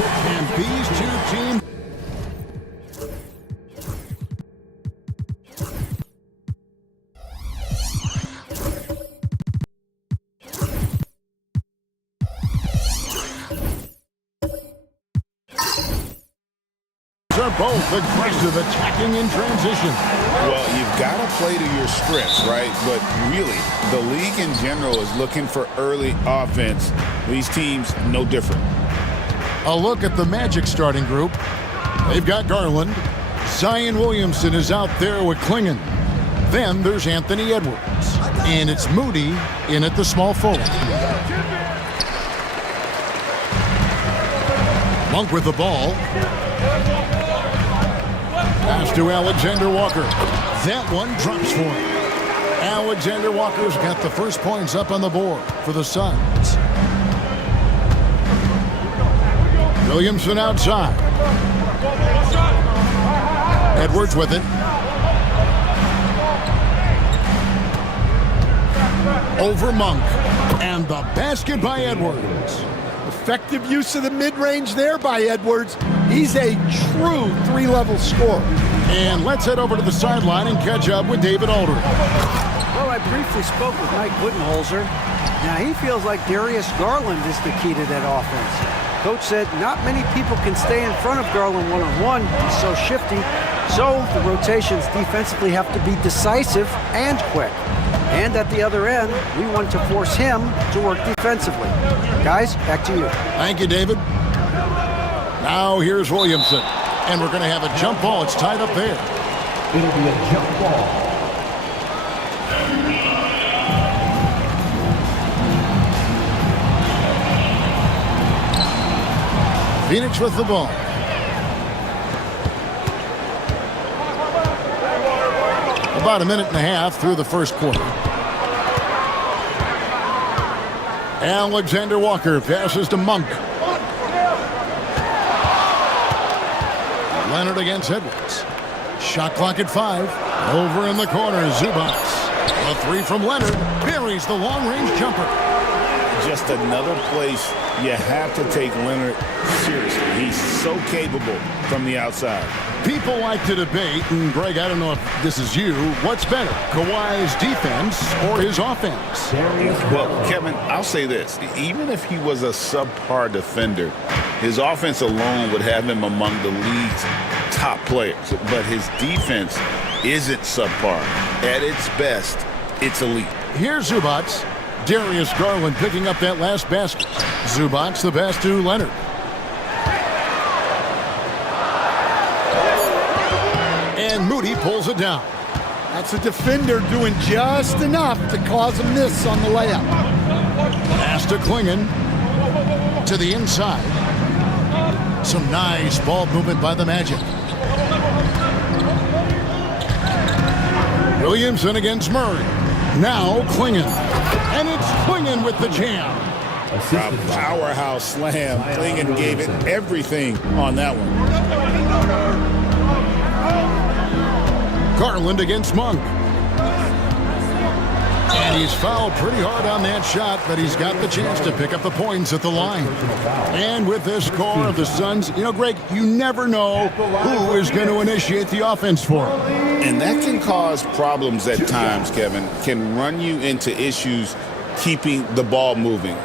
And these two teams. Are both aggressive, attacking in transition. Well, you've got to play to your strengths, right? But really, the league in general is looking for early offense. These teams, no different. A look at the Magic starting group. They've got Garland. Zion Williamson is out there with Klingon. Then there's Anthony Edwards. And it's Moody in at the small forward. Monk with the ball. Pass to Alexander Walker. That one drops for him. Alexander Walker's got the first points up on the board for the Suns. Williamson outside. Edwards with it. Over Monk. And the basket by Edwards. Effective use of the mid-range there by Edwards. He's a true three-level scorer. And let's head over to the sideline and catch up with David Aldridge. Well, I briefly spoke with Mike Budenholzer. Now, he feels like Darius Garland is the key to that offense. Coach said not many people can stay in front of Garland one-on-one. He's so shifty. So the rotations defensively have to be decisive and quick. And at the other end, we want to force him to work defensively. Guys, back to you. Thank you, David. Now here's Williamson. And we're going to have a jump ball. It's tied up there. It'll be a jump ball. Phoenix with the ball. About a minute and a half through the first quarter. Alexander Walker passes to Monk. Leonard against Edwards. Shot clock at 5. Over in the corner, Zubats. A three from Leonard. Buries the long-range jumper. Just another place you have to take Leonard seriously. He's so capable from the outside. People like to debate, and Greg, I don't know if this is you, what's better, Kawhi's defense or his offense? Well, Kevin, I'll say this. Even if he was a subpar defender, his offense alone would have him among the league's top players. But his defense isn't subpar. At its best, it's elite. Here's Zubats. Darius Garland picking up that last basket. Zubats the pass to Leonard. And Moody pulls it down. That's a defender doing just enough to cause a miss on the layup. Pass to Klingon. To the inside. Some nice ball movement by the Magic. Williamson against Murray. Now Klingon. And it's Klingon with the jam. A powerhouse slam. Klingon gave it everything on that one. Garland against Monk. And he's fouled pretty hard on that shot, but he's got the chance to pick up the points at the line. And with this score of the Suns, you know, Greg, you never know who is going to initiate the offense for him. And that can cause problems at times, Kevin. Can run you into issues keeping the ball moving.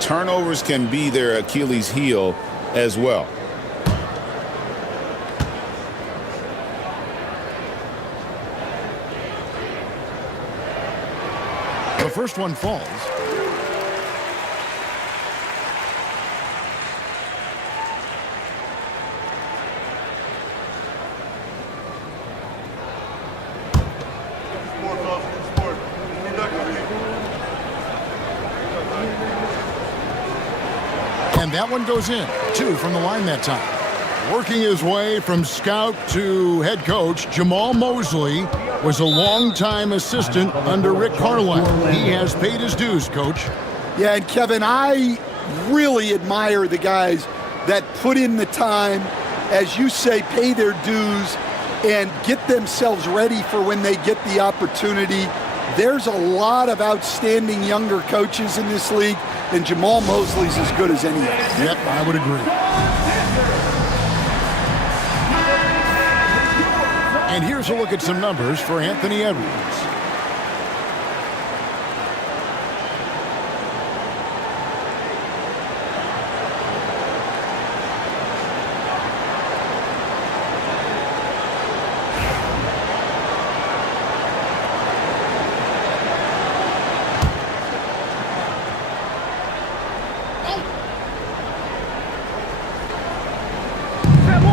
Turnovers can be their Achilles heel as well. The first one falls. And that one goes in. 2 from the line that time. Working his way from scout to head coach, Jamal Mosley was a longtime assistant under Rick Carlisle. He has paid his dues, Coach. Yeah, and Kevin, I really admire the guys that put in the time, as you say, pay their dues and get themselves ready for when they get the opportunity. There's a lot of outstanding younger coaches in this league, and Jamal Mosley's as good as any of them. Yep, I would agree. And here's a look at some numbers for Anthony Edwards.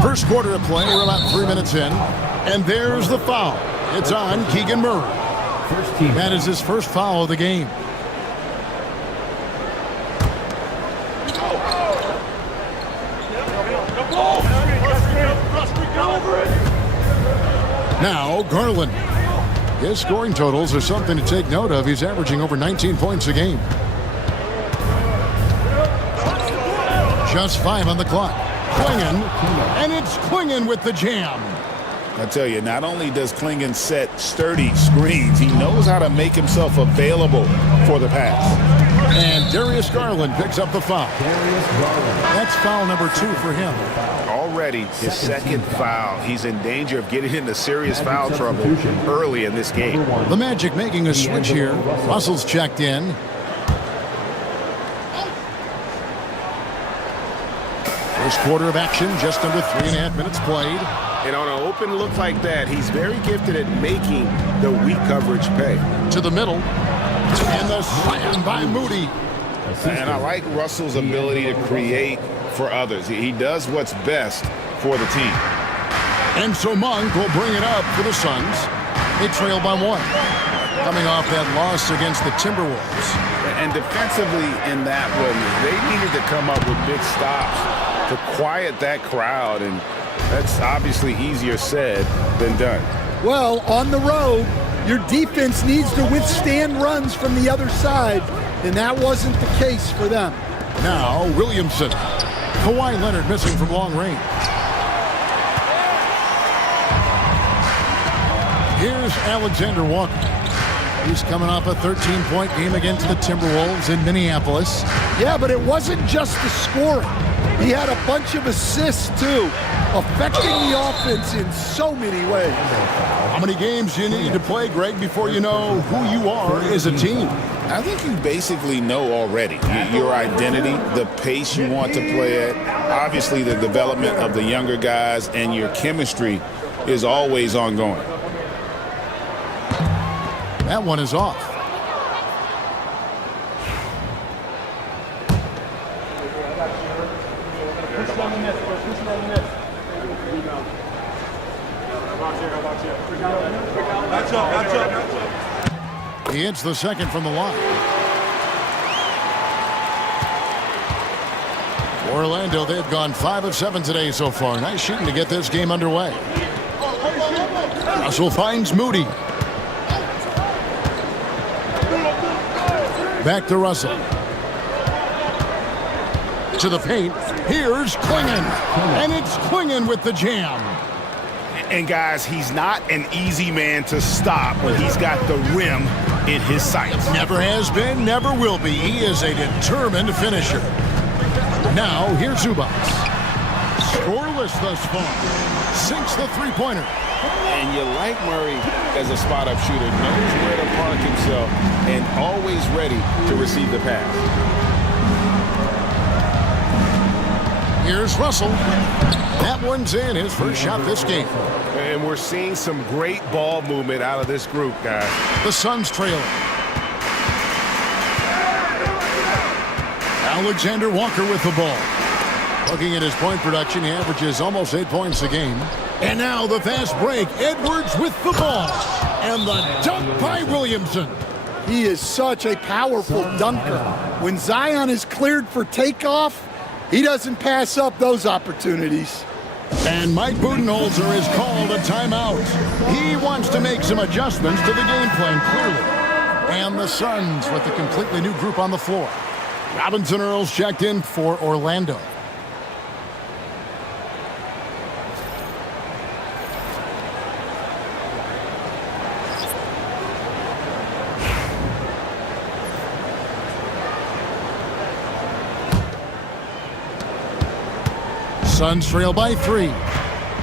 First quarter of play, we're about 3 minutes in, and there's the foul. It's on Keegan Murray. First team. That is his first foul of the game. Now Garland. His scoring totals are something to take note of. He's averaging over 19 points a game. Just 5 on the clock. Klingon, and it's Klingon with the jam. I tell you, not only does Klingon set sturdy screens, he knows how to make himself available for the pass. And Darius Garland picks up the foul. Darius Garland. That's foul number 2 for him. Already his second foul. He's in danger of getting into serious foul trouble early in this game. The Magic making a switch here. Russell's checked in. First quarter of action, just under 3.5 minutes played. And on an open look like that, he's very gifted at making the weak coverage pay. To the middle. And the slam by Moody. And I like Russell's ability to create for others. He does what's best for the team. And so Monk will bring it up for the Suns. They trail by 1. Coming off that loss against the Timberwolves. And defensively in that one, they needed to come up with big stops to quiet that crowd, and that's obviously easier said than done. Well, on the road, your defense needs to withstand runs from the other side, and that wasn't the case for them. Now Williamson. Kawhi Leonard missing from long range. Here's Alexander Walker. He's coming off a 13-point game against the Timberwolves in Minneapolis. Yeah, but it wasn't just the scoring. He had a bunch of assists, too, affecting the offense in so many ways. How many games do you need to play, Greg, before you know who you are as a team? I think you basically know already your identity, the pace you want to play at, obviously the development of the younger guys, and your chemistry is always ongoing. That one is off. He hits the second from the line. Orlando, they've gone 5 of 7 today so far. Nice shooting to get this game underway. Russell finds Moody. Back to Russell. To the paint. Here's Klingon. And it's Klingon with the jam. And guys, he's not an easy man to stop when he's got the rim in his sights. Never has been, never will be. He is a determined finisher. Now, here's Zubac. Scoreless thus far. Sinks the three-pointer. And you like Murray as a spot-up shooter. Knows where to park himself and always ready to receive the pass. Here's Russell. That one's in. His first shot this game. And we're seeing some great ball movement out of this group, guys. The Suns trailing. Alexander Walker with the ball. Looking at his point production, he averages almost 8 points a game. And now the fast break. Edwards with the ball. And the dunk by Williamson. He is such a powerful dunker. When Zion is cleared for takeoff, he doesn't pass up those opportunities. And Mike Budenholzer has called a timeout. He wants to make some adjustments to the game plan, clearly. And the Suns with a completely new group on the floor. Robinson Earls checked in for Orlando. Suns trail by 3.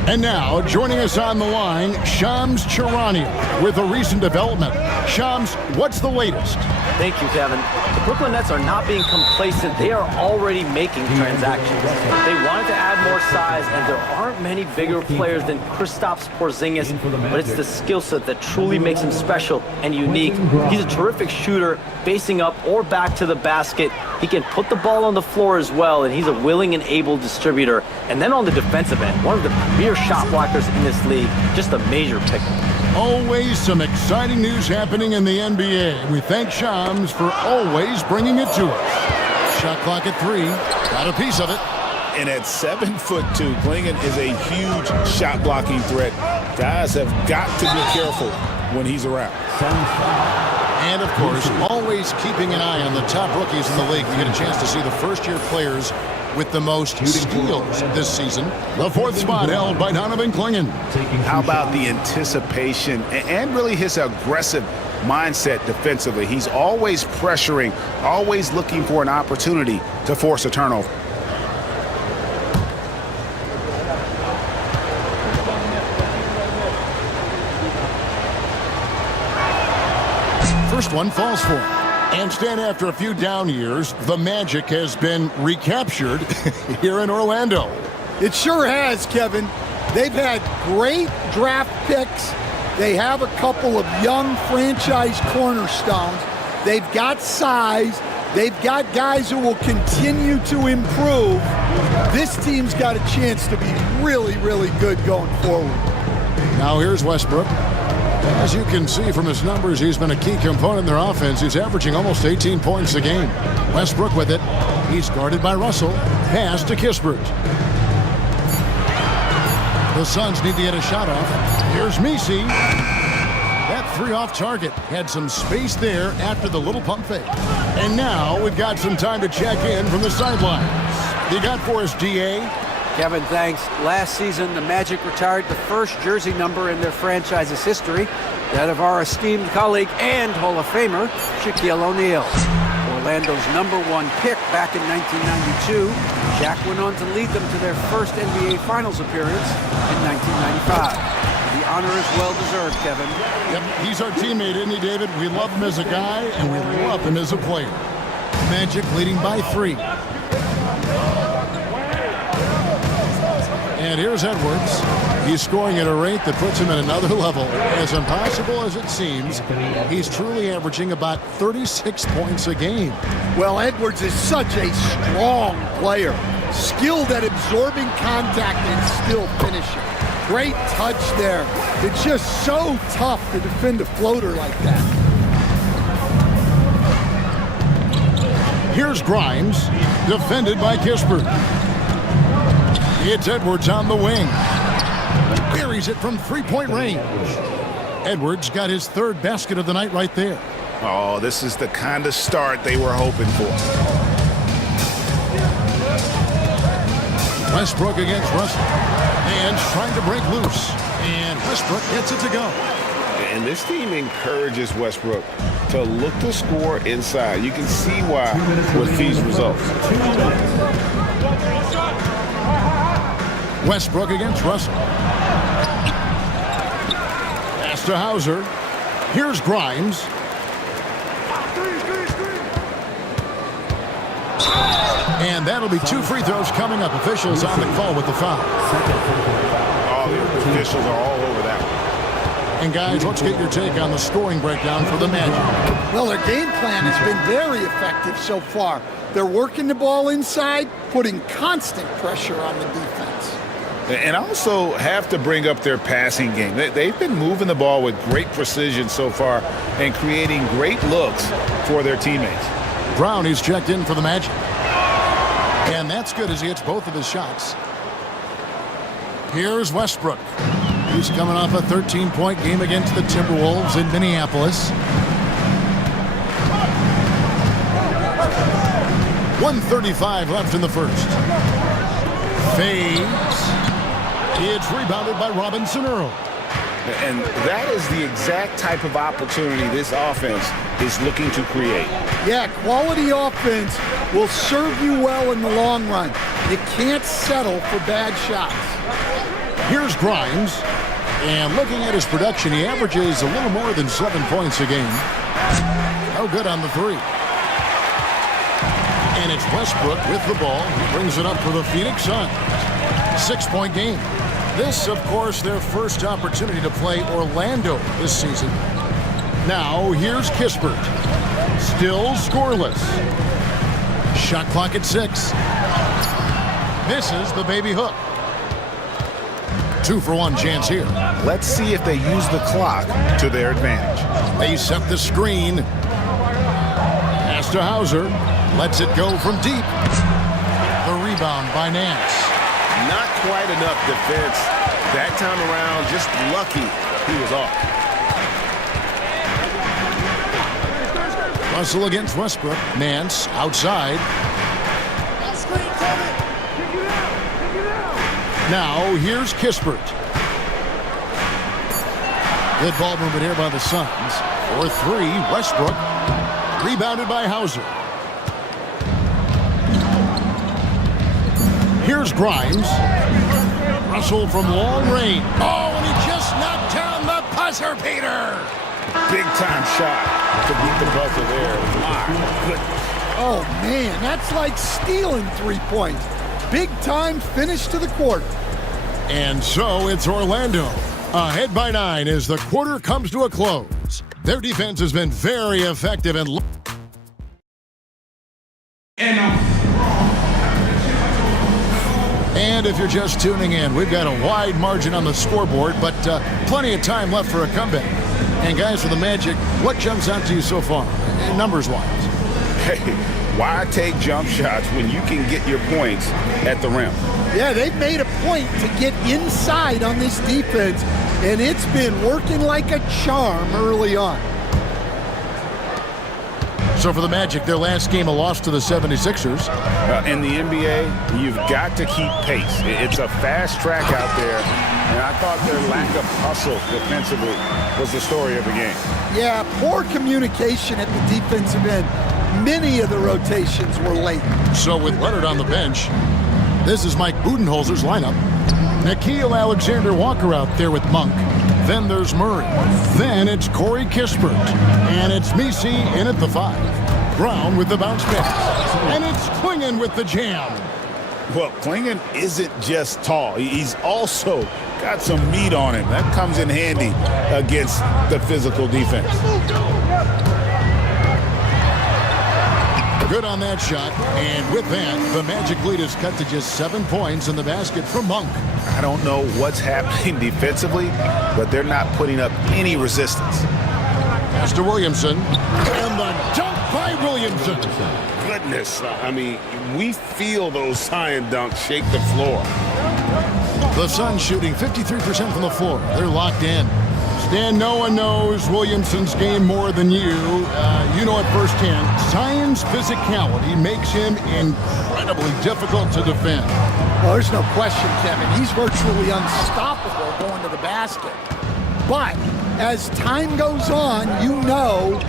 And now, joining us on the line, Shams Charania with a recent development. Shams, what's the latest? Thank you, Kevin. The Brooklyn Nets are not being complacent. They are already making transactions. They wanted to add more size, and there aren't many bigger players than Kristaps Porzingis, but it's the skill set that truly makes him special and unique. He's a terrific shooter, facing up or back to the basket. He can put the ball on the floor as well, and he's a willing and able distributor. And then on the defensive end, one of the premier shot blockers in this league, just a major pickup. Always some exciting news happening in the NBA. We thank Shams for always bringing it to us. Shot clock at 3. Got a piece of it. And at 7'2", Klingon is a huge shot blocking threat. Guys have got to be careful when he's around. And, of course, always keeping an eye on the top rookies in the league. We get a chance to see the first-year players with the most steals this season. The 4th spot held by Donovan Klingon. How about the anticipation and really his aggressive mindset defensively? He's always pressuring, always looking for an opportunity to force a turnover. First one falls for him. And Stan, after a few down years, the magic has been recaptured here in Orlando. It sure has, Kevin. They've had great draft picks. They have a couple of young franchise cornerstones. They've got size. They've got guys who will continue to improve. This team's got a chance to be really, really good going forward. Now here's Westbrook. As you can see from his numbers, he's been a key component in their offense. He's averaging almost 18 points a game. Westbrook with it. He's guarded by Russell. Pass to Kispert. The Suns need to get a shot off. Here's Messi. That 3 off target. Had some space there after the little pump fake. And now we've got some time to check in from the sidelines. You got for us, DA? Kevin, thanks. Last season, the Magic retired the first jersey number in their franchise's history, that of our esteemed colleague and Hall of Famer, Shaquille O'Neal. Orlando's #1 pick back in 1992, Shaq went on to lead them to their first NBA Finals appearance in 1995. The honor is well-deserved, Kevin. Yep, he's our teammate, isn't he, David? We love him as a guy, and we love him as a player. Magic leading by 3. And here's Edwards. He's scoring at a rate that puts him at another level. As impossible as it seems, he's truly averaging about 36 points a game. Well, Edwards is such a strong player. Skilled at absorbing contact and still finishing. Great touch there. It's just so tough to defend a floater like that. Here's Grimes, defended by Kispert. It's Edwards on the wing. Buries it from 3-point range. Edwards got his 3rd basket of the night right there. Oh, this is the kind of start they were hoping for. Westbrook against Russell. And trying to break loose. And Westbrook gets it to go. And this team encourages Westbrook to look to score inside. You can see why with these results. Westbrook against Russell. Pass to Hauser. Here's Grimes. And that'll be 2 free throws coming up. Officials on the call with the foul. Oh, the officials are all over that one. And guys, let's get your take on the scoring breakdown for the Magic. Well, their game plan has been very effective so far. They're working the ball inside, putting constant pressure on the defense. And also have to bring up their passing game. They've been moving the ball with great precision so far and creating great looks for their teammates. Brown, he's checked in for the Magic. And that's good as he hits both of his shots. Here's Westbrook. He's coming off a 13-point game against the Timberwolves in Minneapolis. 1:35 left in the first. Fades. It's rebounded by Robinson Earl. And that is the exact type of opportunity this offense is looking to create. Yeah, quality offense will serve you well in the long run. You can't settle for bad shots. Here's Grimes. And looking at his production, he averages a little more than 7 points a game. No good on the three. And it's Westbrook with the ball. He brings it up for the Phoenix Suns. 6-point game. This, of course, their first opportunity to play Orlando this season. Now, here's Kispert. Still scoreless. Shot clock at 6. Misses the baby hook. 2-for-1 chance here. Let's see if they use the clock to their advantage. They set the screen. Pass to Hauser. Lets it go from deep. The rebound by Nance. Not quite enough defense that time around. Just lucky he was off. Russell against Westbrook. Nance outside. Now here's Kispert. Good ball movement here by the Suns. 4-3, Westbrook. Rebounded by Hauser. Here's Grimes. Russell from long range. Oh, and he just knocked down the buzzer beater. Big time shot to beat the buzzer there. My goodness. Oh, man, that's like stealing 3 points. Big time finish to the quarter. And so it's Orlando. Ahead by 9 as the quarter comes to a close. Their defense has been very effective and if you're just tuning in, we've got a wide margin on the scoreboard, but plenty of time left for a comeback. And guys, for the Magic, what jumps out to you so far, numbers-wise? Hey, why take jump shots when you can get your points at the rim? Yeah, they've made a point to get inside on this defense, and it's been working like a charm early on. So for the Magic, their last game a loss to the 76ers. In the NBA, you've got to keep pace. It's a fast track out there, and I thought their lack of hustle defensively was the story of the game. Yeah, poor communication at the defensive end. Many of the rotations were late. So with Leonard on the bench, this is Mike Budenholzer's lineup. Nickeil Alexander-Walker out there with Monk. Then there's Murray. Then it's Corey Kispert. And it's Messi in at the 5. Brown with the bounce pass. And it's Klingon with the jam. Well, Klingon isn't just tall. He's also got some meat on him. That comes in handy against the physical defense. Good on that shot. And with that, the Magic lead is cut to just 7 points in the basket from Monk. I don't know what's happening defensively, but they're not putting up any resistance. Pass to Williamson. And the dunk by Williamson. Goodness, I mean, we feel those science dunks shake the floor. The Suns shooting 53% from the floor. They're locked in. Stan, no one knows Williamson's game more than you. You know it firsthand. Zion's physicality makes him incredibly difficult to defend. Well, there's no question, Kevin. He's virtually unstoppable going to the basket. But as time goes on, you know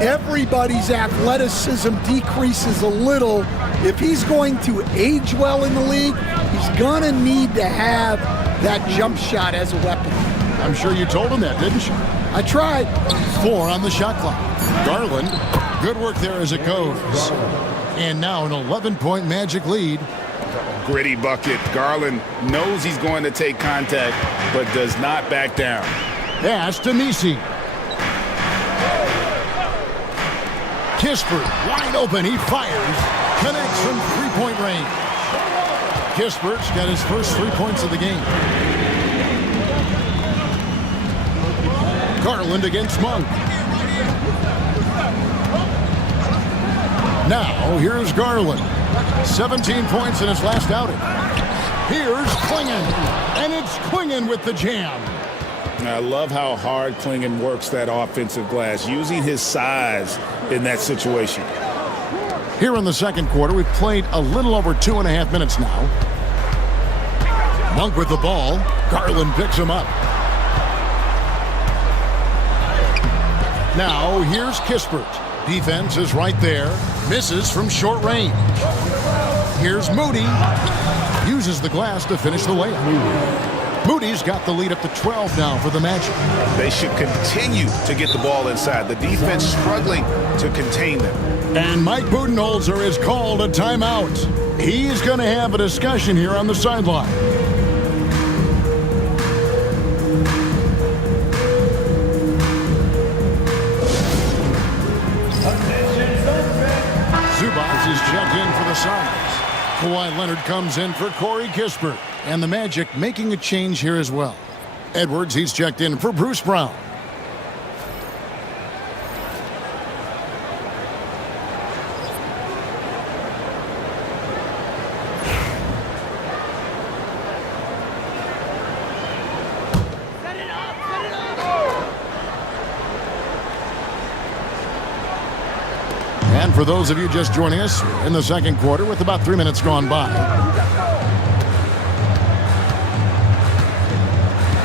everybody's athleticism decreases a little. If he's going to age well in the league, he's going to need to have that jump shot as a weapon. I'm sure you told him that, didn't you? I tried. 4 on the shot clock. Garland, good work there as it goes. And now an 11-point Magic lead. Gritty bucket. Garland knows he's going to take contact, but does not back down. Pass to Messi. Kispert, wide open. He fires. Connects from three-point range. Kispert's got his first 3 points of the game. Garland against Monk. Now, here's Garland. 17 points in his last outing. Here's Klingon. And it's Klingon with the jam. I love how hard Klingon works that offensive glass, using his size in that situation. Here in the second quarter, we've played a little over 2.5 minutes now. Monk with the ball. Garland picks him up. Now, here's Kispert. Defense is right there. Misses from short range. Here's Moody. Uses the glass to finish the layup. Moody's got the lead up to 12 now for the Magic. They should continue to get the ball inside. The defense struggling to contain them. And Mike Budenholzer has called a timeout. He's going to have a discussion here on the sideline. Zubats is checked in for the Suns. Kawhi Leonard comes in for Corey Kispert. And the Magic making a change here as well. Edwards, he's checked in for Bruce Brown. And for those of you just joining us in the second quarter with about 3 minutes gone by.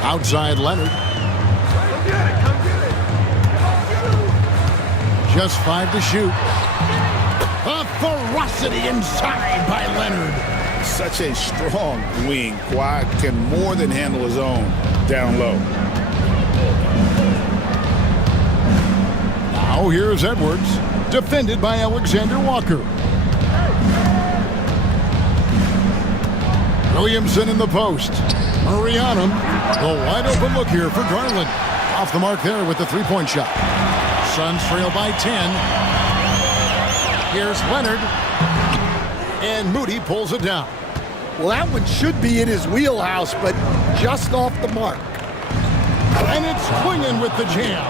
Outside Leonard. Just 5 to shoot. A ferocity inside by Leonard. Such a strong wing. Kawhi can more than handle his own down low. Now here's Edwards. Defended by Alexander Walker. Williamson in the post. Murray on him. The wide open look here for Garland. Off the mark there with the three-point shot. Suns trail by 10. Here's Leonard. And Moody pulls it down. Well, that one should be in his wheelhouse, but just off the mark. And it's Clingan with the jam.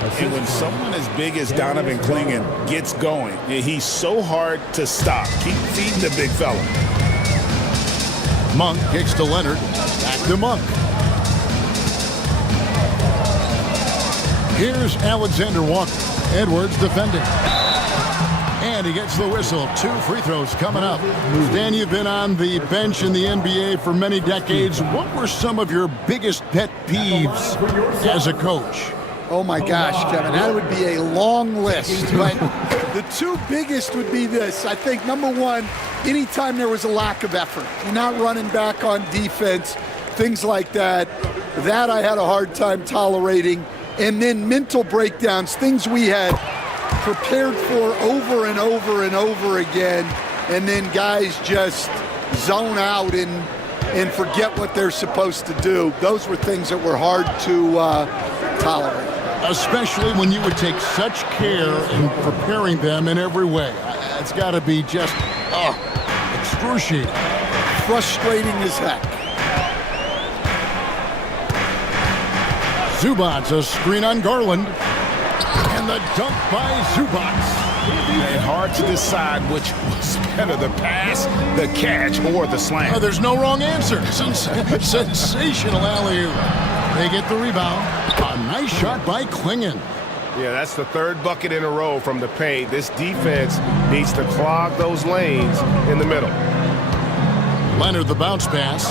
And when someone as big as Donovan Clingan gets going, he's so hard to stop. Keep feeding the big fella. Monk kicks to Leonard. Back to Monk. Here's Alexander Walker. Edwards defending. And he gets the whistle. 2 free throws coming up. Dan, you've been on the bench in the NBA for many decades. What were some of your biggest pet peeves as a coach? Oh my gosh, Kevin, that would be a long list. But the 2 biggest would be this. I think, number one, anytime there was a lack of effort, you're not running back on defense, things like that. That I had a hard time tolerating. And then mental breakdowns, things we had prepared for over and over and over again, and then guys just zone out and forget what they're supposed to do. Those were things that were hard to tolerate. Especially when you would take such care in preparing them in every way. It's got to be just excruciating. Frustrating as heck. Zubats, a screen on Garland. And the dunk by Zubats. And hard to decide which was better, the pass, the catch, or the slam. There's no wrong answer. Sensational alley-oop. They get the rebound. A nice shot by Clingan. Yeah, that's the 3rd bucket in a row from the paint. This defense needs to clog those lanes in the middle. Leonard, the bounce pass.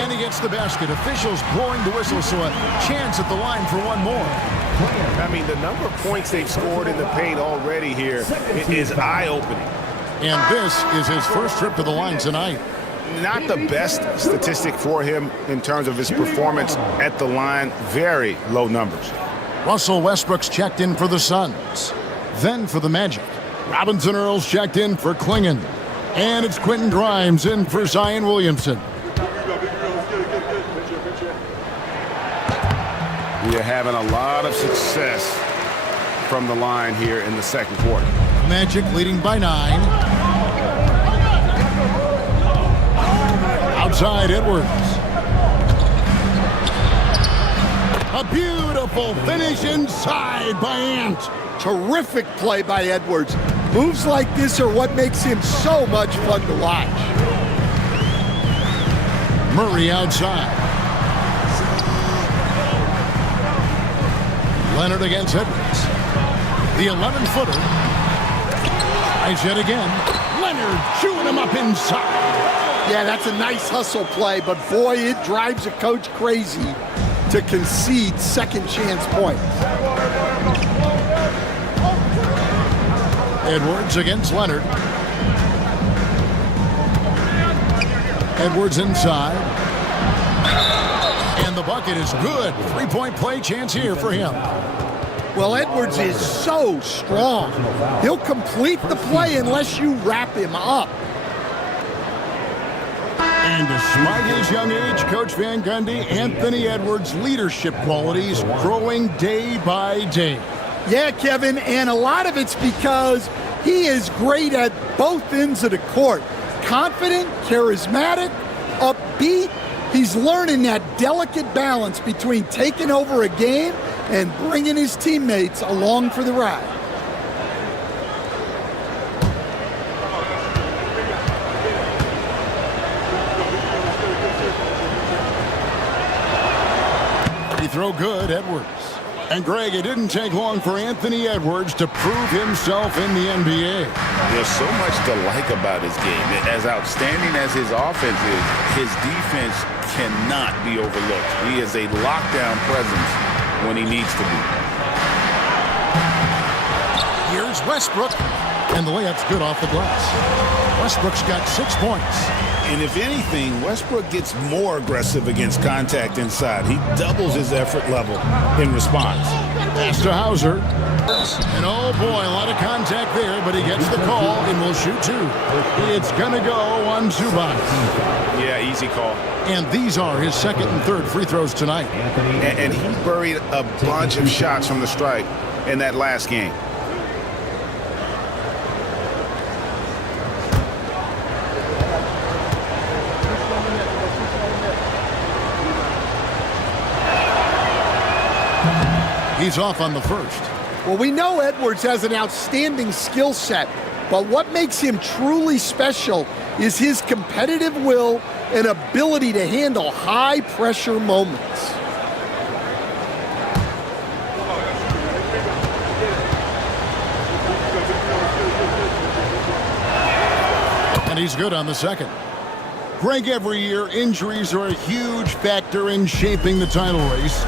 And he gets the basket. Officials blowing the whistle, so a chance at the line for one more. I mean, the number of points they've scored in the paint already here is eye-opening. And this is his first trip to the line tonight. Not the best statistic for him in terms of his performance at the line. Very low numbers. Russell Westbrook's checked in for the Suns. Then for the Magic. Robinson Earls checked in for Clingan. And it's Quentin Grimes in for Zion Williamson. We are having a lot of success from the line here in the second quarter. Magic leading by 9. Outside Edwards. A beautiful finish inside by Ant. Terrific play by Edwards. Moves like this are what makes him so much fun to watch. Murray outside. Leonard against Edwards. The 11-footer. Tries yet again. Leonard chewing him up inside. Yeah, that's a nice hustle play, but boy, it drives a coach crazy to concede second chance points. Edwards against Leonard. Edwards inside. And the bucket is good. Three-point play chance here for him. Well, Edwards is so strong. He'll complete the play unless you wrap him up. And despite his young age, Coach Van Gundy, Anthony Edwards' leadership qualities growing day by day. Yeah, Kevin, and a lot of it's because he is great at both ends of the court. Confident, charismatic, upbeat. He's learning that delicate balance between taking over a game and bringing his teammates along for the ride. Free throw good, Edwards. And Greg, it didn't take long for Anthony Edwards to prove himself in the NBA. There's so much to like about his game. As outstanding as his offense is, his defense cannot be overlooked. He is a lockdown presence when he needs to be. Here's Westbrook, and the layup's good off the glass. Westbrook's got 6 points. And if anything, Westbrook gets more aggressive against contact inside. He doubles his effort level in response. Pass to Hauser. And oh boy, a lot of contact there, but he gets the call and will shoot two. It's gonna go on Zubac. Yeah, easy call. And these are his second and third free throws tonight. And he buried a bunch of shots from the stripe in that last game. He's off on the first. Well, we know Edwards has an outstanding skill set, but what makes him truly special is his competitive will and ability to handle high-pressure moments. And he's good on the second. Greg, every year, injuries are a huge factor in shaping the title race.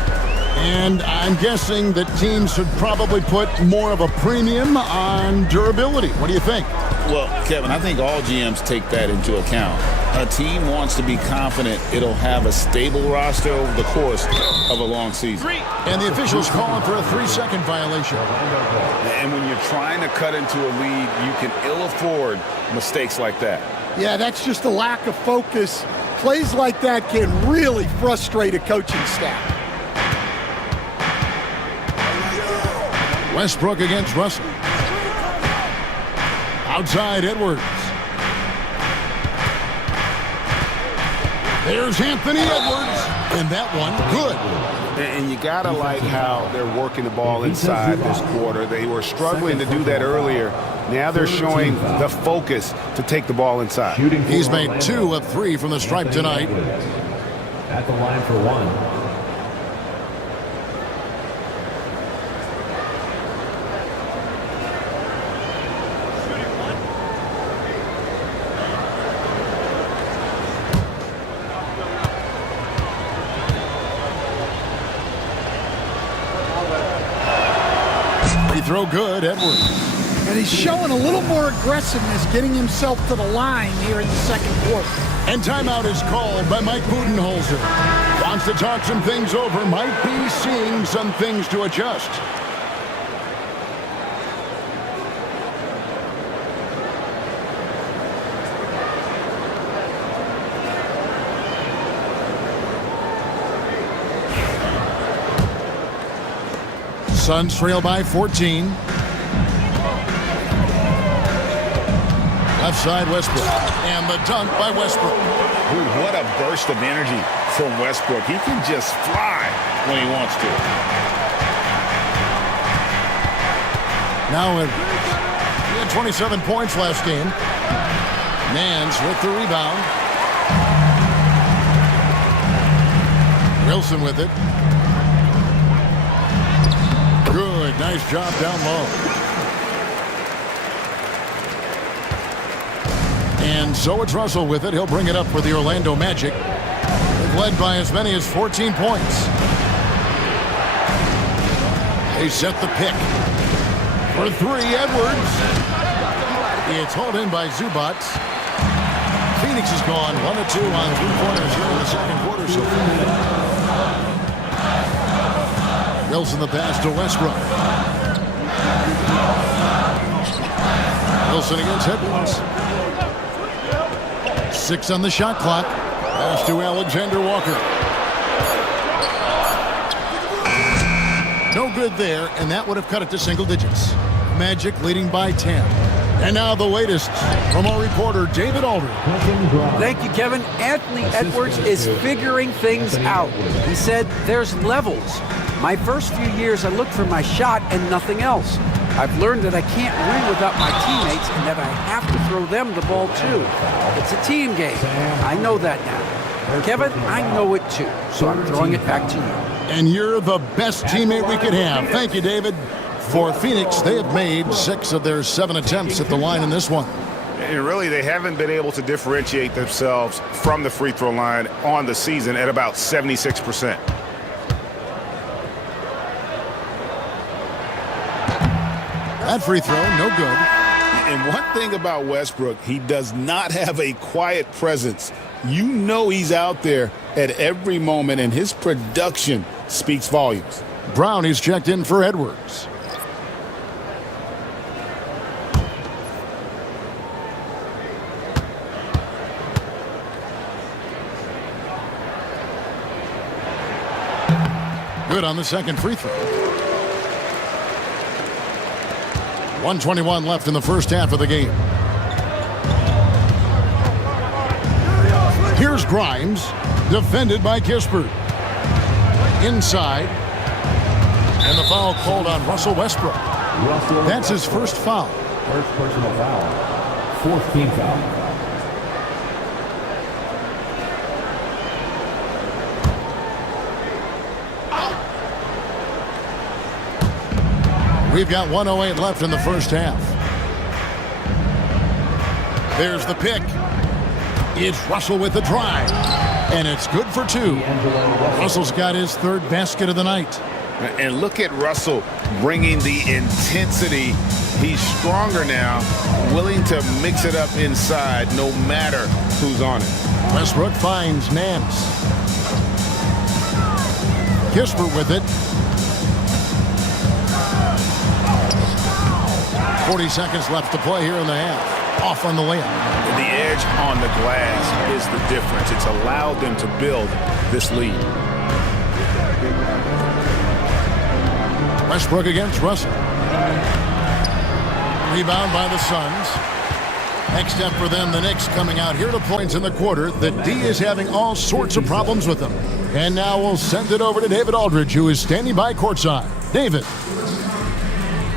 And I'm guessing that teams should probably put more of a premium on durability. What do you think? Well, Kevin, I think all GMs take that into account. A team wants to be confident it'll have a stable roster over the course of a long season. And the officials calling for a 3-second violation. And when you're trying to cut into a lead, you can ill afford mistakes like that. Yeah, that's just a lack of focus. Plays like that can really frustrate a coaching staff. Westbrook against Russell. Outside Edwards. There's Anthony Edwards. And that one, good. And you got to like how they're working the ball inside this quarter. They were struggling to do that earlier. Now they're showing the focus to take the ball inside. He's made 2 of 3 from the stripe tonight. At the line for one. Throw good, Edwards. And he's showing a little more aggressiveness, getting himself to the line here in the second quarter. And timeout is called by Mike Budenholzer. Wants to talk some things over, might be seeing some things to adjust. Suns trail by 14. Left side Westbrook. And the dunk by Westbrook. Ooh, what a burst of energy from Westbrook. He can just fly when he wants to. Now Edwards. He had 27 points last game. Nance with the rebound. Wilson with it. Good, nice job down low. And so it's Russell with it. He'll bring it up for the Orlando Magic. They've led by as many as 14 points. They set the pick. For 3, Edwards. It's hauled in by Zubac. Phoenix is gone 1-2 on 3-pointers here in the second quarter so far. Wilson the pass to Westbrook. Wilson against Edwards. 6 on the shot clock. Pass to Alexander Walker. No good there, and that would have cut it to single digits. Magic leading by 10. And now the latest from our reporter, David Aldridge. Thank you, Kevin. Anthony Edwards is figuring things out. He said there's levels. My first few years, I looked for my shot and nothing else. I've learned that I can't win without my teammates and that I have to throw them the ball too. It's a team game. I know that now. Kevin, I know it too, so I'm throwing it back to you. And you're the best teammate we could have. Thank you, David. For Phoenix, they have made 6 of their 7 attempts at the line in this one. And really, they haven't been able to differentiate themselves from the free throw line on the season at about 76%. That free throw, no good. And one thing about Westbrook, he does not have a quiet presence. You know he's out there at every moment, and his production speaks volumes. Brown is checked in for Edwards. Good on the second free throw. 1:21 left in the first half of the game. Here's Grimes, defended by Kispert. Inside. And the foul called on Russell Westbrook. That's his first foul. First personal foul. 4th team foul. We've got 1:08 left in the first half. There's the pick. It's Russell with the drive. And it's good for 2. Russell's got his 3rd basket of the night. And look at Russell bringing the intensity. He's stronger now, willing to mix it up inside no matter who's on it. Westbrook finds Nance. Kispert with it. 40 seconds left to play here in the half. Off on the layup. The edge on the glass is the difference. It's allowed them to build this lead. Westbrook against Russell. Rebound by the Suns. Next step for them, the Knicks coming out here to points in the quarter. The D is having all sorts of problems with them. And now we'll send it over to David Aldridge, who is standing by courtside. David.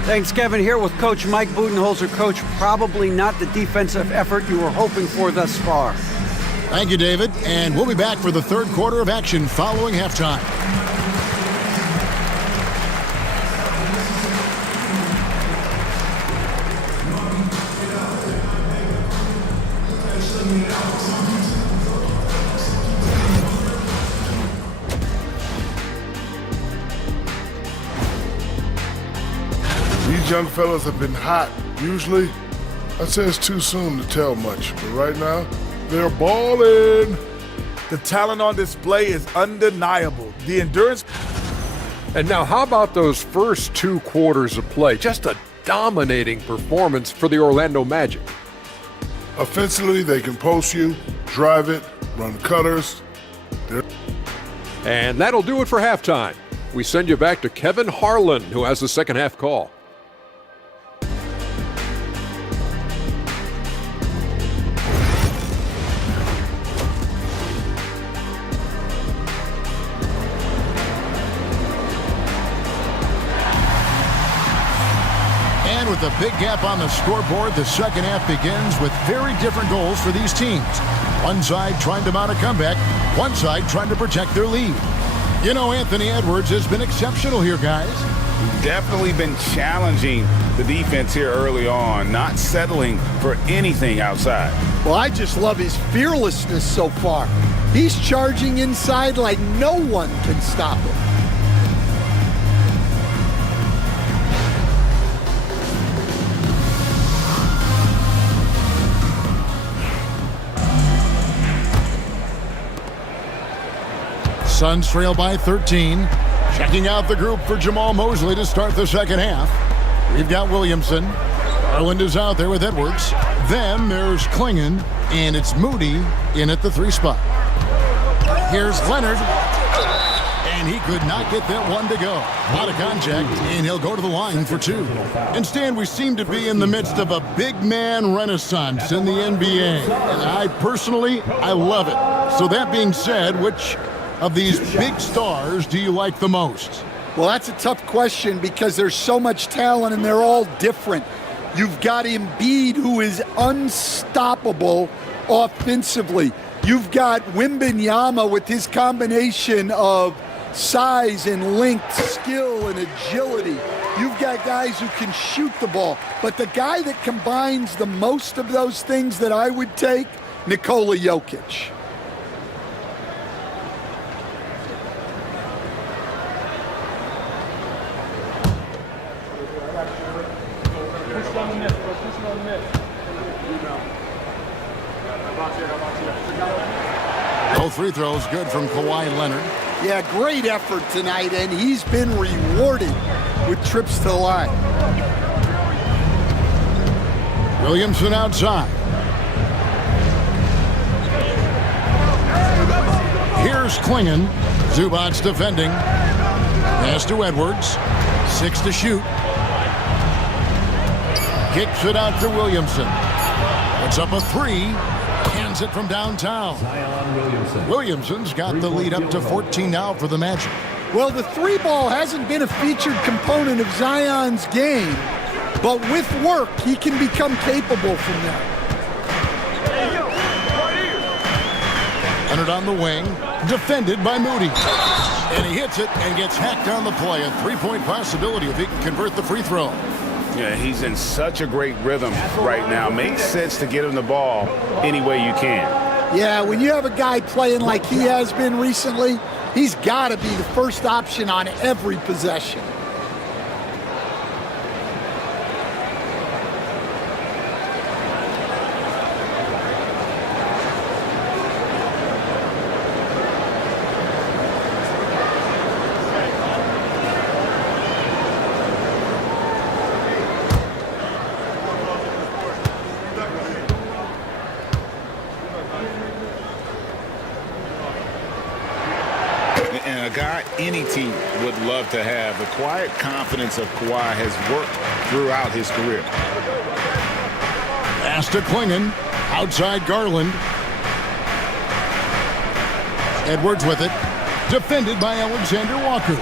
Thanks, Kevin. Here with Coach Mike Budenholzer. Coach, probably not the defensive effort you were hoping for thus far. Thank you, David. And we'll be back for the third quarter of action following halftime. These young fellas have been hot. Usually, I'd say it's too soon to tell much, but right now, they're balling. The talent on display is undeniable. The endurance. And now how about those first 2 quarters of play? Just a dominating performance for the Orlando Magic. Offensively, they can post you, drive it, run cutters. And that'll do it for halftime. We send you back to Kevin Harlan, who has the second half call. And with a big gap on the scoreboard, the second half begins with very different goals for these teams. One side trying to mount a comeback, one side trying to protect their lead. You know, Anthony Edwards has been exceptional here, guys. Definitely been challenging the defense here early on, not settling for anything outside. Well, I just love his fearlessness so far. He's charging inside like no one can stop him. Suns trail by 13. Checking out the group for Jamal Mosley to start the second half. We've got Williamson. Garland is out there with Edwards. Then there's Klingon, and it's Moody in at the 3 spot. Here's Leonard, and he could not get that one to go. Out of contact, and he'll go to the line for 2. And Stan, we seem to be in the midst of a big man renaissance in the NBA. And I love it. So that being said, which of these big stars do you like the most? Well, that's a tough question because there's so much talent and they're all different. You've got Embiid, who is unstoppable offensively. You've got Wembanyama with his combination of size and length, skill and agility. You've got guys who can shoot the ball. But the guy that combines the most of those things that I would take, Nikola Jokic. Both free throws good from Kawhi Leonard. Yeah, great effort tonight, and he's been rewarded with trips to the line. Williamson outside. Here's Klingon. Zubac's defending. Pass to Edwards. 6 to shoot. Kicks it out to Williamson. Puts up a 3. Hands it from downtown. Williamson's got the lead up to 14 now for the Magic. Well, the 3-ball hasn't been a featured component of Zion's game, but with work, he can become capable from that. Leonard on the wing, defended by Moody. And he hits it and gets hacked on the play. A 3-point possibility if he can convert the free throw. Yeah, he's in such a great rhythm right now. Makes sense to get him the ball any way you can. Yeah, when you have a guy playing like he has been recently, he's got to be the first option on every possession. And a guy any team would love to have. The quiet confidence of Kawhi has worked throughout his career. Pass to Klingon. Outside Garland. Edwards with it. Defended by Alexander Walker.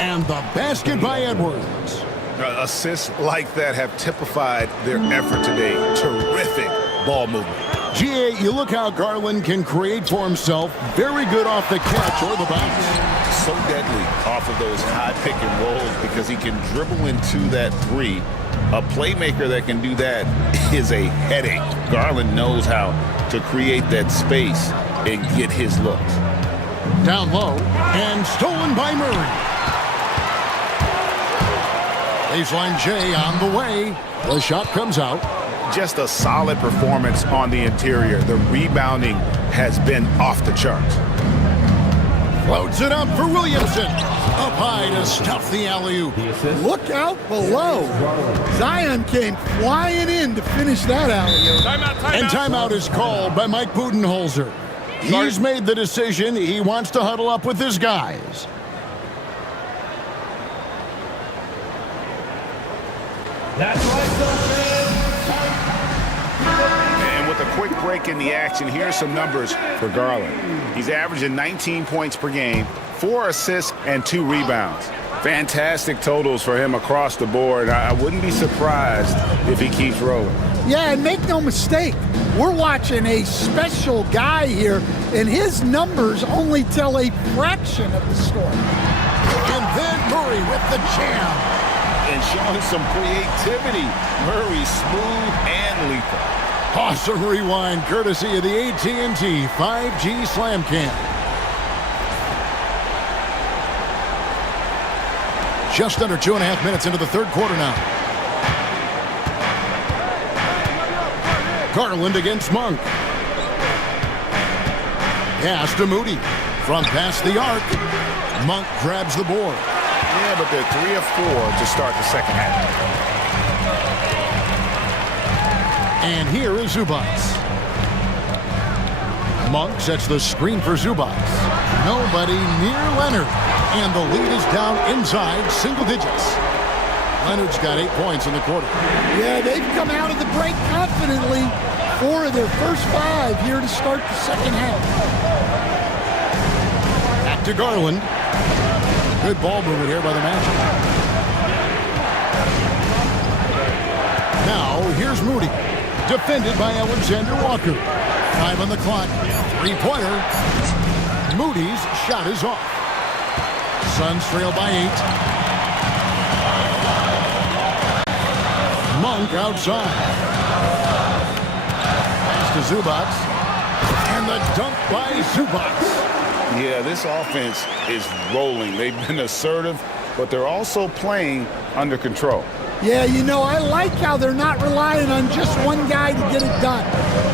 And the basket by Edwards. Assists like that have typified their effort today. Terrific ball movement. GA, you look how Garland can create for himself. Very good off the catch or the bounce. So deadly off of those high pick and rolls because he can dribble into that 3. A playmaker that can do that is a headache. Garland knows how to create that space and get his looks. Down low and stolen by Murray. Baseline J on the way. The shot comes out. Just a solid performance on the interior. The rebounding has been off the charts. Floats it up for Williamson. Up high to stuff the alley-oop. Look out below. Zion came flying in to finish that alley-oop. And timeout is called by Mike Budenholzer. He's made the decision. He wants to huddle up with his guys. That's right, And with a quick break in the action, here's some numbers for Garland. He's averaging 19 points per game, 4 assists, and 2 rebounds. Fantastic totals for him across the board. I wouldn't be surprised if he keeps rolling. Yeah, and make no mistake, we're watching a special guy here, and his numbers only tell a fraction of the story. And then Murray with the jam. And showing some creativity. Murray smooth and lethal. Awesome rewind courtesy of the AT&T 5G Slam Cam. Just under 2.5 minutes into the third quarter now. Garland against Monk. Pass to Moody. From past the arc, Monk grabs the board. Yeah, but they're 3 of 4 to start the second half. And here is Zubac. Monk sets the screen for Zubac. Nobody near Leonard. And the lead is down inside single digits. Leonard's got 8 points in the quarter. Yeah, they've come out of the break confidently. 4 of their first 5 here to start the second half. Back to Garland. Good ball movement here by the Magic. Now, here's Moody. Defended by Alexander Walker. 5 on the clock. 3-pointer. Moody's shot is off. Suns trail by 8. Monk outside. Pass to Zubac. And the dunk by Zubac. Yeah, this offense is rolling. They've been assertive, but they're also playing under control. Yeah, you know, I like how they're not relying on just one guy to get it done.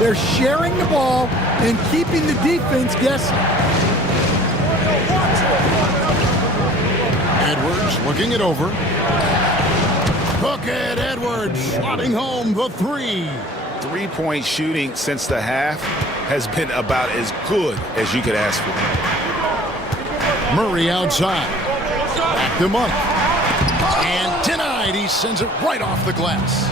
They're sharing the ball and keeping the defense guessing. Edwards looking it over. Look at Edwards slotting home the 3. 3-point shooting since the half has been about as good as you could ask for. Murray outside. Back to Monk. And denied. He sends it right off the glass.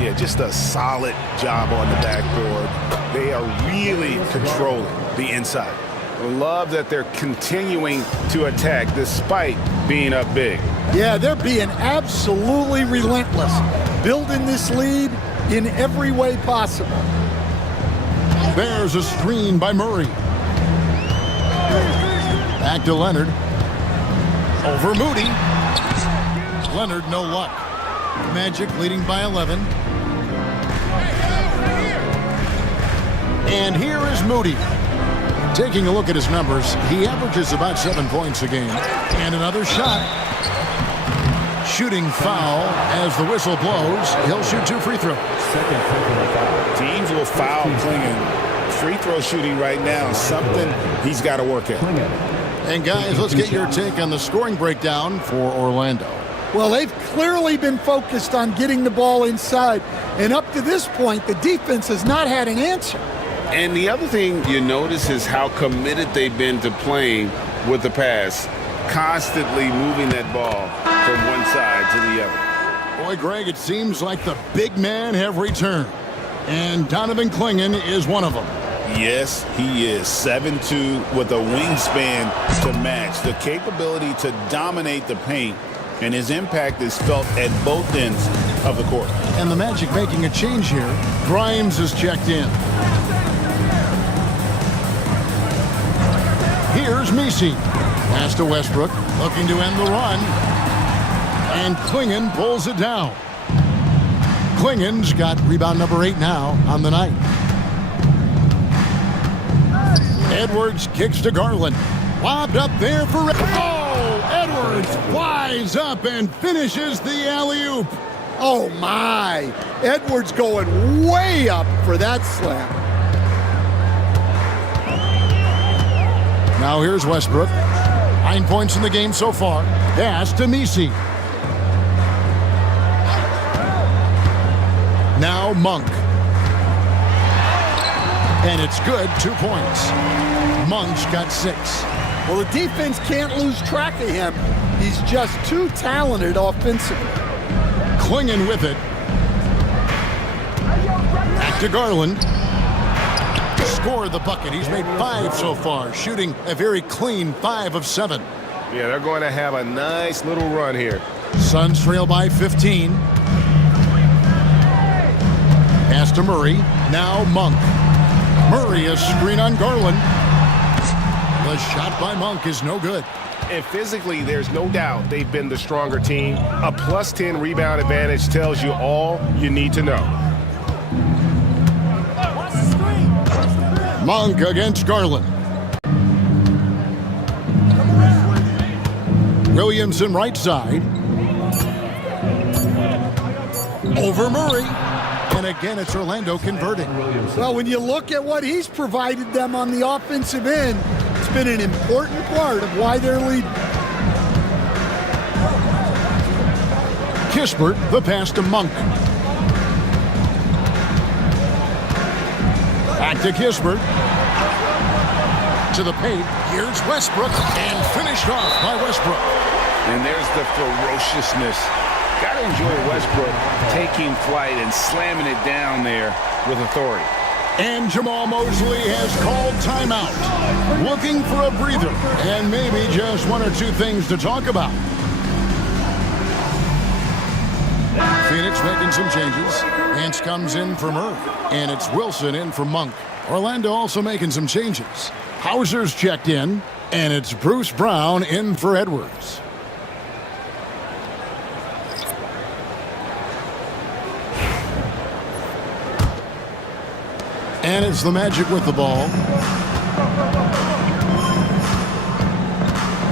Yeah, just a solid job on the backboard. They are really controlling the inside. Love that they're continuing to attack despite being up big. Yeah, they're being absolutely relentless, building this lead in every way possible. There's a screen by Murray. Back to Leonard. Over Moody. Leonard, no luck. Magic leading by 11. And here is Moody. Taking a look at his numbers, he averages about 7 points a game. And another shot. Shooting foul as the whistle blows. He'll shoot 2 free throws. Teams will foul Klingon. Free throw shooting right now, something he's got to work at. And guys, let's get your take on the scoring breakdown for Orlando. Well, they've clearly been focused on getting the ball inside. And up to this point, the defense has not had an answer. And the other thing you notice is how committed they've been to playing with the pass, constantly moving that ball from one side to the other. Boy, Greg, it seems like the big men have returned. And Donovan Klingon is one of them. Yes, he is 7'2" with a wingspan to match, the capability to dominate the paint, and his impact is felt at both ends of the court. And the Magic making a change here. Grimes is checked in. Here's Messi. Pass to Westbrook, looking to end the run. And Klingon pulls it down. Klingon's got rebound number 8 now on the night. Edwards kicks to Garland. Lobbed up there for... Oh! Edwards flies up and finishes the alley-oop. Oh, my. Edwards going way up for that slam. Now here's Westbrook. 9 points in the game so far. Pass to Messi. Now Monk. And it's good, 2 points. Monk's got 6. Well, the defense can't lose track of him. He's just too talented offensively. Klingon with it. Back to Garland. Scored the bucket. He's made 5 so far, shooting a very clean 5 of 7. Yeah, they're going to have a nice little run here. Suns trail by 15. Pass to Murray. Now Monk. Murray, a screen on Garland. The shot by Monk is no good. And physically, there's no doubt they've been the stronger team. A +10 rebound advantage tells you all you need to know. Monk against Garland. Williamson right side. Over Murray. And again, it's Orlando converting. Well, when you look at what he's provided them on the offensive end, it's been an important part of why they're leading. Kispert, the pass to Monk. Back to Kispert. To the paint. Here's Westbrook. And finished off by Westbrook. And there's the ferociousness. Got to enjoy Westbrook taking flight and slamming it down there with authority. And Jamal Mosley has called timeout. Looking for a breather and maybe just one or two things to talk about. Phoenix making some changes. Hance comes in for Murph. And it's Wilson in for Monk. Orlando also making some changes. Hauser's checked in. And it's Bruce Brown in for Edwards. And it's the Magic with the ball.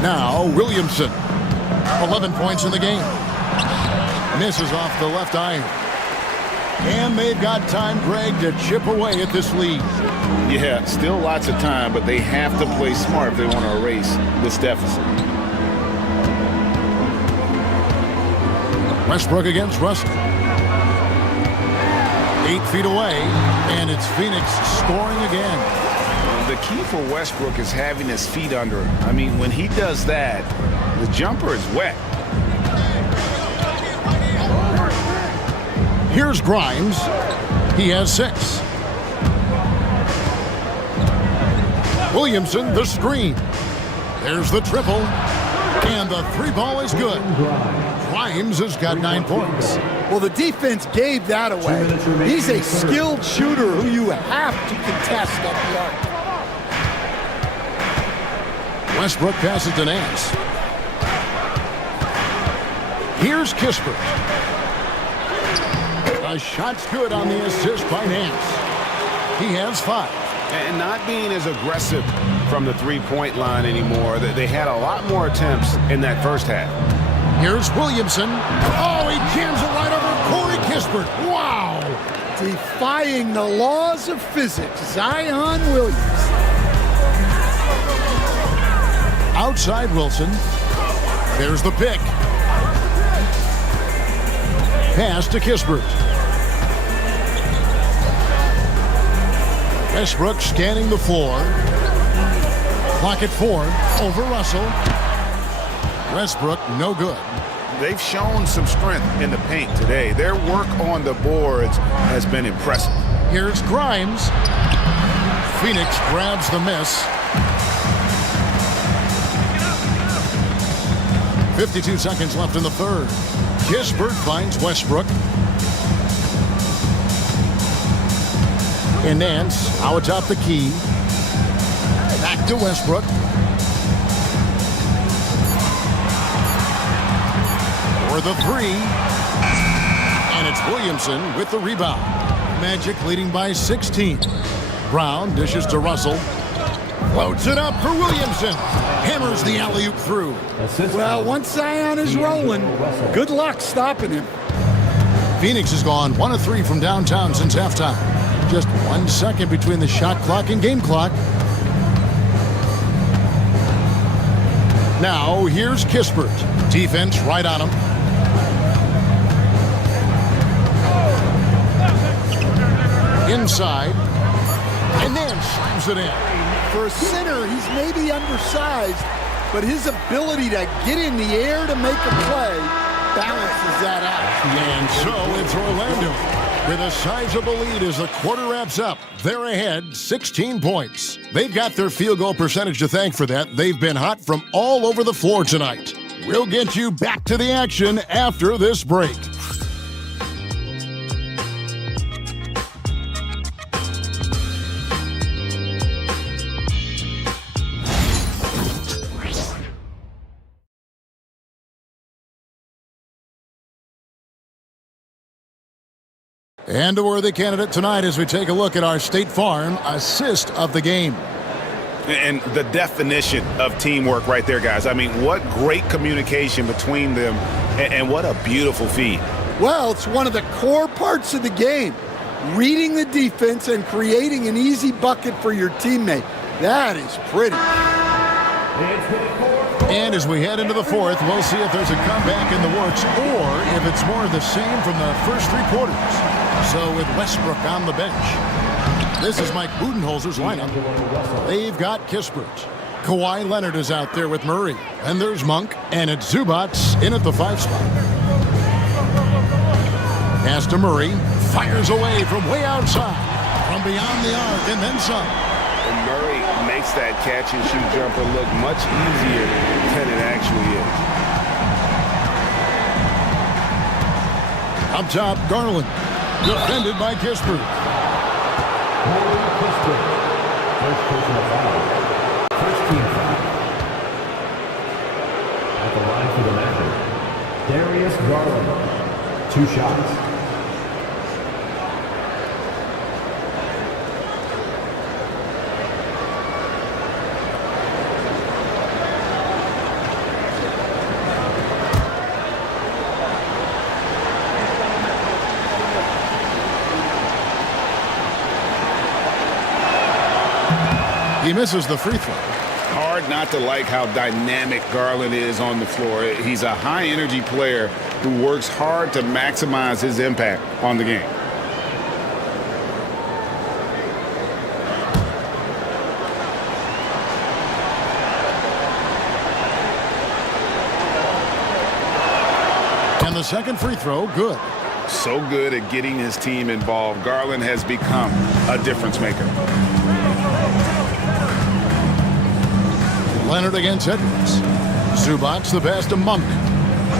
Now Williamson. 11 points in the game. Misses off the left iron. And they've got time, Greg, to chip away at this lead. Yeah, still lots of time, but they have to play smart if they want to erase this deficit. Westbrook against Russell. 8 feet away, and it's Phoenix scoring again. The key for Westbrook is having his feet under him. I mean, when he does that, the jumper is wet. Here's Grimes. He has 6. Williamson, the screen. There's the triple. And the 3-ball is good. Grimes has got 9 points. Well, the defense gave that away. He's a skilled shooter who you have to contest at the arc. Westbrook passes to Nance. Here's Kispert. A shot's good on the assist by Nance. He has 5. And not being as aggressive from the three-point line anymore. They had a lot more attempts in that first half. Here's Williamson. Oh, he jams it right over Corey Kispert. Wow! Defying the laws of physics, Zion Williamson. Outside Wilson. There's the pick. Pass to Kispert. Westbrook scanning the floor. Clock at 4. Over Russell. Westbrook, no good. They've shown some strength in the paint today. Their work on the boards has been impressive. Here's Grimes. Phoenix grabs the miss. 52 seconds left in the third. Kispert finds Westbrook. And Nance out atop the key. Back to Westbrook. For the 3. And it's Williamson with the rebound. Magic leading by 16. Brown dishes to Russell. Floats it up for Williamson. Hammers the alley-oop through. Well, once Zion is rolling, good luck stopping him. Phoenix has gone 1 of 3 from downtown since halftime. Just 1 second between the shot clock and game clock. Now, here's Kispert. Defense right on him. Inside. And then slams it in. For a center, he's maybe undersized, but his ability to get in the air to make a play balances that out. And so it's Orlando with a sizable lead as the quarter wraps up. They're ahead 16 points. They've got their field goal percentage to thank for that. They've been hot from all over the floor tonight. We'll get you back to the action after this break. And a worthy candidate tonight as we take a look at our State Farm assist of the game. And the definition of teamwork right there, guys. I mean, what great communication between them, and what a beautiful feed. Well, it's one of the core parts of the game. Reading the defense and creating an easy bucket for your teammate. That is pretty. And as we head into the fourth, we'll see if there's a comeback in the works or if it's more of the same from the first three quarters. So with Westbrook on the bench, this is Mike Budenholzer's lineup. They've got Kispert. Kawhi Leonard is out there with Murray. And there's Monk. And it's Zubats in at the 5 spot. Pass to Murray. Fires away from way outside. From beyond the arc and then some. And Murray makes that catch-and-shoot jumper look much easier than it actually is. Up top, Garland. Defended by Kispert. First personal foul. First team foul. At the line for the Magic, Darius Garland. 2 shots. He misses the free throw. Hard not to like how dynamic Garland is on the floor. He's a high-energy player who works hard to maximize his impact on the game. And the second free throw, good. So good at getting his team involved. Garland has become a difference maker. Leonard against Edwards. Zubats the pass to Monk.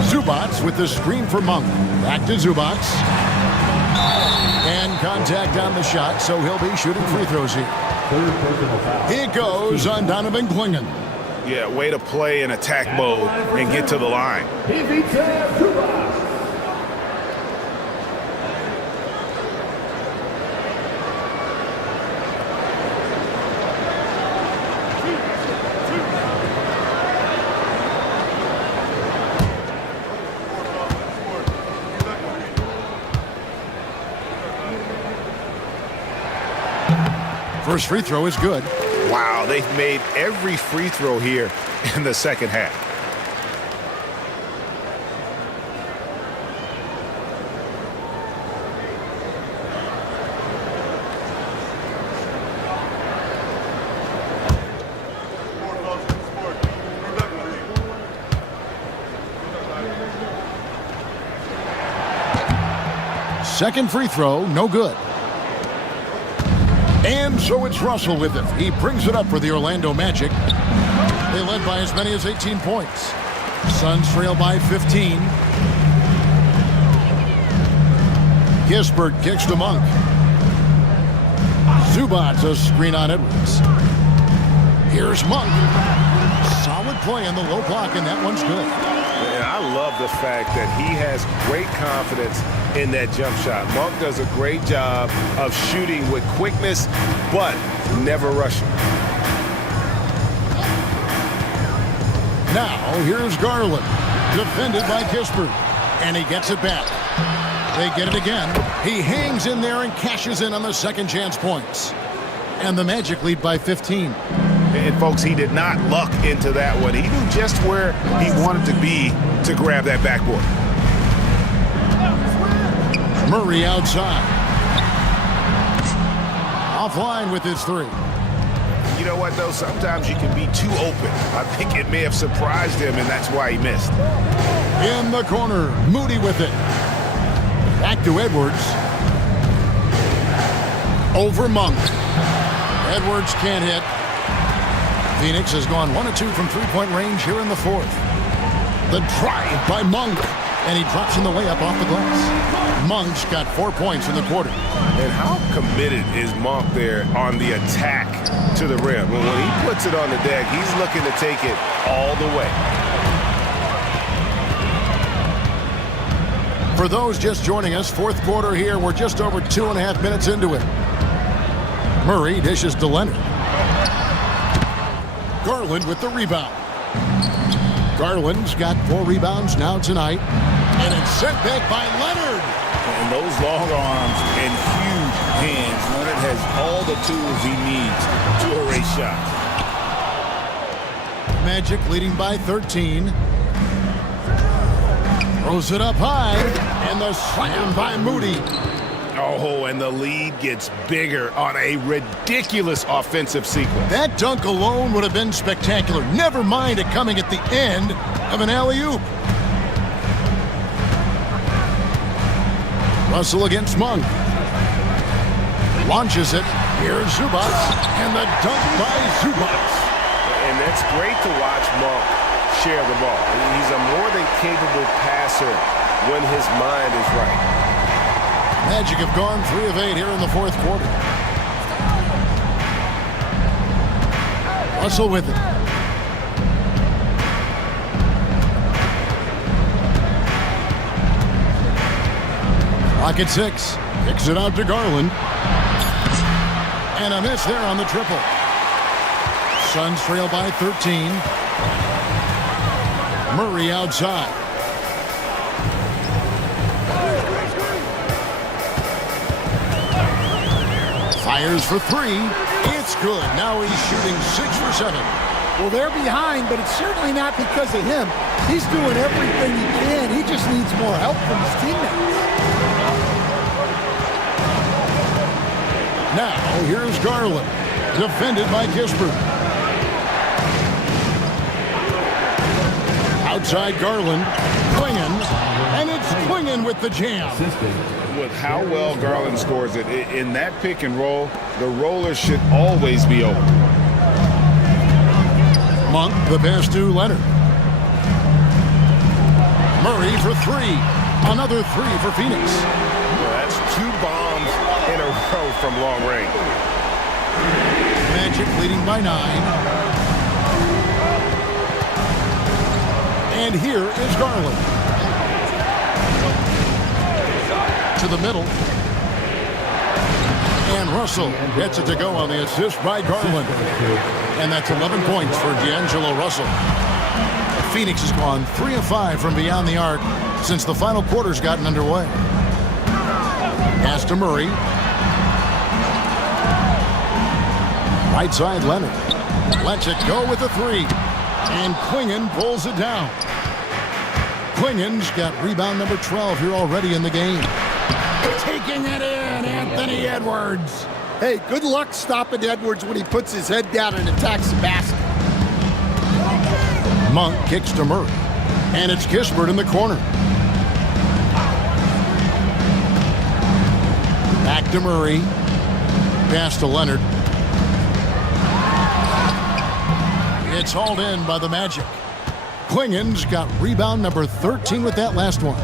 Zubats with the screen for Monk. Back to Zubats. And contact on the shot, so he'll be shooting free throws here. Third personal foul. He goes on Donovan Clingan. Yeah, way to play in attack mode and get to the line. He beats Zubats. First free throw is good. Wow, they've made every free throw here in the second half. Second free throw, no good. And so it's Russell with it. He brings it up for the Orlando Magic. They led by as many as 18 points. Suns trail by 15. Kispert kicks to Monk. Zubats a screen on Edwards. Here's Monk. Solid play in the low block, and that one's good. And I love the fact that he has great confidence in that jump shot. Monk does a great job of shooting with quickness, but never rushing. Now, here's Garland, defended by Kispert, and he gets it back. They get it again. He hangs in there and cashes in on the second chance points. And the Magic lead by 15. And, folks, he did not luck into that one. He knew just where he wanted to be to grab that backboard. Murray outside. Offline with his three. You know what, though? Sometimes you can be too open. I think it may have surprised him, and that's why he missed. In the corner, Moody with it. Back to Edwards. Over Monk. Edwards can't hit. Phoenix has gone 1 of 2 from three-point range here in the fourth. The drive by Monk. And he drops in the layup off the glass. Monk's got 4 points in the quarter. And how committed is Monk there on the attack to the rim? When he puts it on the deck, he's looking to take it all the way. For those just joining us, fourth quarter here. We're just over 2.5 minutes into it. Murray dishes to Leonard. Garland with the rebound. Garland's got 4 rebounds now tonight. And it's sent back by Leonard. And those long arms and huge hands. Leonard has all the tools he needs to erase shots. Magic leading by 13. Throws it up high, and the slam by Moody. Oh, and the lead gets bigger on a ridiculous offensive sequence. That dunk alone would have been spectacular. Never mind it coming at the end of an alley-oop. Russell against Monk. Launches it. Here's Zubac, and the dunk by Zubac. And it's great to watch Monk share the ball. He's a more than capable passer when his mind is right. Magic have gone 3 of 8 here in the fourth quarter. Russell with it. Clock at 6. Kicks it out to Garland. And a miss there on the triple. Suns trail by 13. Murray outside. Fires for 3. It's good. Now he's shooting 6 for 7. Well, they're behind, but it's certainly not because of him. He's doing everything he can. He just needs more help from his teammates. Now, here's Garland. Defended by Kispert. Outside Garland. Clingan. And it's Clingan with the jam. With how well Garland scores it, in that pick and roll, the roller should always be open. Monk, the pass to Leonard. Murray for 3. Another 3 for Phoenix. Well, that's 2 bombs in a row from long range. Magic leading by 9. And here is Garland. To the middle. And Russell gets it to go on the assist by Garland. And that's 11 points for D'Angelo Russell. Phoenix has gone 3 of 5 from beyond the arc since the final quarter's gotten underway. Pass to Murray. Right side Leonard. Lets it go with a 3. And Clingan pulls it down. Clingan's got rebound number 12 here already in the game. Taking it in, Anthony Edwards. Hey, good luck stopping Edwards when he puts his head down and attacks the basket. Monk kicks to Murray. And it's Kispert in the corner. Back to Murray. Pass to Leonard. It's hauled in by the Magic. Clingan's got rebound number 13 with that last one.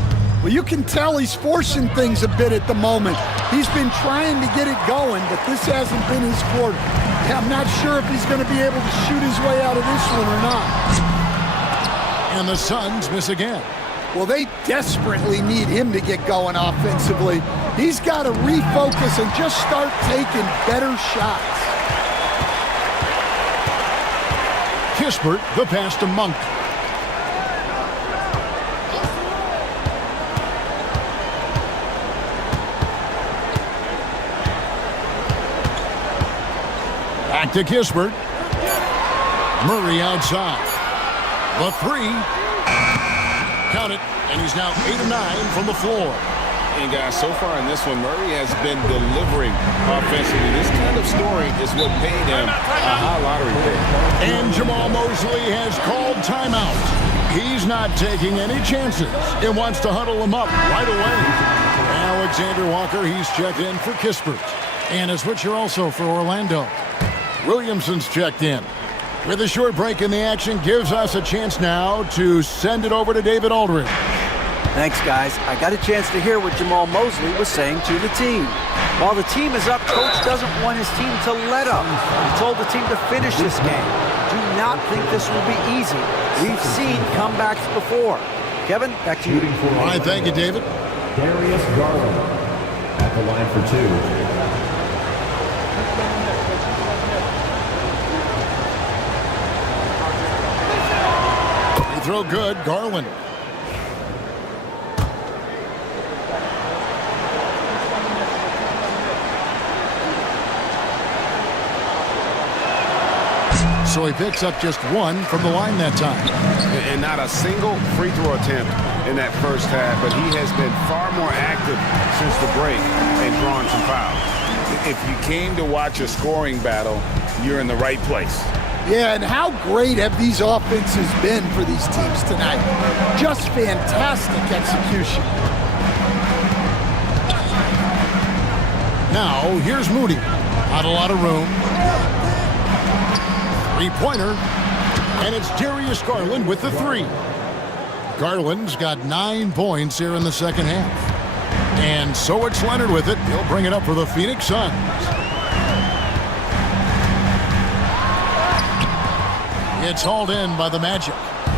Well, you can tell he's forcing things a bit at the moment. He's been trying to get it going, but this hasn't been his quarter. I'm not sure if he's going to be able to shoot his way out of this one or not. And the Suns miss again. Well, they desperately need him to get going offensively. He's got to refocus and just start taking better shots. Kispert, the pass to Monk. Back to Kispert. Murray outside. The 3. Count it. And he's now 8 of 9 from the floor. And guys, so far in this one, Murray has been delivering offensively. This kind of scoring is what paid him a high lottery pick. And Jamal Mosley has called timeout. He's not taking any chances. It wants to huddle him up right away. Alexander Walker, he's checked in for Kispert. And a switcher also for Orlando. Williamson's checked in. With a short break in the action, gives us a chance now to send it over to David Aldridge. Thanks, guys. I got a chance to hear what Jamal Mosley was saying to the team. While the team is up, Coach doesn't want his team to let up. He told the team to finish this game. Do not think this will be easy. We've seen comebacks before. Kevin, back to you. All right, thank you, David. Darius Garland at the line for 2. Free throw good, Garland. So he picks up just one from the line that time. And not a single free throw attempt in that first half, but he has been far more active since the break and drawn some fouls. If you came to watch a scoring battle, you're in the right place. Yeah, and how great have these offenses been for these teams tonight? Just fantastic execution. Now, here's Moody. Not a lot of room. Three-pointer. And it's Darius Garland with the three. Garland's got 9 points here in the second half. And so it's Leonard with it. He'll bring it up for the Phoenix Suns. It's hauled in by the Magic.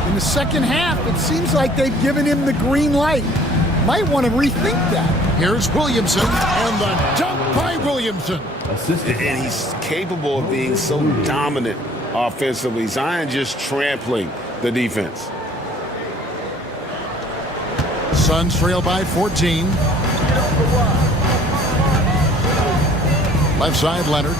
In the second half, it seems like they've given him the green light. Might want to rethink that. Here's Williamson, and the dunk by Williamson. And he's capable of being so dominant offensively. Zion just trampling the defense. Suns trail by 14. Left side, Leonard.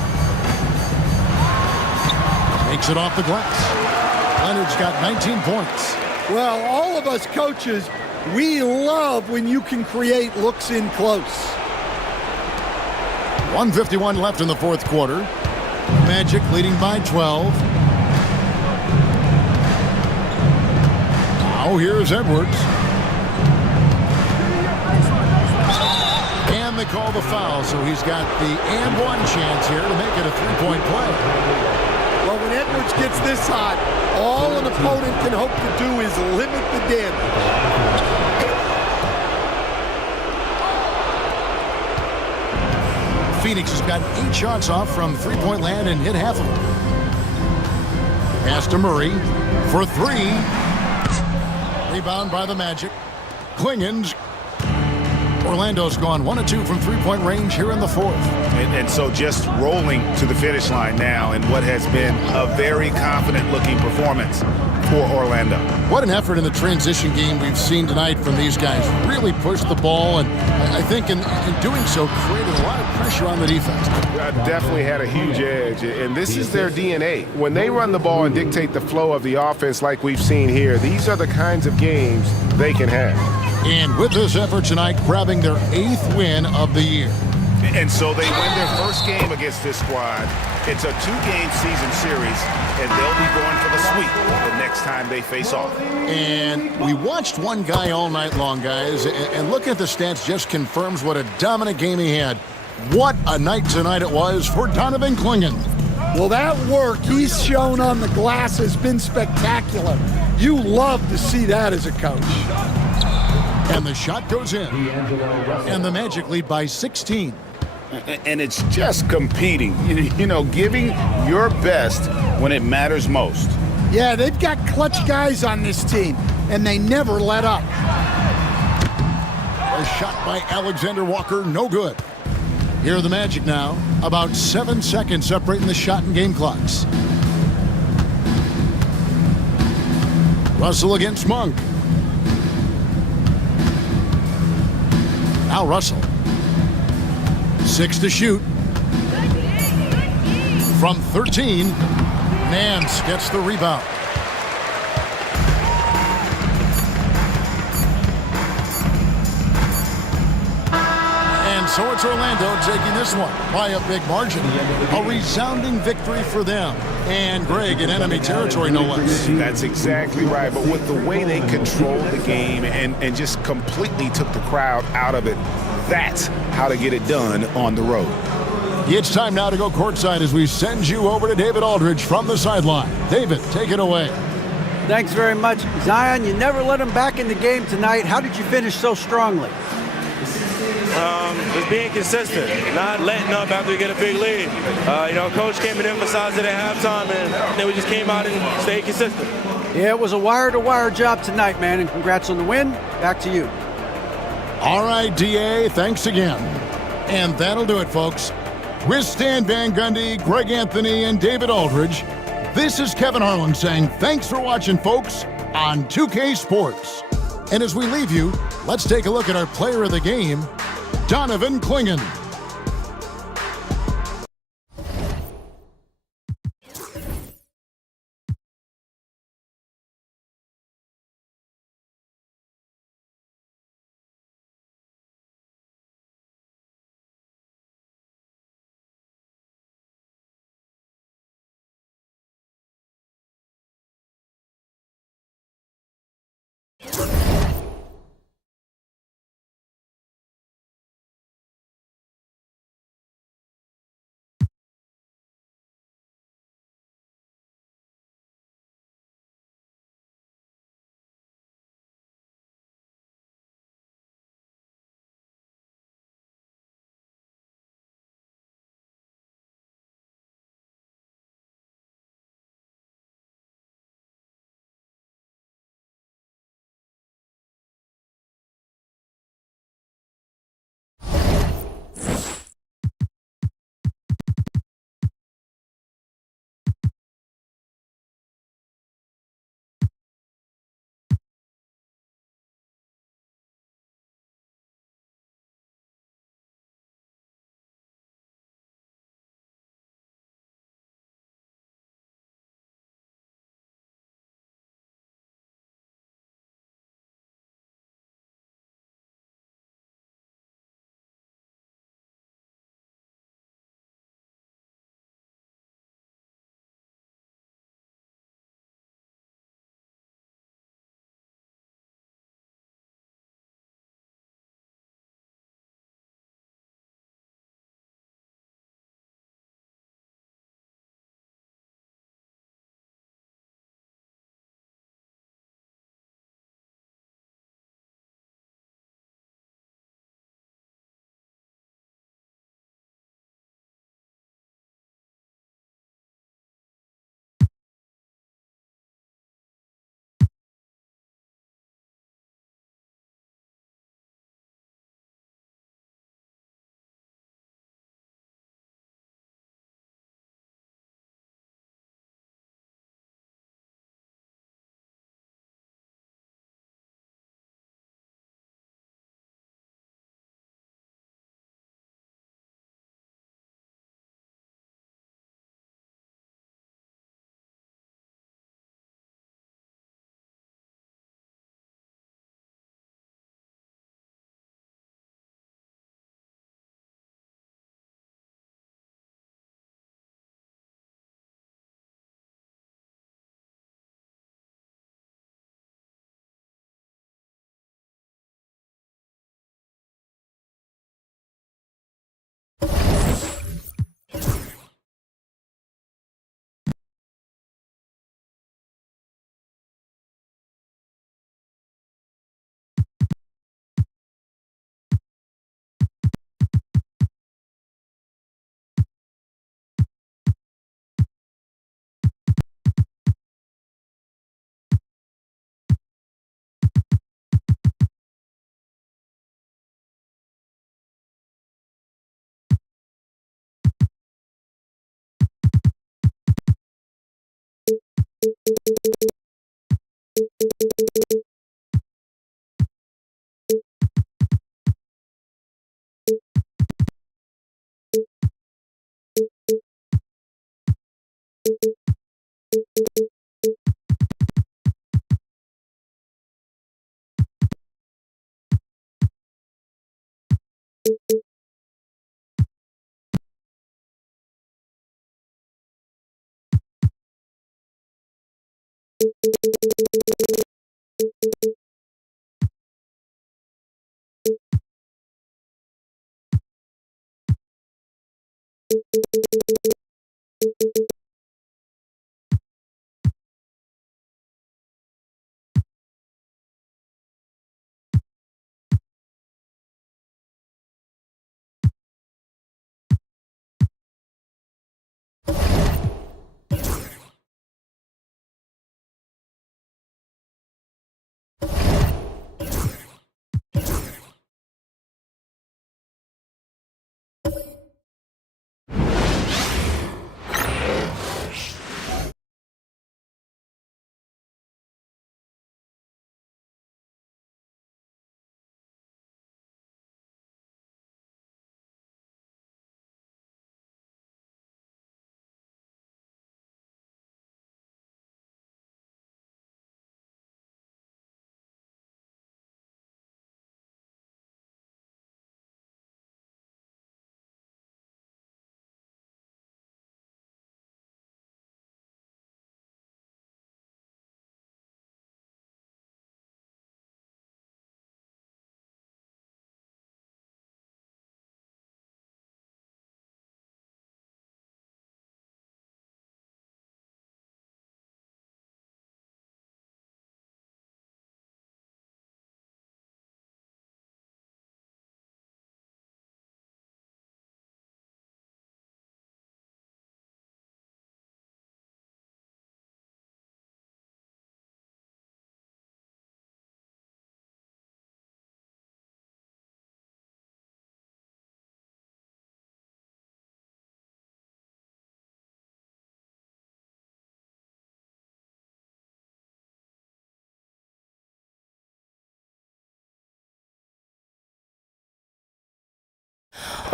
Takes it off the glass. Leonard's got 19 points. Well, all of us coaches, we love when you can create looks in close. 1:51 left in the fourth quarter. Magic leading by 12. Now here's Edwards. And they call the foul, so he's got the and one chance here to make it a three-point play. Well, when Edwards gets this hot, all an opponent can hope to do is limit the damage. Phoenix has got 8 shots off from three-point land and hit half of them. Pass to Murray for 3. Rebound by the Magic. Klingen's. Orlando's gone 1 of 2 from three-point range here in the fourth. And so just rolling to the finish line now in what has been a very confident-looking performance for Orlando. What an effort in the transition game we've seen tonight from these guys. Really pushed the ball, and I think in doing so created a lot of pressure on the defense. Definitely had a huge edge, and this is their DNA. When they run the ball and dictate the flow of the offense like we've seen here, these are the kinds of games they can have. And with this effort tonight, grabbing their 8th win of the year. And so they win their first game against this squad. It's a 2-game season series, and they'll be going for the sweep the next time they face off. And we watched one guy all night long, guys, and looking at the stats just confirms what a dominant game he had. What a night tonight it was for Donovan Clingan. Well, that work he's shown on the glass has been spectacular. You love to see that as a coach. And the shot goes in. And the Magic lead by 16. And it's just competing, you know, giving your best when it matters most. Yeah, they've got clutch guys on this team, and they never let up. A shot by Alexander Walker, no good. Here are the Magic now. About 7 seconds separating the shot and game clocks. Russell against Monk. Now Russell. 6 to shoot. From 13, Nance gets the rebound. And so it's Orlando taking this one by a big margin. A resounding victory for them. And Greg in enemy territory, no less. That's exactly right. But with the way they controlled the game and just completely took the crowd out of it, that's how to get it done on the road. It's time now to go courtside as we send you over to David Aldridge from the sideline. David, take it away. Thanks very much. Zion, you never let him back in the game tonight. How did you finish so strongly? Just being consistent, not letting up after we get a big lead. Coach came and emphasized it at halftime, and then we just came out and stayed consistent. Yeah, it was a wire-to-wire job tonight, man, and congrats on the win. Back to you. All right, DA, thanks again. And that'll do it, folks. With Stan Van Gundy, Greg Anthony, and David Aldridge, this is Kevin Harlan saying thanks for watching, folks, on 2K Sports. And as we leave you, let's take a look at our player of the game, Donovan Clingan.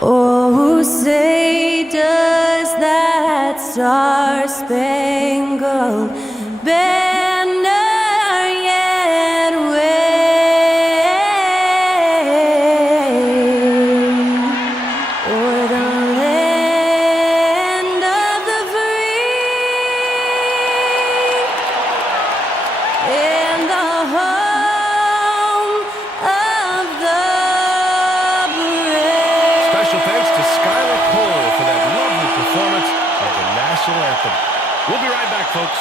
Oh, say does that star-spangled banner yet wave o'er the land of the free and the home of the Special thanks to Skylar Cole for that lovely performance of the national anthem. We'll be right back, folks.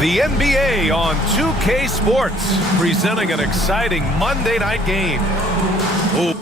The NBA on 2K Sports, presenting an exciting Monday night game. Ooh.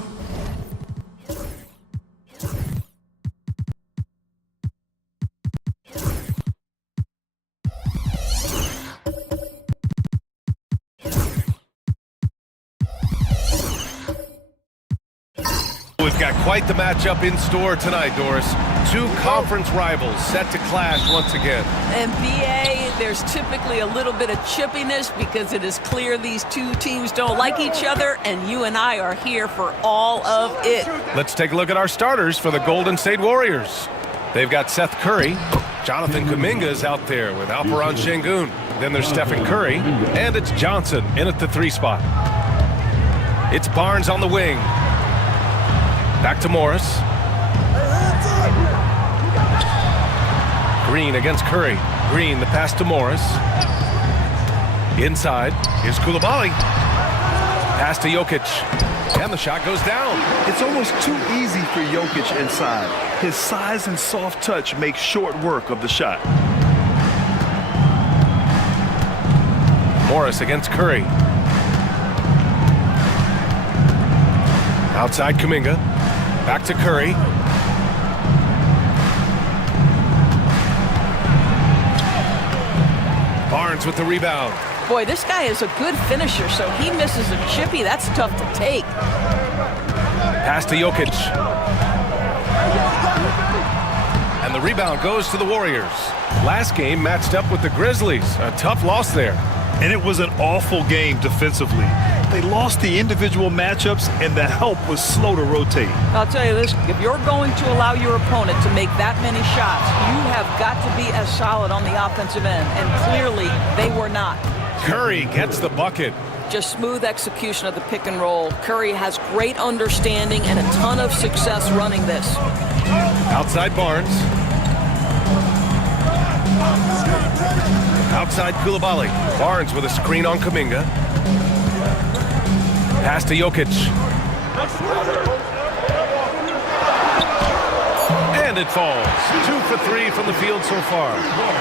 We've got quite the matchup in store tonight, Doris. Two conference rivals set to clash once again. NBA, there's typically a little bit of chippiness because it is clear these two teams don't like each other, and you and I are here for all of it. Let's take a look at our starters for the Golden State Warriors. They've got Seth Curry. Jonathan Kuminga is out there with Alperen Şengün. Then there's Stephen Curry, and it's Johnson in at the 3 spot. It's Barnes on the wing. Back to Morris. Green against Curry. Green, the pass to Morris. Inside, here's Koulibaly. Pass to Jokic. And the shot goes down. It's almost too easy for Jokic inside. His size and soft touch make short work of the shot. Morris against Curry. Outside Kuminga. Back to Curry. Barnes with the rebound. Boy, this guy is a good finisher, so he misses a chippy. That's tough to take. Pass to Jokic. And the rebound goes to the Warriors. Last game matched up with the Grizzlies. A tough loss there. And it was an awful game defensively. They lost the individual matchups, and the help was slow to rotate. I'll tell you this, if you're going to allow your opponent to make that many shots, you have got to be as solid on the offensive end, and clearly they were not. Curry gets the bucket. Just smooth execution of the pick and roll. Curry has great understanding and a ton of success running this. Outside Barnes. Outside Koulibaly. Barnes with a screen on Kuminga. Pass to Jokic. And it falls. 2 for 3 from the field so far.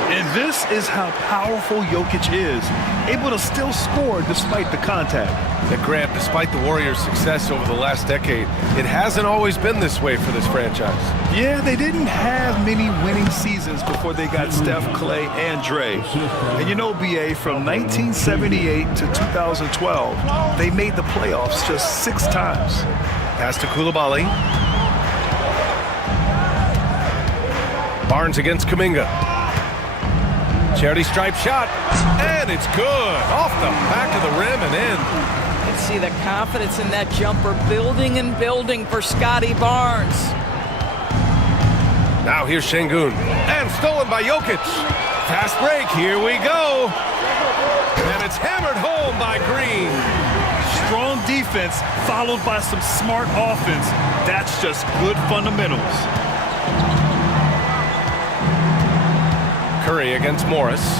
And this is how powerful Jokic is, able to still score despite the contact. That Grant, despite the Warriors' success over the last decade, it hasn't always been this way for this franchise. Yeah, they didn't have many winning seasons before they got Steph, Clay, and Dre. And you know, BA, from 1978 to 2012, they made the playoffs just 6 times. Pass to Koulibaly. Barnes against Kuminga. Charity stripe shot, and it's good. Off the back of the rim and in. You can see the confidence in that jumper building and building for Scotty Barnes. Now here's Şengün, and stolen by Jokic. Fast break, here we go. And it's hammered home by Green. Strong defense followed by some smart offense. That's just good fundamentals. Curry against Morris.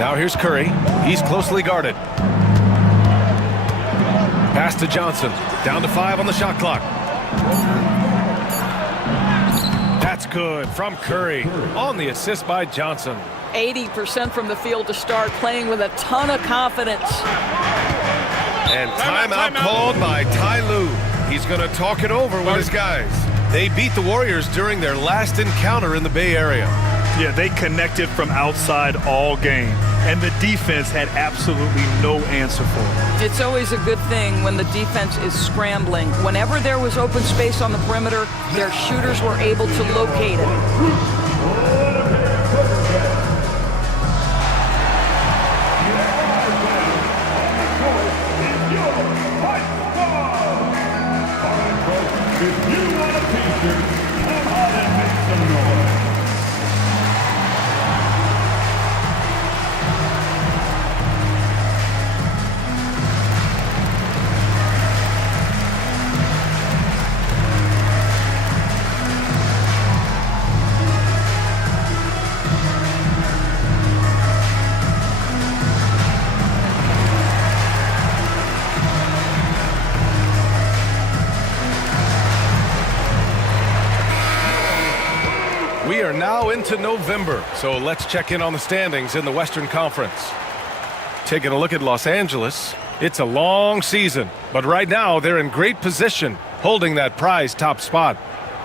Now here's Curry. He's closely guarded. Pass to Johnson. Down to 5 on the shot clock. That's good from Curry on the assist by Johnson. 80% from the field to start, playing with a ton of confidence. And timeout called by Ty Lue. He's going to talk it over with his guys. They beat the Warriors during their last encounter in the Bay Area. Yeah, they connected from outside all game, and the defense had absolutely no answer for it. It's always a good thing when the defense is scrambling. Whenever there was open space on the perimeter, their shooters were able to locate it. We are now into November, so let's check in on the standings in the Western Conference. Taking a look at Los Angeles, it's a long season, but right now they're in great position, holding that prized top spot.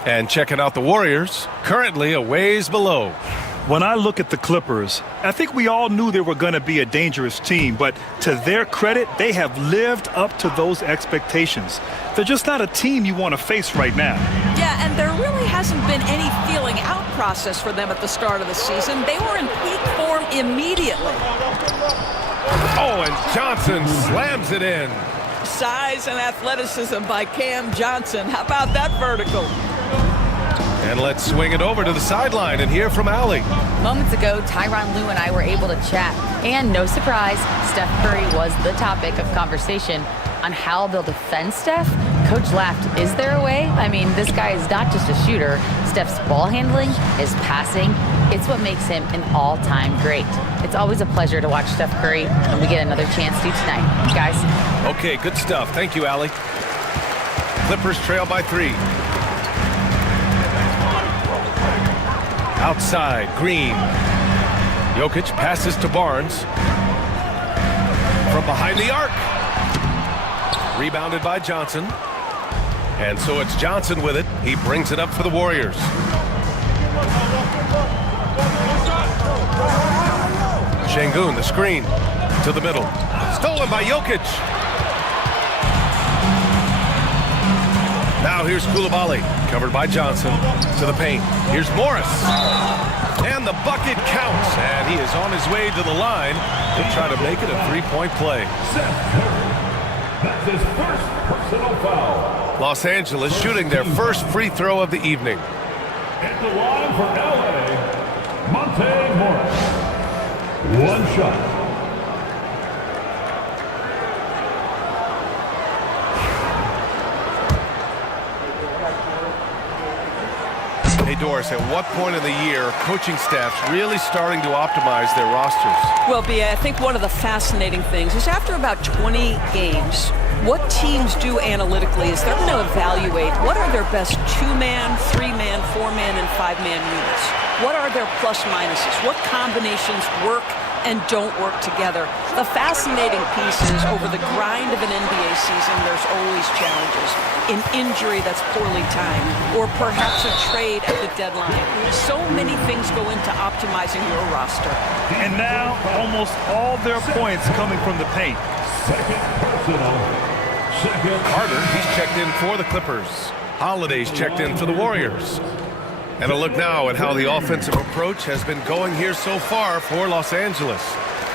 And checking out the Warriors, currently a ways below. When I look at the Clippers, I think we all knew they were going to be a dangerous team, but to their credit, they have lived up to those expectations. They're just not a team you want to face right now. Yeah, and there really hasn't been any feeling out process for them at the start of the season. They were in peak form immediately. Oh, and Johnson slams it in. Size and athleticism by Cam Johnson. How about that vertical? And let's swing it over to the sideline and hear from Allie. Moments ago, Tyronn Lue and I were able to chat. And no surprise, Steph Curry was the topic of conversation on how they'll defend Steph. Coach laughed. Is there a way? I mean, this guy is not just a shooter. Steph's ball handling, his passing, it's what makes him an all-time great. It's always a pleasure to watch Steph Curry, and we get another chance to tonight. Guys. Okay, good stuff. Thank you, Allie. Clippers trail by 3. Outside, Green. Jokic passes to Barnes. From behind the arc. Rebounded by Johnson. And so it's Johnson with it. He brings it up for the Warriors. Şengün, the screen. To the middle. Stolen by Jokic. Now here's Koulibaly, covered by Johnson, to the paint. Here's Morris. And the bucket counts, and he is on his way to the line to try to make it a three-point play. That's his first personal foul. Los Angeles shooting their first free throw of the evening. At the line for LA, Monte Morris. One shot. Hey, Doris, at what point of the year are coaching staffs really starting to optimize their rosters? Well, I think one of the fascinating things is after about 20 games, what teams do analytically is they're going to evaluate what are their best 2-man, 3-man, 4-man, and 5-man units. What are their plus minuses? What combinations work and don't work together? The fascinating piece is over the grind of an NBA season, there's always challenges. An injury that's poorly timed, or perhaps a trade at the deadline. So many things go into optimizing your roster. And now, almost all their points coming from the paint. Second personal. Carter, he's checked in for the Clippers. Holiday's checked in for the Warriors. And a look now at how the offensive approach has been going here so far for Los Angeles.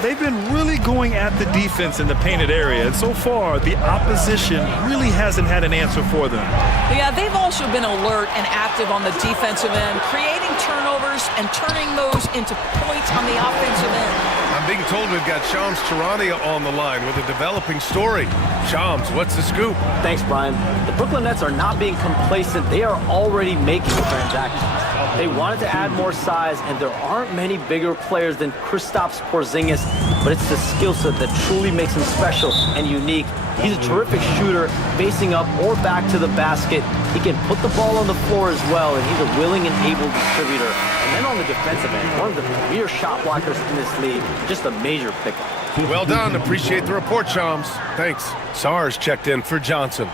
They've been really going at the defense in the painted area, and so far the opposition really hasn't had an answer for them. Yeah, they've also been alert and active on the defensive end, creating turnovers and turning those into points on the offensive end. I'm being told we've got Shams Charania on the line with a developing story. Shams, what's the scoop? Thanks, Brian. The Brooklyn Nets are not being complacent. They are already making transactions. They wanted to add more size, and there aren't many bigger players than Kristaps Porzingis, but it's the skill set that truly makes him special and unique. He's a terrific shooter, facing up or back to the basket. He can put the ball on the floor as well, and he's a willing and able distributor. And then on the defensive end, one of the premier shot blockers in this league, just a major pickup. Well done. Appreciate the report, Shams. Thanks. Sars checked in for Johnson.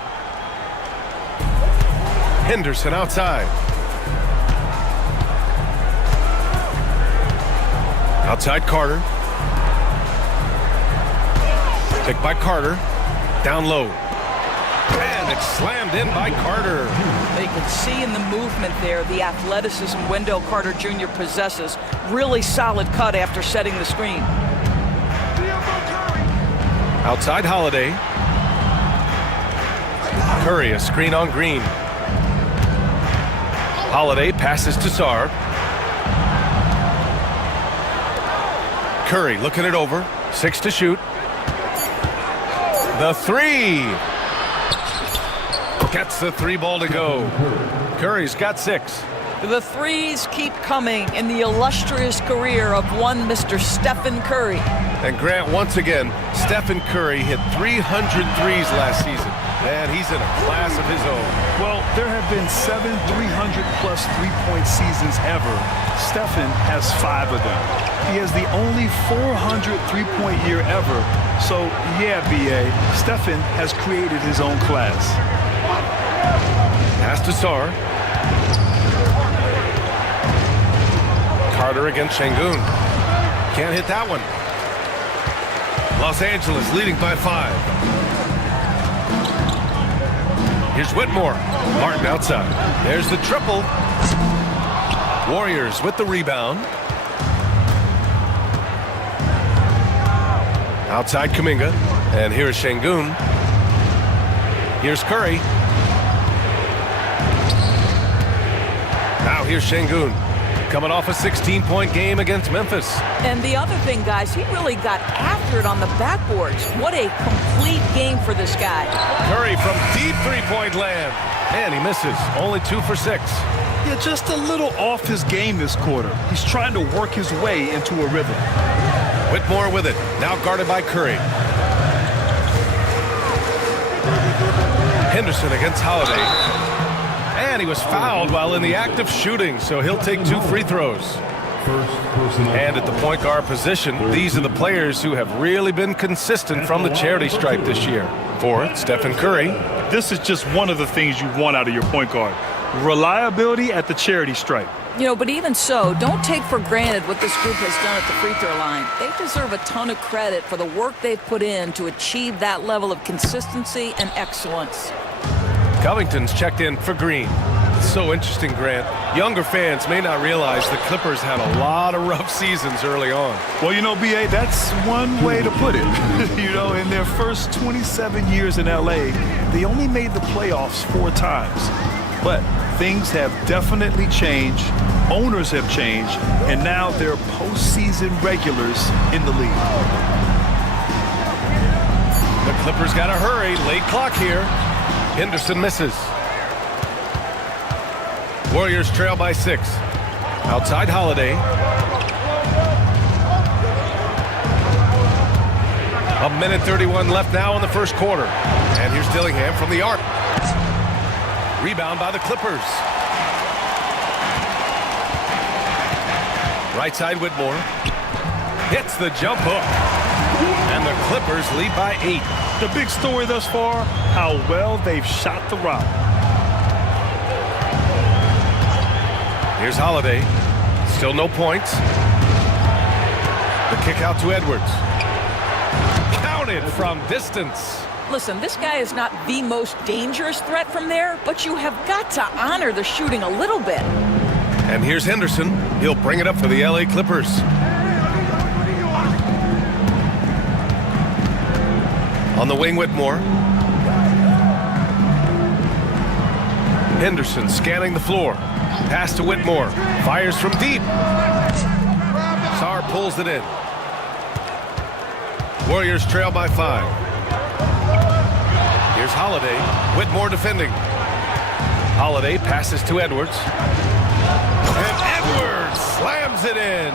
Henderson outside. Outside Carter. Picked by Carter. Down low. And it's slammed in by Carter. They can see in the movement there the athleticism Wendell Carter Jr. possesses. Really solid cut after setting the screen. Outside Holiday. Curry, a screen on Green. Holiday passes to Sarr. Curry looking it over. 6 to shoot. The three. Gets the three ball to go. Curry's got 6. The threes keep coming in the illustrious career of one Mr. Stephen Curry. And Grant, once again, Stephen Curry hit 300 threes last season. And he's in a class of his own. Well, there have been 7 300-plus three-point seasons ever. Stephen has 5 of them. He has the only 400 three-point year ever. So, yeah, B.A., Stephen has created his own class. Pass to Sarr. Carter against Şengün. Can't hit that one. Los Angeles leading by 5. Here's Whitmore. Martin outside. There's the triple. Warriors with the rebound. Outside Kuminga. And here's Şengün. Here's Curry. Now here's Şengün. Coming off a 16-point game against Memphis. And the other thing, guys, he really got after it on the backboards. What a complete game for this guy. Curry from deep three-point land. And he misses. Only 2 for 6. Yeah, just a little off his game this quarter. He's trying to work his way into a rhythm. Whitmore with it. Now guarded by Curry. Henderson against Holiday. And he was fouled while in the act of shooting, so he'll take 2 free throws. And at the point guard position, these are the players who have really been consistent from the charity stripe this year. For Stephen Curry. This is just one of the things you want out of your point guard. Reliability at the charity stripe. You know, but even so, don't take for granted what this group has done at the free throw line. They deserve a ton of credit for the work they've put in to achieve that level of consistency and excellence. Covington's checked in for Green. It's so interesting, Grant. Younger fans may not realize the Clippers had a lot of rough seasons early on. Well, B.A., that's one way to put it. In their first 27 years in L.A., they only made the playoffs 4 times. But things have definitely changed. Owners have changed. And now they're postseason regulars in the league. The Clippers got to hurry. Late clock here. Henderson misses. Warriors trail by 6. Outside Holiday. A minute 31 left now in the first quarter. And here's Dillingham from the arc. Rebound by the Clippers. Right side Whitmore. Hits the jump hook. And the Clippers lead by 8. The big story thus far, how well they've shot the rock. Here's Holiday. Still no points. The kick out to Edwards. Counted from distance. Listen, this guy is not the most dangerous threat from there, but you have got to honor the shooting a little bit. And here's Henderson. He'll bring it up for the LA Clippers. On the wing, Whitmore. Henderson scanning the floor. Pass to Whitmore. Fires from deep. Sarr pulls it in. Warriors trail by 5. Here's Holiday. Whitmore defending. Holiday passes to Edwards. And Edwards slams it in.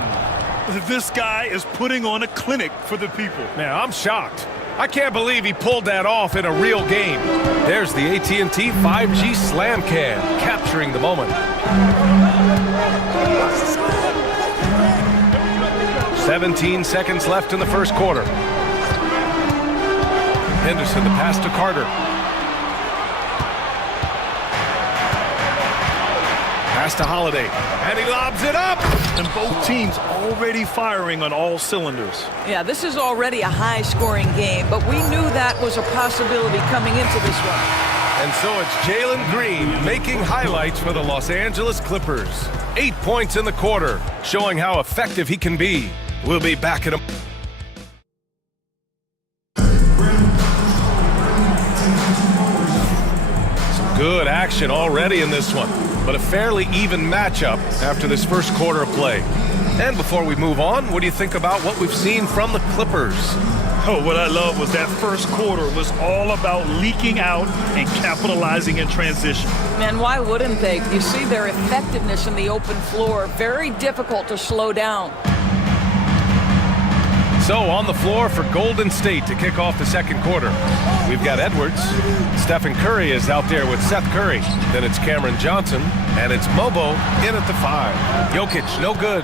This guy is putting on a clinic for the people. Man, I'm shocked. I can't believe he pulled that off in a real game. There's the AT&T 5G Slam Cam, capturing the moment. 17 seconds left in the first quarter. Henderson, the pass to Carter. Pass to Holiday, and he lobs it up! And both teams already firing on all cylinders. Yeah, this is already a high-scoring game, but we knew that was a possibility coming into this one. And so it's Jalen Green making highlights for the Los Angeles Clippers. 8 points in the quarter, showing how effective he can be. We'll be back in a... Some good action already in this one, but a fairly even matchup after this first quarter of play. And before we move on, what do you think about what we've seen from the Clippers? Oh, what I love was that first quarter was all about leaking out and capitalizing in transition. Man, why wouldn't they? You see their effectiveness in the open floor. Very difficult to slow down. So on the floor for Golden State to kick off the second quarter. We've got Edwards. Stephen Curry is out there with Seth Curry. Then it's Cameron Johnson. And it's Mobo in at the 5. Jokic, no good.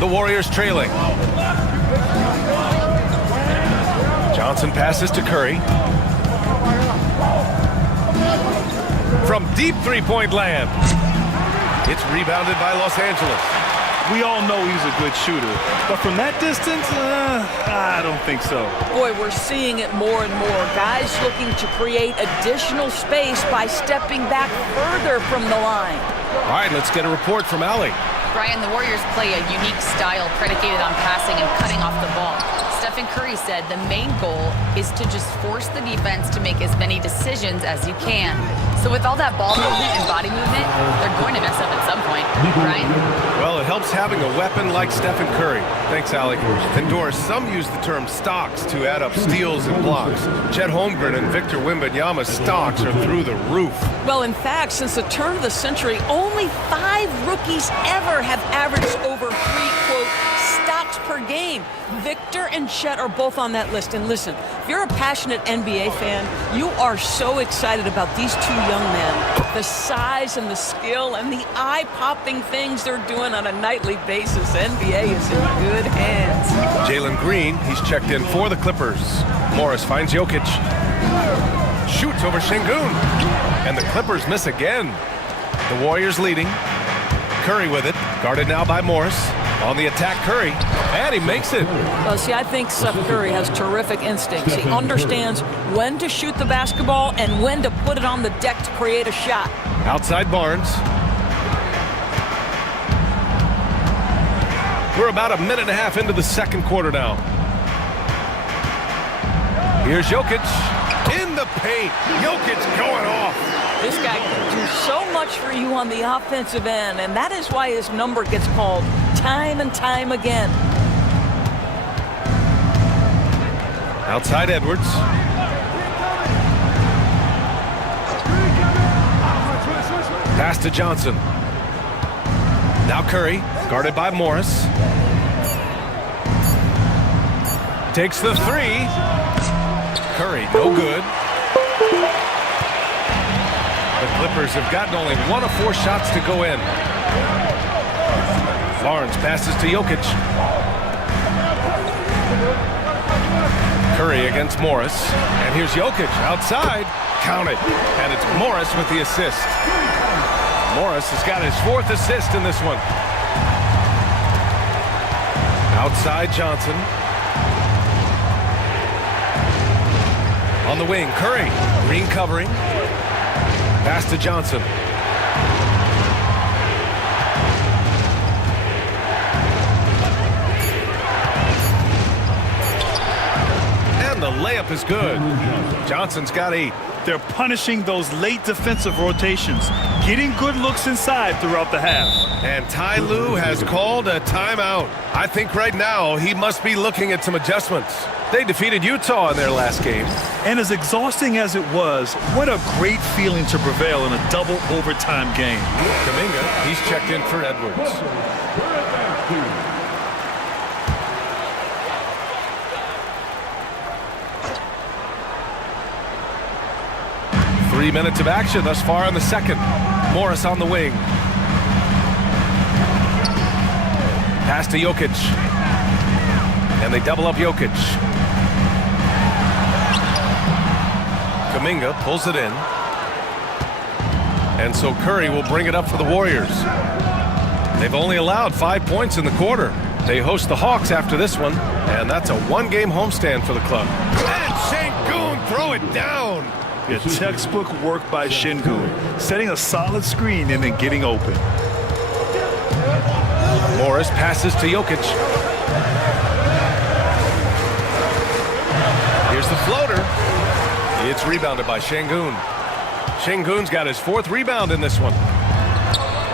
The Warriors trailing. Johnson passes to Curry. From deep three-point land. It's rebounded by Los Angeles. We all know he's a good shooter, but from that distance, I don't think so. Boy, we're seeing it more and more. Guys looking to create additional space by stepping back further from the line. All right, let's get a report from Allie. Brian, the Warriors play a unique style predicated on passing and cutting off the ball. Stephen Curry said the main goal is to just force the defense to make as many decisions as you can. So with all that ball movement and body movement, they're going to mess up at some point. Brian? Well, it helps having a weapon like Stephen Curry. Thanks, Allie. And Doris, some use the term stocks to add up steals and blocks. Chet Holmgren and Victor Wembanyama's stocks are through the roof. Well, in fact, since the turn of the century, only 5 rookies ever have averaged over 3, quote, stocks per game. Victor and Chet are both on that list. And listen, if you're a passionate NBA fan, you are so excited about these 2 young men. The size and the skill and the eye-popping things they're doing on a nightly basis. NBA is in good hands. Jalen Green, he's checked in for the Clippers. Morris finds Jokic. Shoots over Şengün. And the Clippers miss again. The Warriors leading. Curry with it. Guarded now by Morris. On the attack, Curry. And he makes it. Well, see, I think Steph Curry has terrific instincts. He understands when to shoot the basketball and when to put it on the deck to create a shot. Outside Barnes. We're about a minute and a half into the second quarter now. Here's Jokic in the paint. Jokic going off. This guy can do so much for you on the offensive end, and that is why his number gets called time and time again. Outside Edwards. Pass to Johnson. Now Curry, guarded by Morris. Takes the three. Curry, no good. The Clippers have gotten only 1 of 4 shots to go in. Barnes passes to Jokic. Curry against Morris. And here's Jokic outside. Count it. And it's Morris with the assist. Morris has got his 4th assist in this one. Outside Johnson. On the wing, Curry. Green covering. Pass to Johnson. And the layup is good. Johnson's got 8. They're punishing those late defensive rotations, getting good looks inside throughout the half. And Ty Lue has called a timeout. I think right now he must be looking at some adjustments. They defeated Utah in their last game. And as exhausting as it was, what a great feeling to prevail in a double overtime game. Kuminga, he's checked in for Edwards. 3 minutes of action thus far in the second. Morris on the wing. Pass to Jokic. And they double up Jokic. Kuminga pulls it in. And so Curry will bring it up for the Warriors. They've only allowed 5 points in the quarter. They host the Hawks after this one, and that's a 1-game homestand for the club. And Şengün throw it down. A textbook work by Şengün, setting a solid screen and then getting open. Morris passes to Jokic. Here's the floater. It's rebounded by Şengün. Şengün's got his 4th rebound in this one.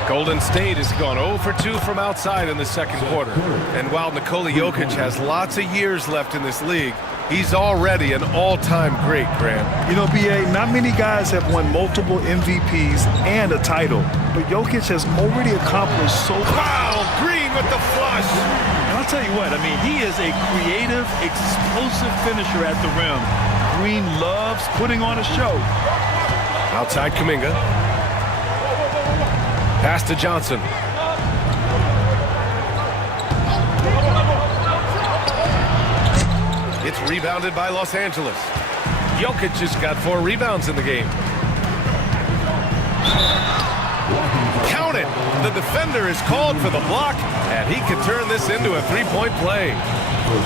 Golden State has gone 0 for 2 from outside in the second quarter. And while Nikola Jokic has lots of years left in this league, he's already an all-time great, Grant. You know, B.A., not many guys have won multiple MVPs and a title, but Jokic has already accomplished so much. Wow, Green with the flush. And I'll tell you what, I mean, he is a creative, explosive finisher at the rim. Green loves putting on a show. Outside Kuminga. Pass to Johnson. It's rebounded by Los Angeles. Jokic has got 4 rebounds in the game. Count it. The defender is called for the block, and he can turn this into a 3-point play.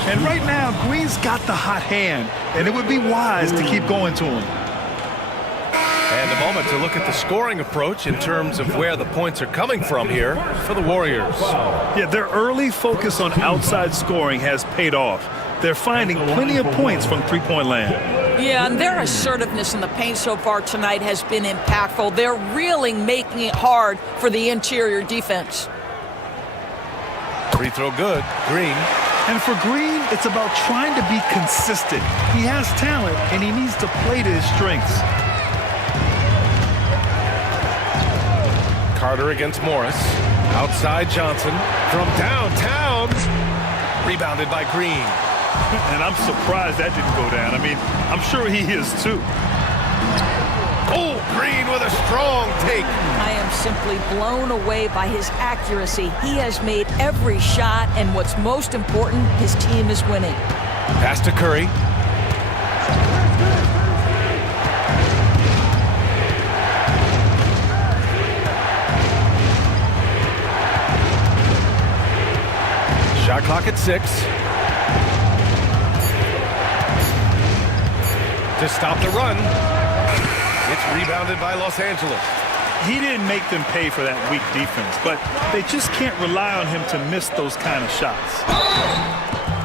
And right now, Green's got the hot hand, and it would be wise to keep going to him. And a moment to look at the scoring approach in terms of where the points are coming from here for the Warriors. Yeah, their early focus on outside scoring has paid off. They're finding plenty of points from three-point land. Yeah, and their assertiveness in the paint so far tonight has been impactful. They're really making it hard for the interior defense. Free throw good. Green. And for Green, it's about trying to be consistent. He has talent, and he needs to play to his strengths. Carter against Morris. Outside Johnson. From downtown. Rebounded by Green. And I'm surprised that didn't go down. I mean, I'm sure he is too. Oh, Green with a strong take. I am simply blown away by his accuracy. He has made every shot, and what's most important, his team is winning. Pass to Curry. Shot clock at 6. To stop the run. It's rebounded by Los Angeles. He didn't make them pay for that weak defense, but they just can't rely on him to miss those kind of shots.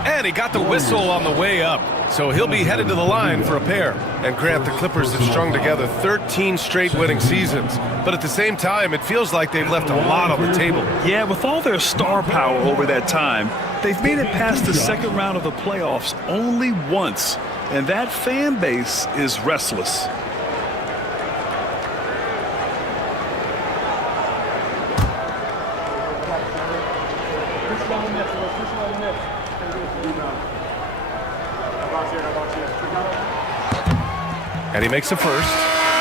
And he got the whistle on the way up, so he'll be headed to the line for a pair. And Grant, the Clippers have strung together 13 straight winning seasons, but at the same time, it feels like they've left a lot on the table. Yeah, with all their star power over that time, they've made it past the second round of the playoffs only once, and that fan base is restless. And he makes the first.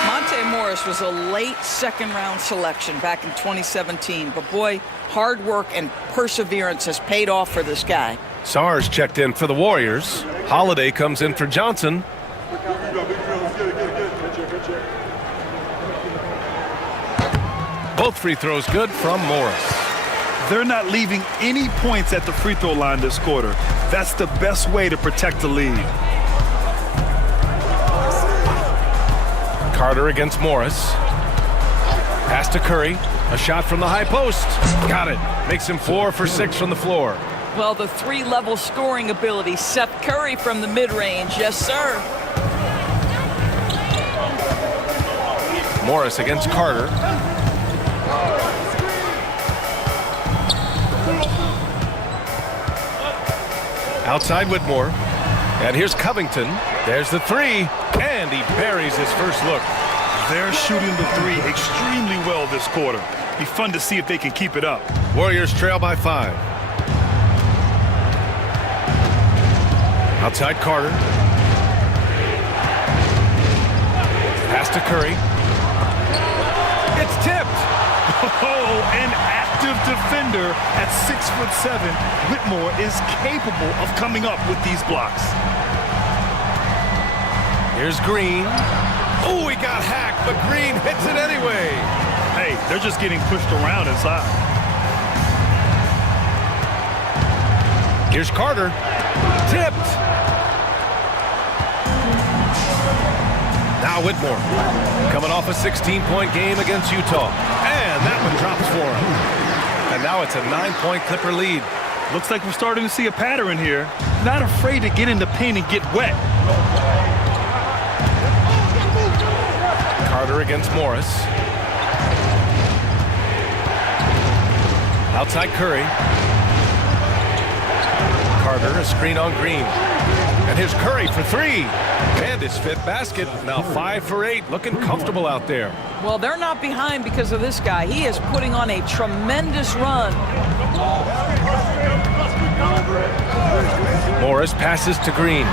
Monte Morris was a late second-round selection back in 2017. But, boy, hard work and perseverance has paid off for this guy. Sarr's checked in for the Warriors. Holiday comes in for Johnson. Both free throws good from Morris. They're not leaving any points at the free throw line this quarter. That's the best way to protect the lead. Carter against Morris. Pass to Curry. A shot from the high post. Got it. Makes him 4 for 6 from the floor. Well, the three-level scoring ability. Seth Curry from the mid-range. Yes, sir. Morris against Carter. Outside Whitmore. And here's Covington. There's the three. And he buries his first look. They're shooting the three extremely well this quarter. Be fun to see if they can keep it up. Warriors trail by 5. Outside Carter. Pass to Curry. It's tipped. Oh, an active defender at 6'7". Whitmore is capable of coming up with these blocks. Here's Green. Oh, he got hacked, but Green hits it anyway. Hey, they're just getting pushed around inside. Here's Carter. Tipped. Now Whitmore. Coming off a 16-point game against Utah. And that one drops for him. And now it's a 9-point Clipper lead. Looks like we're starting to see a pattern here. Not afraid to get in the paint and get wet. Carter against Morris. Outside Curry. Carter, a screen on Green. And here's Curry for 3. And his 5th basket. Now 5 for 8. Looking comfortable out there. Well, they're not behind because of this guy. He is putting on a tremendous run. Morris passes to Green.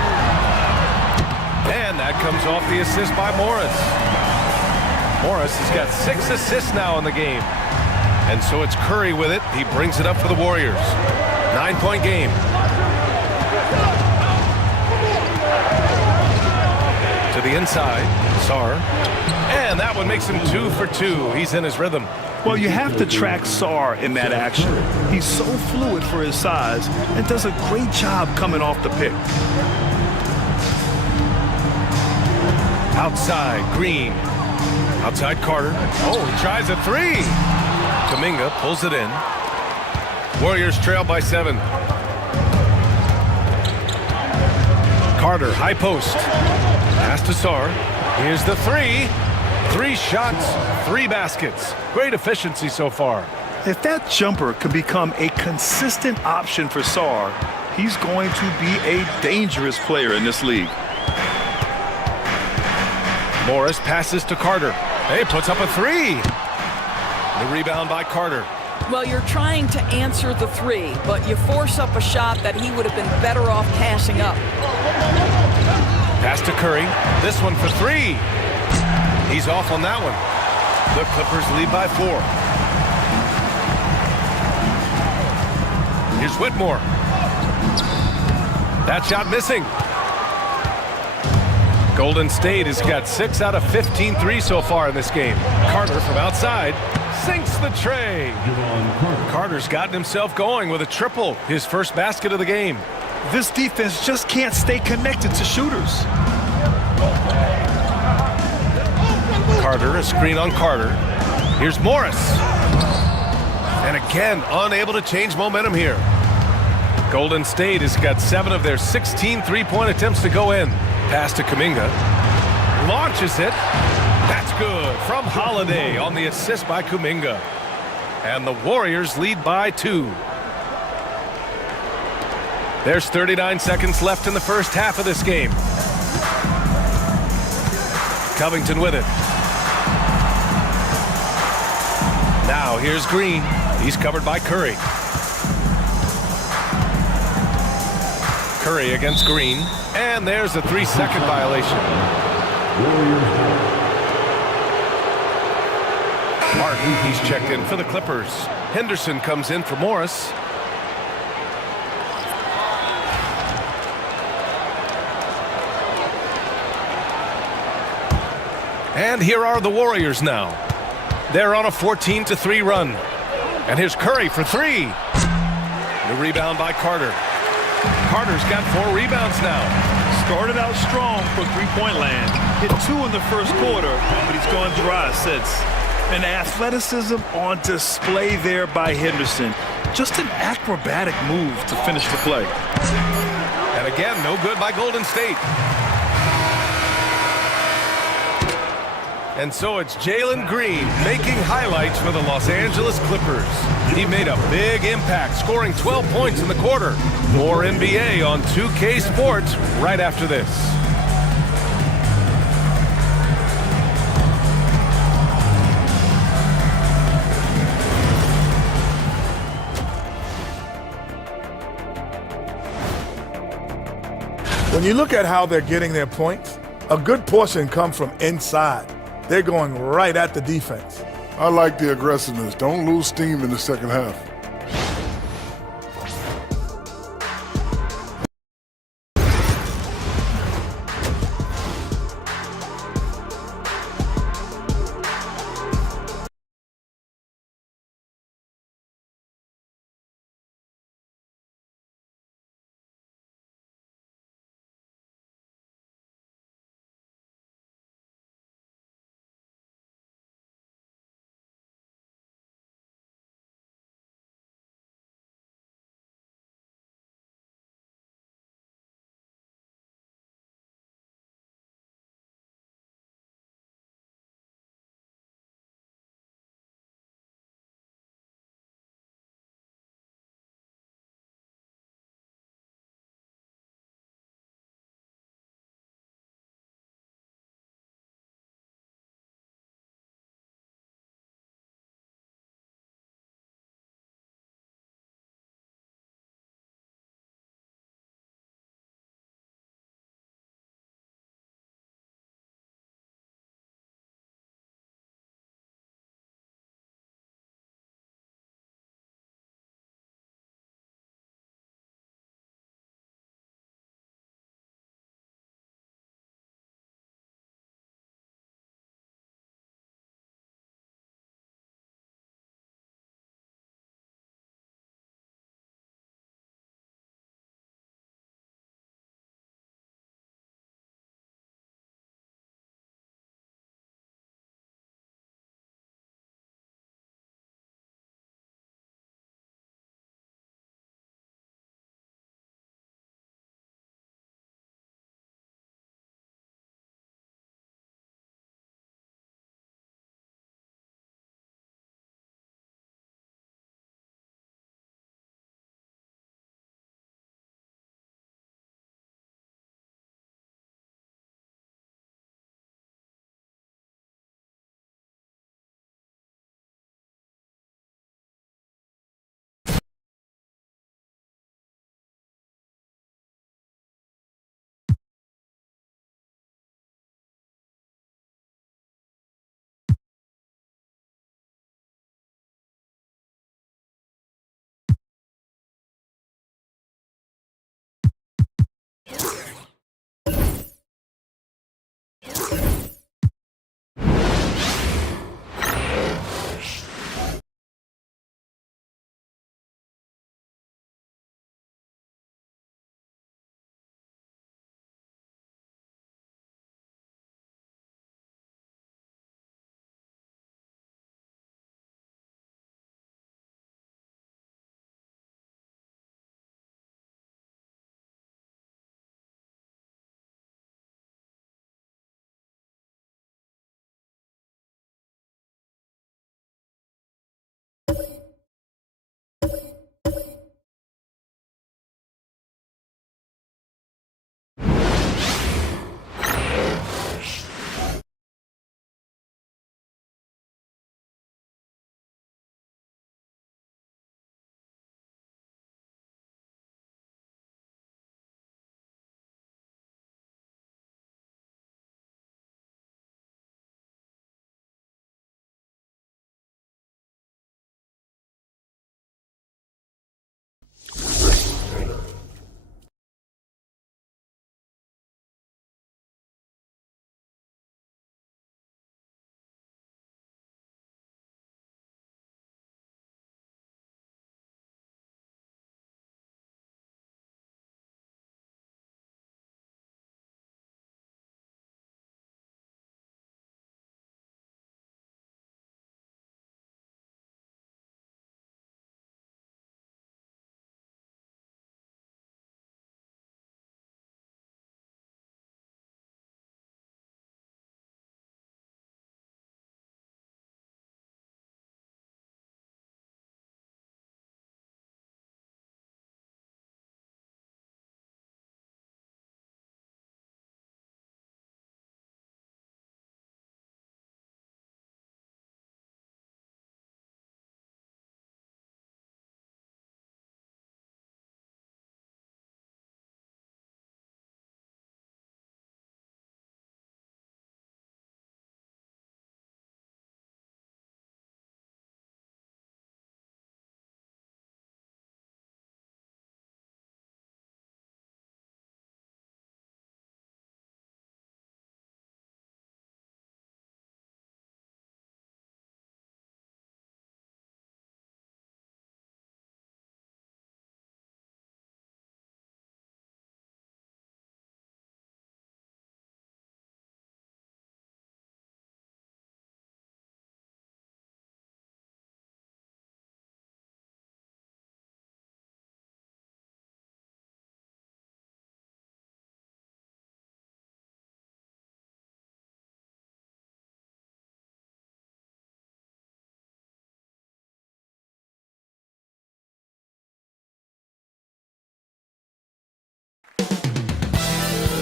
And that comes off the assist by Morris. Morris has got 6 assists now in the game. And so it's Curry with it. He brings it up for the Warriors. 9-point game. To the inside, Sarr. And that one makes him 2 for 2. He's in his rhythm. Well, you have to track Sarr in that action. He's so fluid for his size and does a great job coming off the pick. Outside, Green. Outside Carter. Oh, he tries a 3. Kuminga pulls it in. Warriors trail by 7. Carter, high post. Pass to Sarr. Here's the 3. 3 shots, 3 baskets. Great efficiency so far. If that jumper can become a consistent option for Sarr, he's going to be a dangerous player in this league. Morris passes to Carter. Hey, puts up a 3. The rebound by Carter. Well, you're trying to answer the 3, but you force up a shot that he would have been better off passing up. Pass to Curry. This one for 3. He's off on that one. The Clippers lead by 4. Here's Whitmore. That shot missing. Golden State has got 6 out of 15 threes so far in this game. Carter from outside sinks Makes the tray. Carter's gotten himself going with a triple, his first basket of the game. This defense just can't stay connected to shooters. Carter, a screen on Carter. Here's Morris. And again, unable to change momentum here. Golden State has got 7 of their 16 three-point attempts to go in. Pass to Kuminga. Launches it. That's good from Holiday on the assist by Kuminga. And the Warriors lead by 2. There's 39 seconds left in the first half of this game. Covington with it. Now here's Green. He's covered by Curry. Curry against Green. And there's a 3-second violation. Martin, he's checked in for the Clippers. Henderson comes in for Morris. And here are the Warriors now. They're on a 14-3 run. And here's Curry for 3. The rebound by Carter. Carter's got 4 rebounds now. Started out strong for three-point land. Hit 2 in the first quarter, but he's gone dry since. And athleticism on display there by Henderson. Just an acrobatic move to finish the play. And again, no good by Golden State. And so it's Jalen Green making highlights for the Los Angeles Clippers. He made a big impact, scoring 12 points in the quarter. More NBA on 2K Sports right after this. When you look at how they're getting their points, a good portion come from inside. They're going right at the defense. I like the aggressiveness. Don't lose steam in the second half.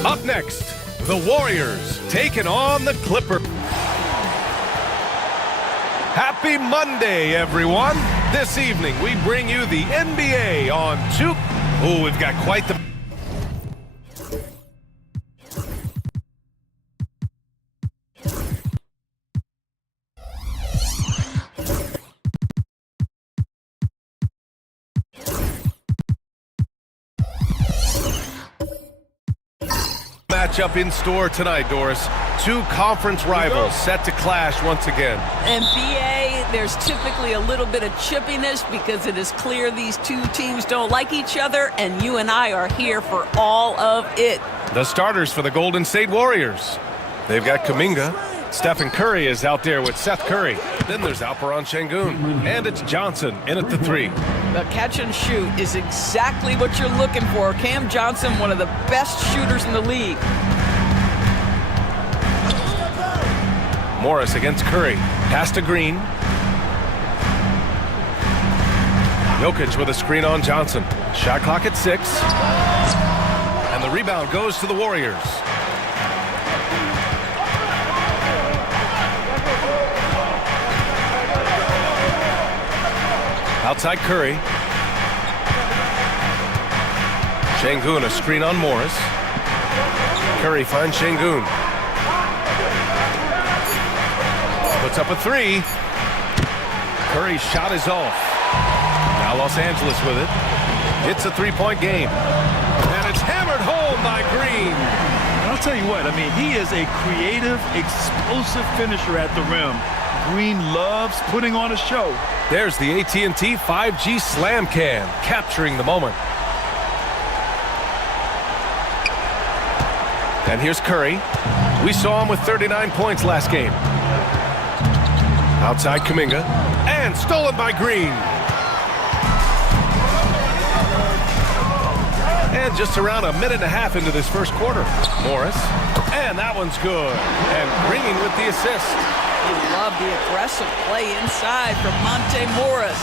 Up next, the Warriors taking on the Clippers. Happy Monday, everyone. This evening, we bring you the NBA on 2. Oh, we've got quite the matchup in store tonight, Doris. 2 conference rivals set to clash once again. And BA, there's typically a little bit of chippiness because it is clear these 2 teams don't like each other, and you and I are here for all of it. The starters for the Golden State Warriors. They've got Kuminga. Stephen Curry is out there with Seth Curry. Then there's Alperen Şengün. And it's Johnson in at the 3. The catch and shoot is exactly what you're looking for. Cam Johnson, one of the best shooters in the league. Morris against Curry. Pass to Green. Jokic with a screen on Johnson. Shot clock at 6. And the rebound goes to the Warriors. Outside Curry. Şengün, a screen on Morris. Curry finds Şengün. Puts up a 3. Curry's shot is off. Now Los Angeles with it. It's a 3-point game. And it's hammered home by Green. I'll tell you what, I mean, he is a creative, explosive finisher at the rim. Green loves putting on a show. There's the AT&T 5G Slam Cam, capturing the moment. And here's Curry. We saw him with 39 points last game. Outside Kuminga. And stolen by Green. And just around a minute and a half into this first quarter. Morris. And that one's good. And Green with the assist. You love the aggressive play inside from Monte Morris.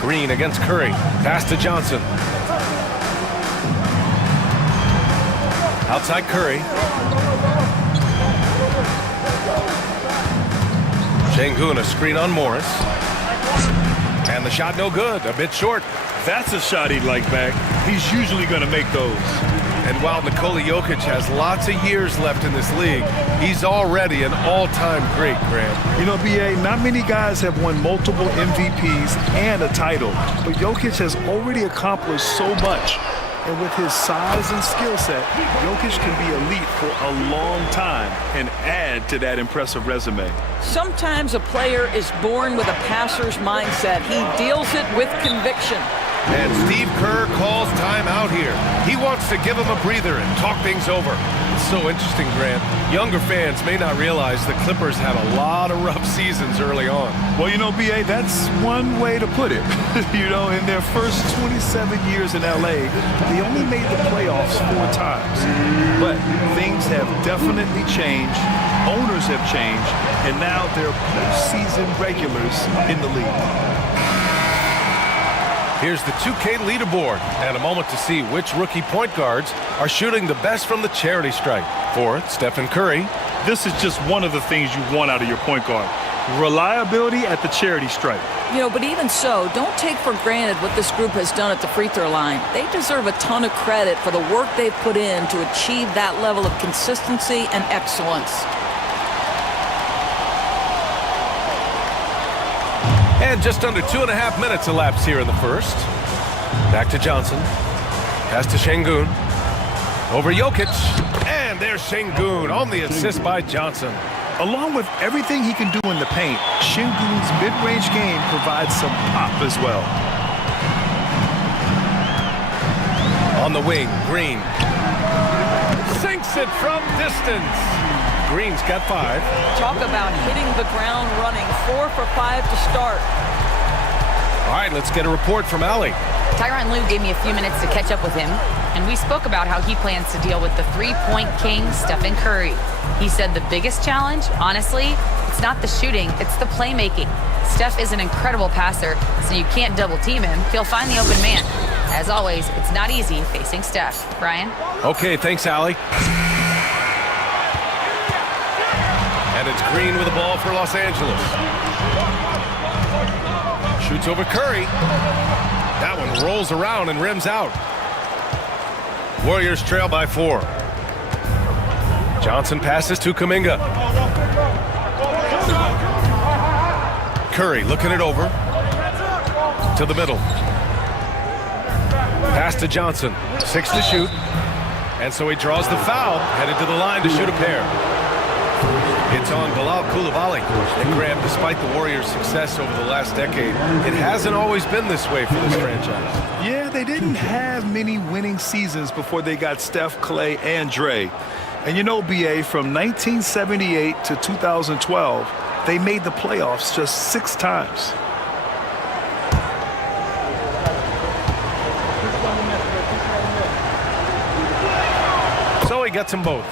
Green against Curry. Pass to Johnson. Outside Curry. Şengün, a screen on Morris. And the shot no good, a bit short. That's a shot he'd like back. He's usually going to make those. And while Nikola Jokic has lots of years left in this league, he's already an all-time great, Grant. You know, BA, not many guys have won multiple MVPs and a title, but Jokic has already accomplished so much. And with his size and skill set, Jokic can be elite for a long time and add to that impressive resume. Sometimes a player is born with a passer's mindset. He deals it with conviction. And Steve Kerr calls time out here. He wants to give him a breather and talk things over. It's so interesting, Grant. Younger fans may not realize the Clippers had a lot of rough seasons early on. Well, you know, BA, that's one way to put it. You know, in their first 27 years in LA, they only made the playoffs 4 times. But things have definitely changed. Owners have changed. And now they're postseason regulars in the league. Here's the 2K leaderboard and a moment to see which rookie point guards are shooting the best from the charity stripe. For Stephen Curry. This is just one of the things you want out of your point guard. Reliability at the charity stripe. You know, but even so, don't take for granted what this group has done at the free throw line. They deserve a ton of credit for the work they've put in to achieve that level of consistency and excellence. And just under 2.5 minutes elapsed here in the first. Back to Johnson. Pass to Şengün. Over Jokic. And there's Şengün on the assist by Johnson. Along with everything he can do in the paint, Şengün's mid-range game provides some pop as well. On the wing, Green. Sinks it from distance. Green's got 5. Talk about hitting the ground running. 4 for 5 to start. All right, let's get a report from Allie. Tyronn Lue gave me a few minutes to catch up with him, and we spoke about how he plans to deal with the three-point king, Stephen Curry. He said the biggest challenge, honestly, it's not the shooting, it's the playmaking. Steph is an incredible passer, so you can't double-team him. He'll find the open man. As always, it's not easy facing Steph. Brian? Okay, thanks, Allie. And it's Green with the ball for Los Angeles. Shoots over Curry. That one rolls around and rims out. Warriors trail by 4. Johnson passes to Kuminga. Curry looking it over to the middle. Pass to Johnson. 6 to shoot. And so he draws the foul, headed to the line to shoot a pair. It's on Bilal Coulibaly. And Graham, despite the Warriors' success over the last decade, it hasn't always been this way for this franchise. Yeah, they didn't have many winning seasons before they got Steph, Clay, and Dre. And you know, BA, from 1978 to 2012, they made the playoffs just 6 times. So he gets them both.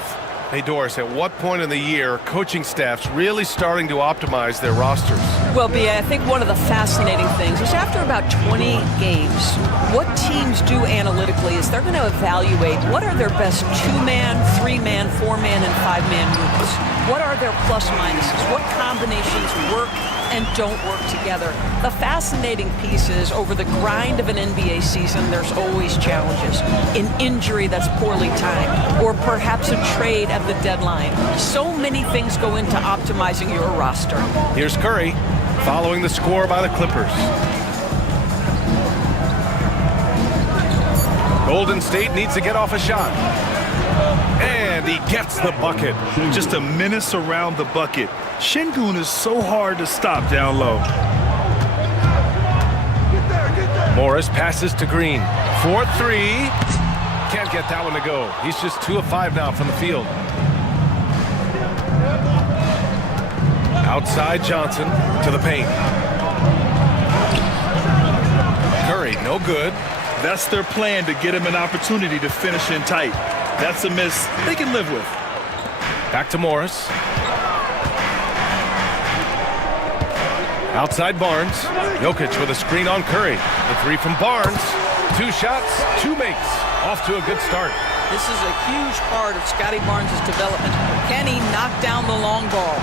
Hey, Doris, at what point in the year coaching staffs really starting to optimize their rosters? Well, B.A., I think one of the fascinating things is after about 20 games, what teams do analytically is they're going to evaluate what are their best 2-man, 3-man, 4-man, and 5-man units. What are their plus minuses? What combinations work and don't work together? The fascinating piece is over the grind of an NBA season, there's always challenges. An injury that's poorly timed, or perhaps a trade at the deadline. So many things go into optimizing your roster. Here's Curry following the score by the Clippers. Golden State needs to get off a shot. And he gets the bucket. Just a menace around the bucket. Şengün is so hard to stop down low. Morris passes to Green. 4-3. Can't get that one to go. He's just 2 of 5 now from the field. Outside Johnson to the paint. Curry, no good. That's their plan, to get him an opportunity to finish in tight. That's a miss they can live with. Back to Morris. Outside Barnes. Jokic with a screen on Curry. The 3 from Barnes. 2 shots, 2 makes. Off to a good start. This is a huge part of Scotty Barnes' development. Can he knock down the long ball?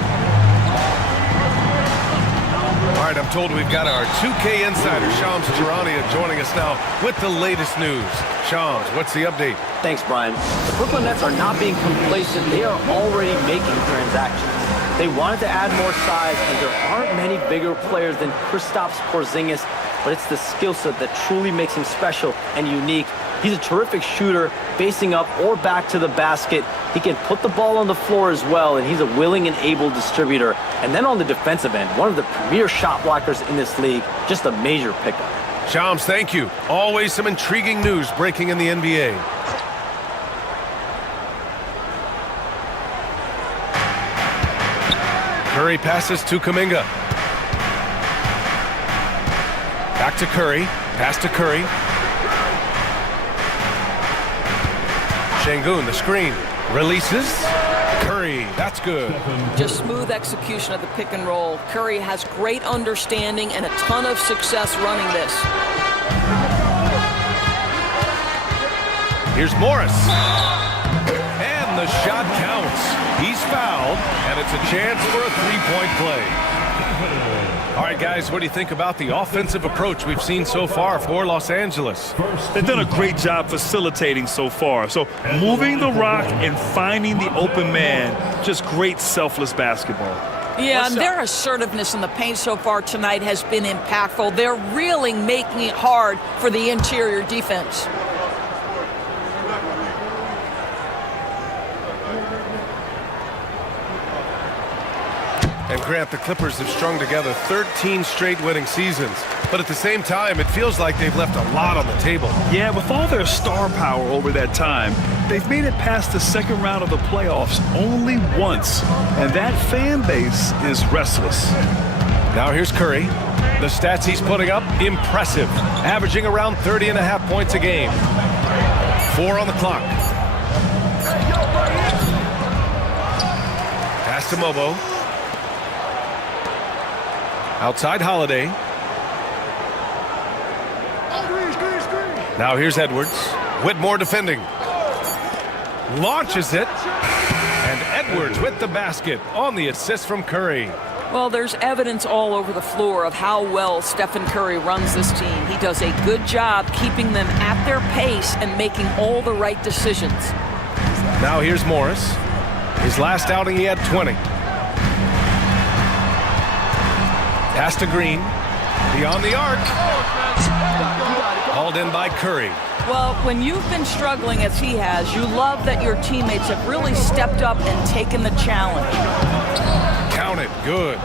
All right, I'm told we've got our 2K insider, Shams Charania, joining us now with the latest news. Shams, what's the update? Thanks, Brian. The Brooklyn Nets are not being complacent. They are already making transactions. They wanted to add more size, and there aren't many bigger players than Kristaps Porzingis, but it's the skill set that truly makes him special and unique. He's a terrific shooter, facing up or back to the basket. He can put the ball on the floor as well, and he's a willing and able distributor. And then on the defensive end, one of the premier shot blockers in this league, just a major pickup. Shams, thank you. Always some intriguing news breaking in the NBA. Curry passes to Kuminga. Back to Curry. Pass to Curry. Şengün, the screen. Releases. Curry, that's good. Just smooth execution of the pick and roll. Curry has great understanding and a ton of success running this. Here's Morris. And the shot counts. He's fouled, and it's a chance for a 3-point play. All right, guys, what do you think about the offensive approach we've seen so far for Los Angeles? They've done a great job facilitating so far. So moving the rock and finding the open man, just great selfless basketball. Yeah, and their assertiveness in the paint so far tonight has been impactful. They're really making it hard for the interior defense. And Grant, the Clippers have strung together 13 straight winning seasons. But at the same time, it feels like they've left a lot on the table. Yeah, with all their star power over that time, they've made it past the second round of the playoffs only once. And that fan base is restless. Now here's Curry. The stats he's putting up, impressive. Averaging around 30.5 points a game. 4 on the clock. Pass to Mobo. Outside Holiday. Now here's Edwards. Whitmore defending. Launches it. And Edwards with the basket on the assist from Curry. Well, there's evidence all over the floor of how well Stephen Curry runs this team. He does a good job keeping them at their pace and making all the right decisions. Now here's Morris. His last outing, he had 20. Pass to Green. Beyond the arc. Hauled in by Curry. Well, when you've been struggling as he has, you love that your teammates have really stepped up and taken the challenge. Count it. Good.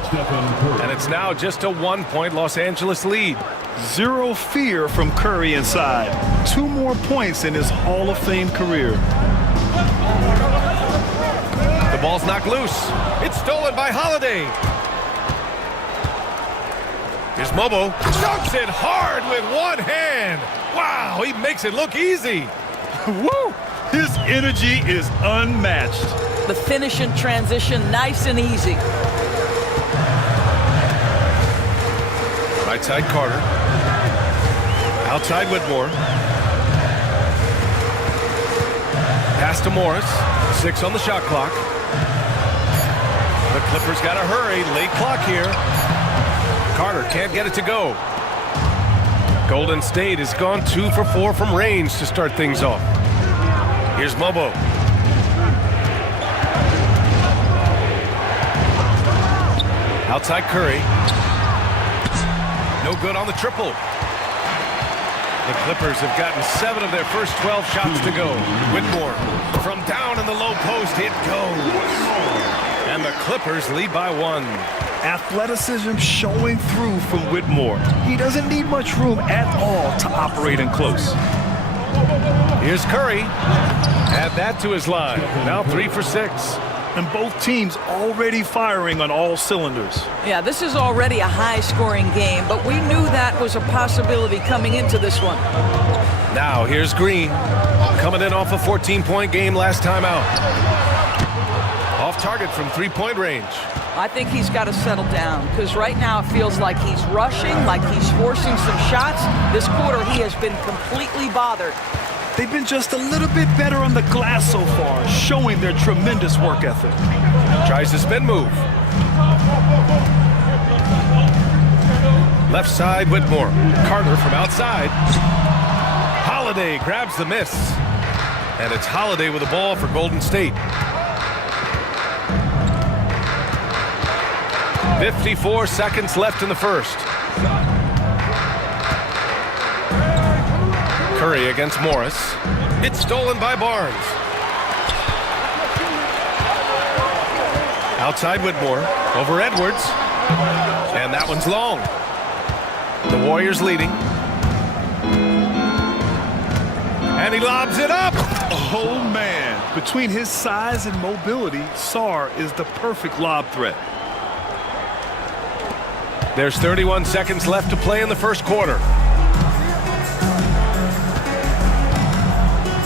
And it's now just a 1-point Los Angeles lead. Zero fear from Curry inside. 2 more points in his Hall of Fame career. The ball's knocked loose. It's stolen by Holiday. Here's Mobo. Dunks it hard with one hand. Wow, he makes it look easy. Woo! His energy is unmatched. The finish in transition, nice and easy. Right side Carter. Outside Whitmore. Pass to Morris. 6 on the shot clock. The Clippers got to hurry. Late clock here. Carter can't get it to go. Golden State has gone 2 for 4 from range to start things off. Here's Mobo. Outside Curry. No good on the triple. The Clippers have gotten 7 of their first 12 shots to go. Whitmore from down in the low post. It goes. And the Clippers lead by 1. Athleticism showing through from Whitmore. He doesn't need much room at all to operate in close. Here's Curry. Add that to his line. Now 3 for 6. And both teams already firing on all cylinders. Yeah, this is already a high-scoring game, but we knew that was a possibility coming into this one. Now here's Green. Coming in off a 14-point game last time out. Off target from 3-point range. I think he's got to settle down because right now it feels like he's rushing, like he's forcing some shots. This quarter he has been completely bothered. They've been just a little bit better on the glass so far, showing their tremendous work ethic. Tries the spin move. Left side Whitmore. Carter from outside. Holiday grabs the miss. And it's Holiday with the ball for Golden State. 54 seconds left in the first. Curry against Morris. It's stolen by Barnes. Outside Whitmore. Over Edwards. And that one's long. The Warriors leading. And he lobs it up. Oh, man. Between his size and mobility, Sarr is the perfect lob threat. There's 31 seconds left to play in the first quarter.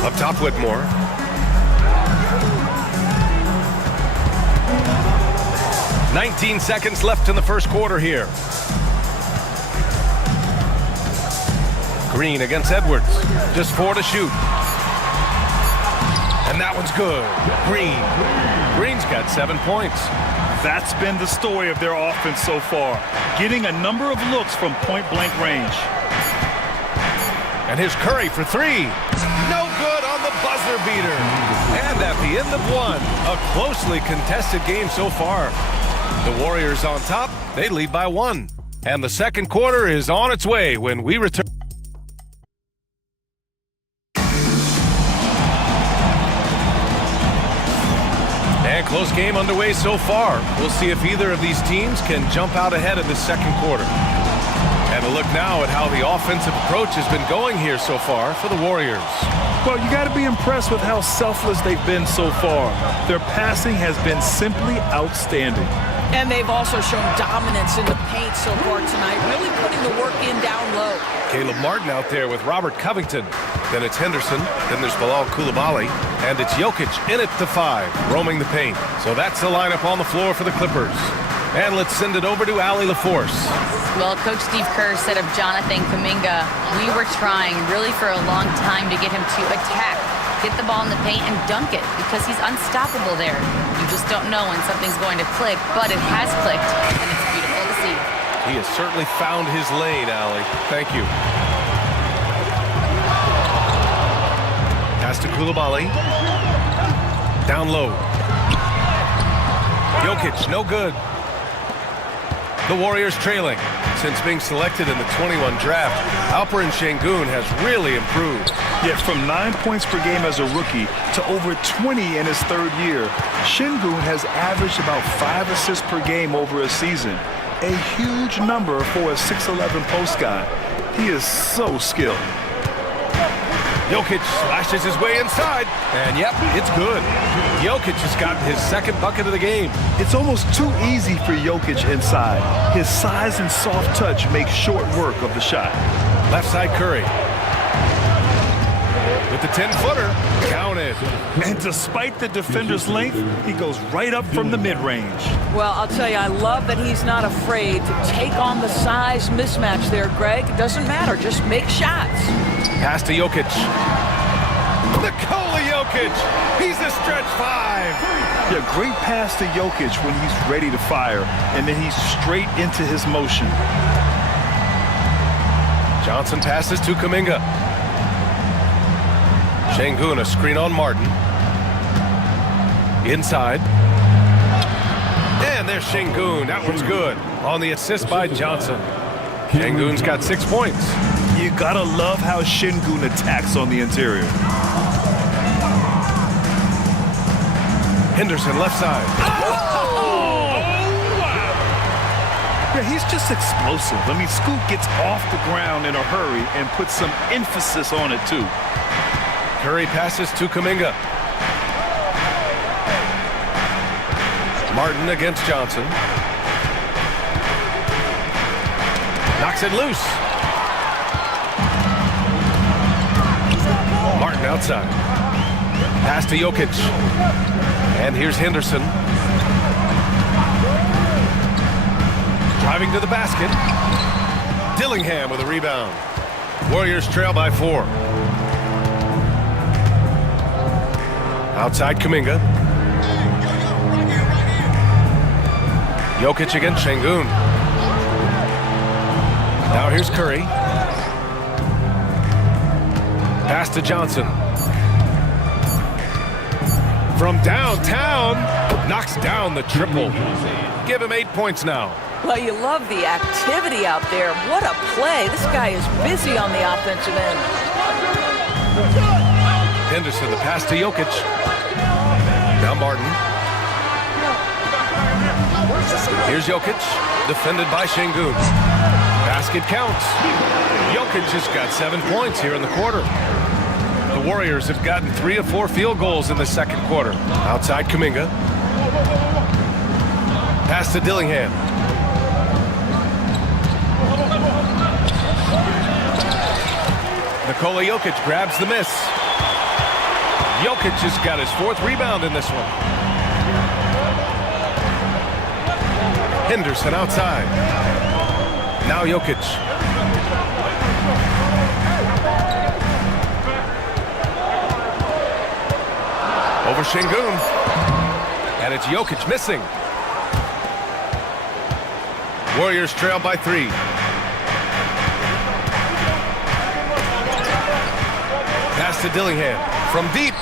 Up top, Whitmore. "19 seconds left in the first quarter here. Green against Edwards. Just 4 to shoot. And that one's good. Green's got 7 points. That's been the story of their offense so far, getting a number of looks from point-blank range. And here's Curry for 3. No good on the buzzer beater. And at the end of 1, a closely contested game so far. The Warriors on top, they lead by 1. And the second quarter is on its way when we return. And close game underway so far. We'll see if either of these teams can jump out ahead in the second quarter. And a look now at how the offensive approach has been going here so far for the Warriors. Well, you got to be impressed with how selfless they've been so far. Their passing has been simply outstanding. And they've also shown dominance in the paint so far tonight, really putting the work in down low. Caleb Martin out there with Robert Covington. Then it's Henderson. Then there's Bilal Coulibaly. And it's Jokic in at the 5, roaming the paint. So that's the lineup on the floor for the Clippers. And let's send it over to Allie LaForce. Well, Coach Steve Kerr said of Jonathan Kuminga, we were trying really for a long time to get him to attack, get the ball in the paint and dunk it because he's unstoppable there. You just don't know when something's going to click, but it has clicked, and it's beautiful to see. He has certainly found his lane, Allie. Thank you. Pass to Coulibaly. Down low. Jokic, no good. The Warriors trailing. Since being selected in the 21 draft, Alperen Sengun has really improved. Yeah, from 9 points per game as a rookie to over 20 in his third year, Sengun has averaged about 5 assists per game over a season. A huge number for a 6'11 post guy. He is so skilled. Jokic slashes his way inside, and yep, it's good. Jokic has gotten his second bucket of the game. It's almost too easy for Jokic inside. His size and soft touch make short work of the shot. Left side Curry. With the 10-footer, counted. And despite the defender's length, he goes right up from the mid-range. Well, I'll tell you, I love that he's not afraid to take on the size mismatch there, Greg. It doesn't matter. Just make shots. Pass to Jokic. Nikola Jokic. He's a stretch 5. Yeah, great pass to Jokic when he's ready to fire, and then he's straight into his motion. Johnson passes to Kuminga. Sengun, a screen on Martin. Inside. And there's Sengun. That one's good. On the assist by Johnson. Sengun's got 6 points. You gotta love how Sengun attacks on the interior. Henderson left side. Yeah, he's just explosive. I mean, Scoot gets off the ground in a hurry and puts some emphasis on it, too. Curry passes to Kuminga. Martin against Johnson. Knocks it loose. Martin outside. Pass to Jokic. And here's Henderson. Driving to the basket. Dillingham with a rebound. Warriors trail by 4. Outside Kuminga. Jokic against Sengun. Now here's Curry. Pass to Johnson. From downtown, knocks down the triple. Give him 8 points now. Well, you love the activity out there. What a play. This guy is busy on the offensive end. Henderson, the pass to Jokic. Now Martin. Here's Jokic, defended by Sengun. Basket counts. Jokic just got 7 points here in the quarter. The Warriors have gotten 3 of 4 field goals in the second quarter. Outside Kuminga. Pass to Dillingham. Nikola Jokic grabs the miss. Jokic just got his 4th rebound in this one. Henderson outside. Now Jokic. Over Sengun. And it's Jokic missing. Warriors trail by 3. Pass to Dillingham. From deep.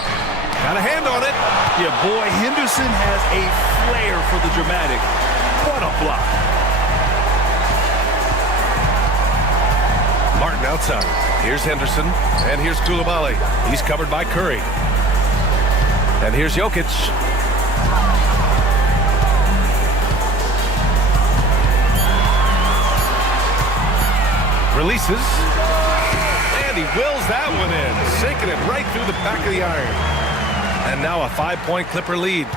Got a hand on it. Yeah, boy, Henderson has a flair for the dramatic. What a block. Martin outside. Here's Henderson. And here's Coulibaly. He's covered by Curry. And here's Jokic. Releases. And he wills that one in. Sinking it right through the back of the iron. And now a 5-point Clipper lead.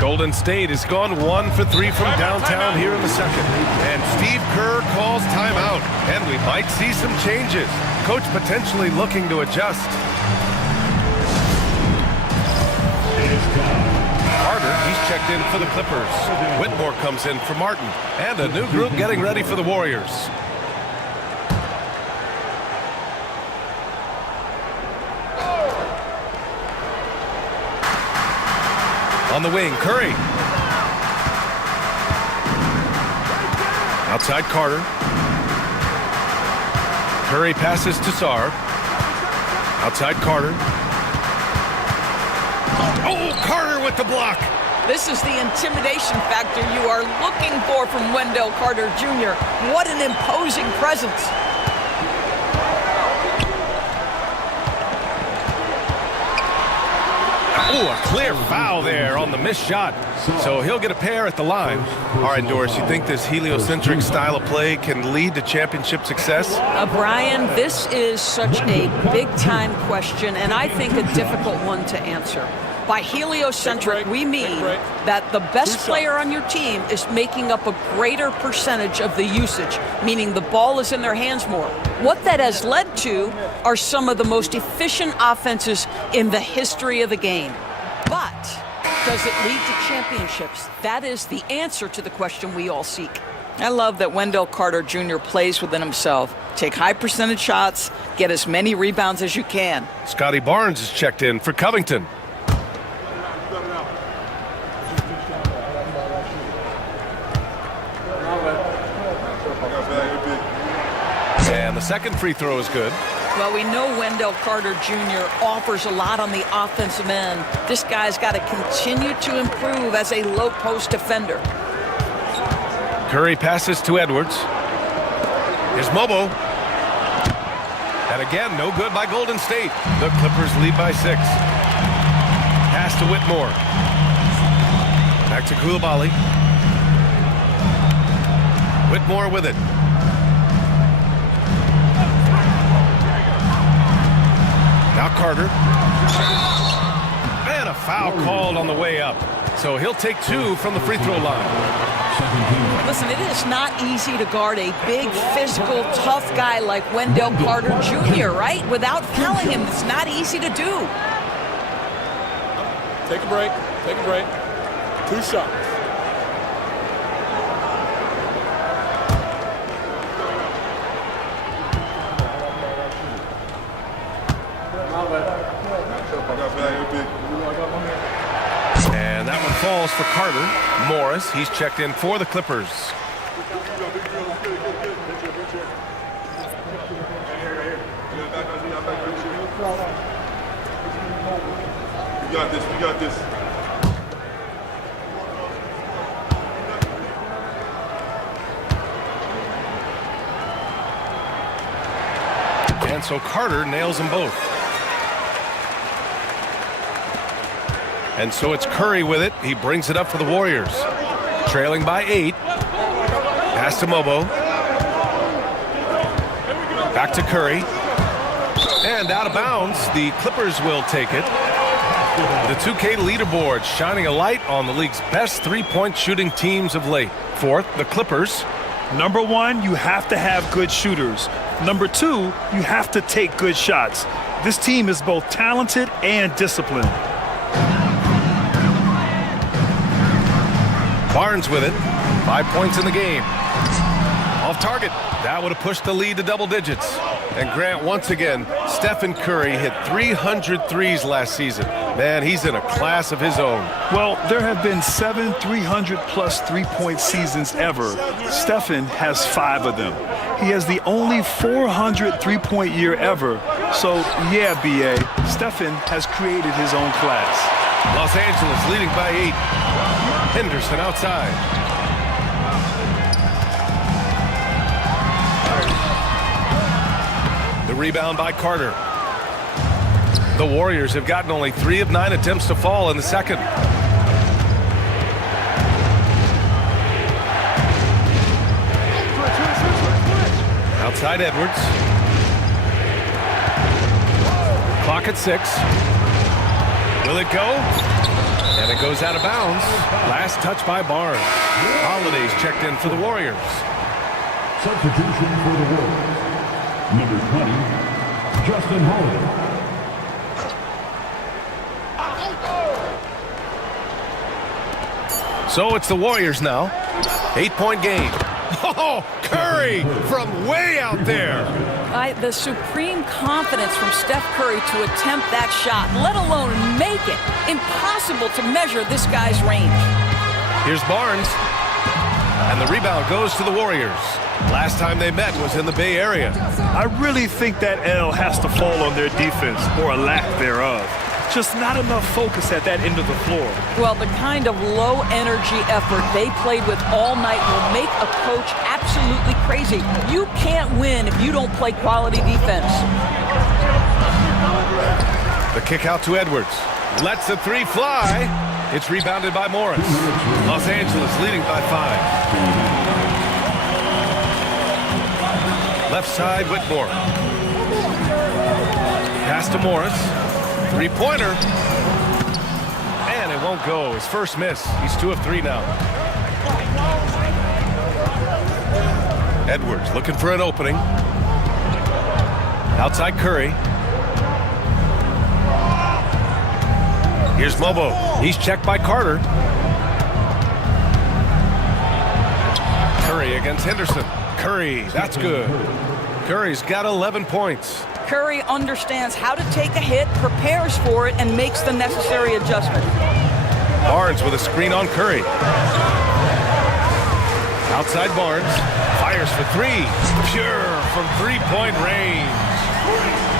Golden State has gone 1 for 3 from downtown here in the second. And Steve Kerr calls timeout. And we might see some changes. Coach potentially looking to adjust. Carter, he's checked in for the Clippers. Whitmore comes in for Martin. And a new group getting ready for the Warriors. On the wing, Curry. Outside Carter. Curry passes to Sarr. Outside Carter. Oh, Carter with the block. This is the intimidation factor you are looking for from Wendell Carter Jr. What an imposing presence. Oh, a clear foul there on the missed shot. So he'll get a pair at the line. All right, Doris, you think this heliocentric style of play can lead to championship success? Brian, this is such a big-time question, and I think a difficult one to answer. By heliocentric, we mean that the best player on your team is making up a greater percentage of the usage, meaning the ball is in their hands more. What that has led to are some of the most efficient offenses in the history of the game. But does it lead to championships? That is the answer to the question we all seek. I love that Wendell Carter Jr. plays within himself. Take high percentage shots, get as many rebounds as you can. Scotty Barnes is checked in for Covington. And the second free throw is good. Well, we know Wendell Carter Jr. offers a lot on the offensive end. This guy's got to continue to improve as a low-post defender. Curry passes to Edwards. Here's Mobo. And again, no good by Golden State. The Clippers lead by 6. Pass to Whitmore. Back to Coulibaly. Whitmore with it. Now Carter. And a foul called on the way up. So he'll take 2 from the free throw line. Listen, it is not easy to guard a big, physical, tough guy like Wendell Carter Jr., right? Without fouling him, it's not easy to do. Take a break. Take a break. 2 shots. And that one falls for Carter. Morris, he's checked in for the Clippers. We got this. We got this. And so Carter nails them both. And so it's Curry with it. He brings it up for the Warriors. Trailing by 8. Pass to Mobo. Back to Curry. And out of bounds. The Clippers will take it. The 2K leaderboard shining a light on the league's best three-point shooting teams of late. 4th, the Clippers. Number 1, you have to have good shooters. Number 2, you have to take good shots. This team is both talented and disciplined. Barnes with it. 5 points in the game. Off target. That would have pushed the lead to double digits. And Grant, once again, Stephen Curry hit 300 threes last season. Man, he's in a class of his own. Well, there have been 7 300-plus three-point seasons ever. Stephen has 5 of them. He has the only 400 three-point year ever. So, yeah, B.A., Stephen has created his own class. Los Angeles leading by 8. Henderson outside. The rebound by Carter. The Warriors have gotten only 3 of 9 attempts to fall in the second. Outside Edwards. Clock at 6. Will it go? And it goes out of bounds. Last touch by Barnes. Holiday's checked in for the Warriors. Substitution for the Warriors. Number 20, Justin Holiday. So it's the Warriors now. 8-point game. Oh, Curry from way out there. The supreme confidence from Steph Curry to attempt that shot, let alone make it. Impossible to measure this guy's range. Here's Barnes. And the rebound goes to the Warriors. Last time they met was in the Bay Area. I really think that L has to fall on their defense, or a lack thereof. Just not enough focus at that end of the floor. Well, the kind of low-energy effort they played with all night will make a coach absolutely crazy. You can't win if you don't play quality defense. The kick out to Edwards. Lets the three fly. It's rebounded by Morris. Los Angeles leading by 5. Left side, Whitmore. Pass to Morris. Three-pointer. And it won't go. His first miss. He's 2 of 3 now. Edwards looking for an opening. Outside Curry. Here's Mobo. He's checked by Carter. Curry against Henderson. Curry, that's good. Curry's got 11 points. Curry understands how to take a hit, prepares for it, and makes the necessary adjustment. Barnes with a screen on Curry. Outside Barnes. Fires for 3. Pure from three-point range.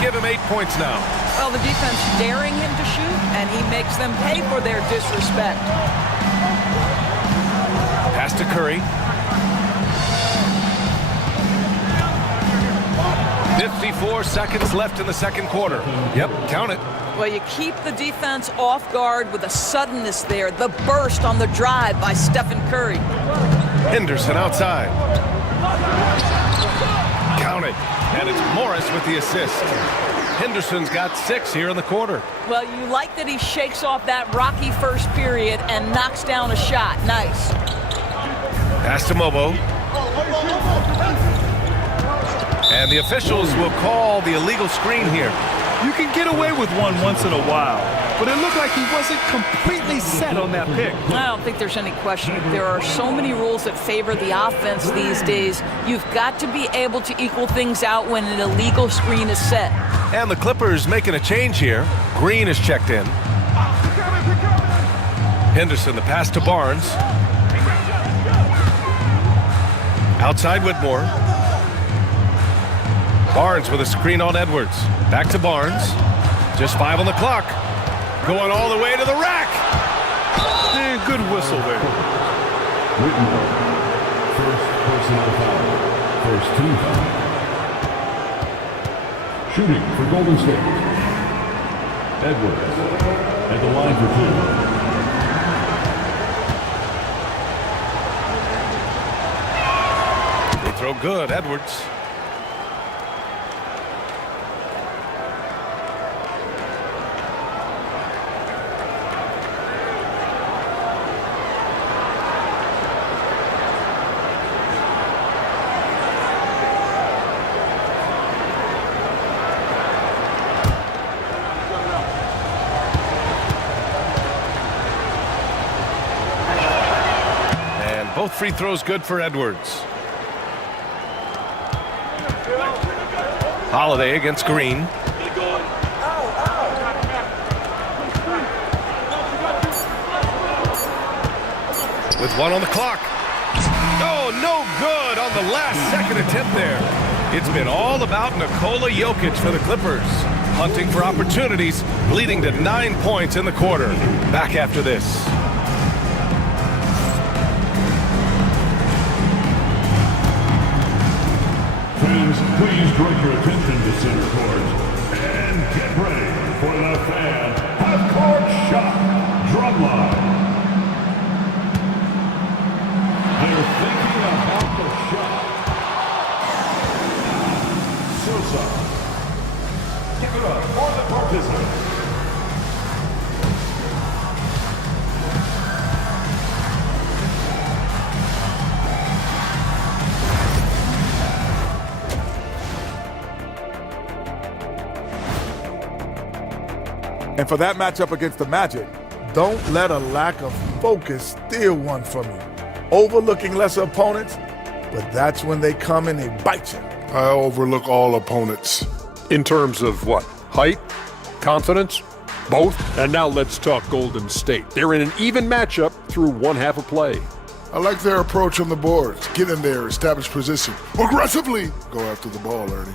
Give him 8 points now. Well, the defense daring him to shoot, and he makes them pay for their disrespect. Pass to Curry. 54 seconds left in the second quarter. Yep, count it. Well, you keep the defense off guard with a suddenness there. The burst on the drive by Stephen Curry. Henderson outside. Count it. And it's Morris with the assist. Henderson's got 6 here in the quarter. Well, you like that he shakes off that rocky first period and knocks down a shot. Nice. Pass to Mobo. And the officials will call the illegal screen here. You can get away with one once in a while, but it looked like he wasn't completely set on that pick. I don't think there's any question. There are so many rules that favor the offense these days. You've got to be able to equal things out when an illegal screen is set. And the Clippers making a change here. Green is checked in. Henderson, the pass to Barnes. Outside Whitmore. Barnes with a screen on Edwards. Back to Barnes. Just 5 on the clock. Going all the way to the rack. And good whistle there. Whitmore. First personal foul. First team foul. Shooting for Golden State. Edwards at the line for 2. They throw good, Edwards. Both free throws good for Edwards. Holiday against Green. With 1 on the clock. Oh, no good on the last second attempt there. It's been all about Nikola Jokic for the Clippers. Hunting for opportunities, leading to 9 points in the quarter. Back after this. Fans, please direct your attention to center court and get ready for the fan half-court shot drumline. They're thinking about the shot. Sosa. Give it up for the participants. And for that matchup against the Magic, don't let a lack of focus steal one from you. Overlooking lesser opponents, but that's when they come and they bite you. I overlook all opponents. In terms of what? Height? Confidence? Both? And now let's talk Golden State. They're in an even matchup through one half of play. I like their approach on the boards. Get in there, establish position. Aggressively go after the ball, Ernie.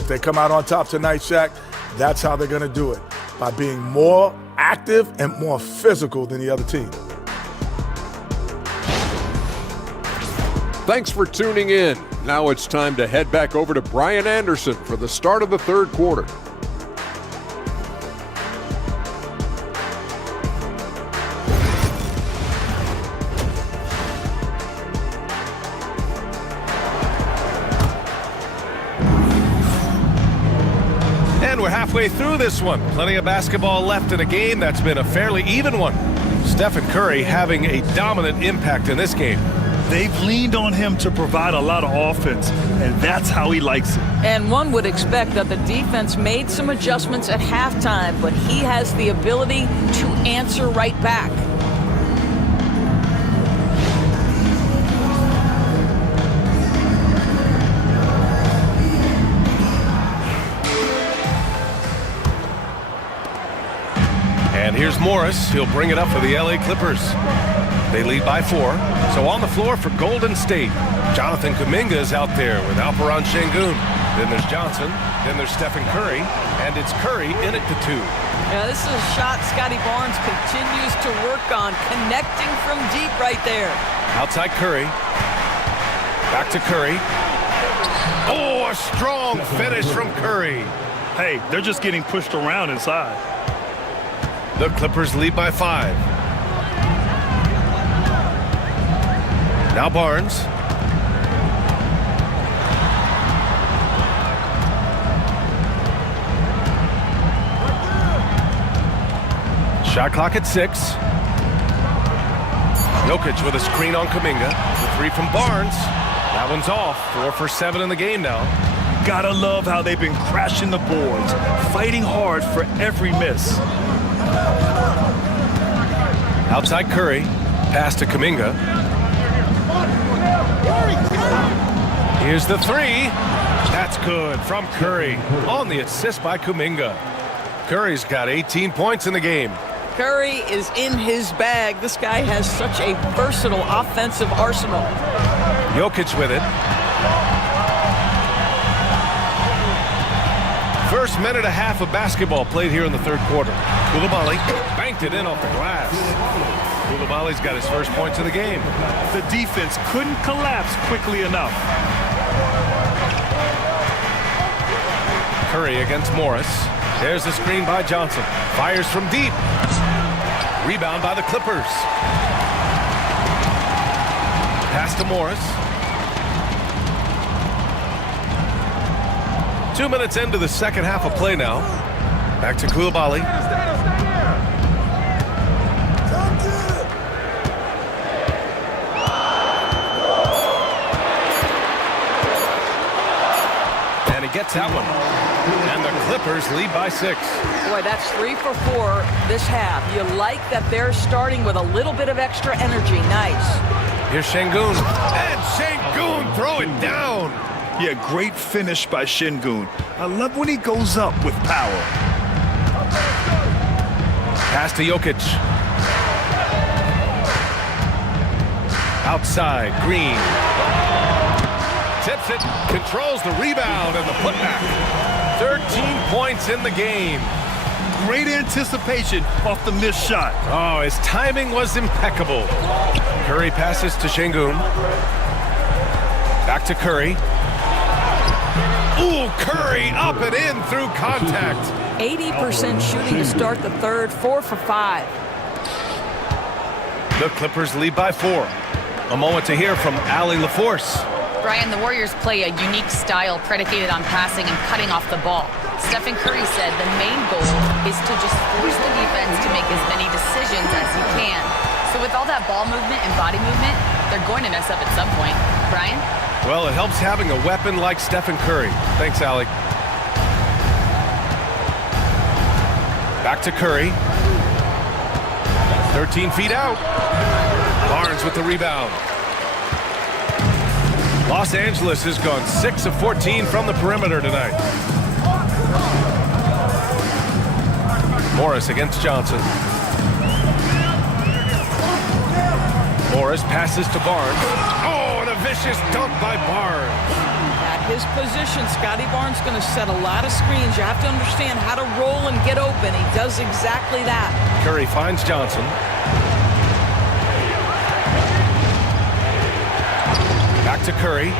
If they come out on top tonight, Shaq, that's how they're going to do it. By being more active and more physical than the other team. Thanks for tuning in. Now it's time to head back over to Brian Anderson for the start of the third quarter. And we're halfway through this one. Plenty of basketball left in a game that's been a fairly even one. Stephen Curry having a dominant impact in this game. They've leaned on him to provide a lot of offense, and that's how he likes it. And one would expect that the defense made some adjustments at halftime, but he has the ability to answer right back. And here's Morris. He'll bring it up for the LA Clippers. They lead by 4. So on the floor for Golden State, Jonathan Kuminga is out there with Alperen Şengün. Then there's Johnson. Then there's Stephen Curry. And it's Curry in at the 2. Yeah, this is a shot Scotty Barnes continues to work on, connecting from deep right there. Outside Curry. Back to Curry. Oh, a strong finish from Curry. Hey, they're just getting pushed around inside. The Clippers lead by 5. Now Barnes. Shot clock at 6. Jokic with a screen on Kuminga. The 3 from Barnes. That one's off. 4 for 7 in the game now. Gotta love how they've been crashing the boards, fighting hard for every miss. Outside Curry. Pass to Kuminga. Here's the 3. That's good from Curry on the assist by Kuminga. Curry's got 18 points in the game. Curry is in his bag. This guy has such a versatile offensive arsenal. Jokic with it. First minute and a half of basketball played here in the third quarter. Coulibaly banked it in off the glass. Coulibaly's got his first points of the game. The defense couldn't collapse quickly enough. Curry against Morris. There's the screen by Johnson. Fires from deep. Rebound by the Clippers. Pass to Morris. 2 minutes into the second half of play now. Back to Coulibaly. And he gets that one. And the Clippers lead by 6. Boy, that's 3 for 4 this half. You like that they're starting with a little bit of extra energy. Nice. Here's Şengün. And Şengün throw it down. Yeah, great finish by Şengün. I love when he goes up with power. Pass to Jokic. Outside, Green. Tips it, controls the rebound and the putback. 13 points in the game. Great anticipation off the missed shot. Oh, his timing was impeccable. Curry passes to Şengün. Back to Curry. Ooh, Curry up and in through contact. 80% shooting to start the third, 4 for 5. The Clippers lead by 4. A moment to hear from Allie LaForce. Brian, the Warriors play a unique style predicated on passing and cutting off the ball. Stephen Curry said the main goal is to just force the defense to make as many decisions as he can. So with all that ball movement and body movement, they're going to mess up at some point. Brian? Well, it helps having a weapon like Stephen Curry. Thanks, Allie. Back to Curry. 13 feet out. Barnes with the rebound. Los Angeles has gone 6 of 14 from the perimeter tonight. Morris against Johnson. Morris passes to Barnes. Oh, and a vicious dunk by Barnes. At his position, Scotty Barnes going to set a lot of screens. You have to understand how to roll and get open. He does exactly that. Curry finds Johnson. Back to Curry.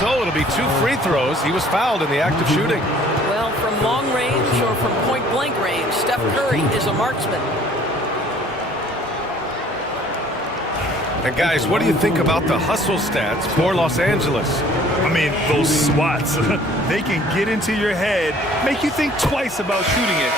So it'll be 2 free throws. He was fouled in the act of shooting. Well, from long range or from point-blank range, Steph Curry is a marksman. And guys, what do you think about the hustle stats for Los Angeles? I mean, those swats, they can get into your head, make you think twice about shooting it.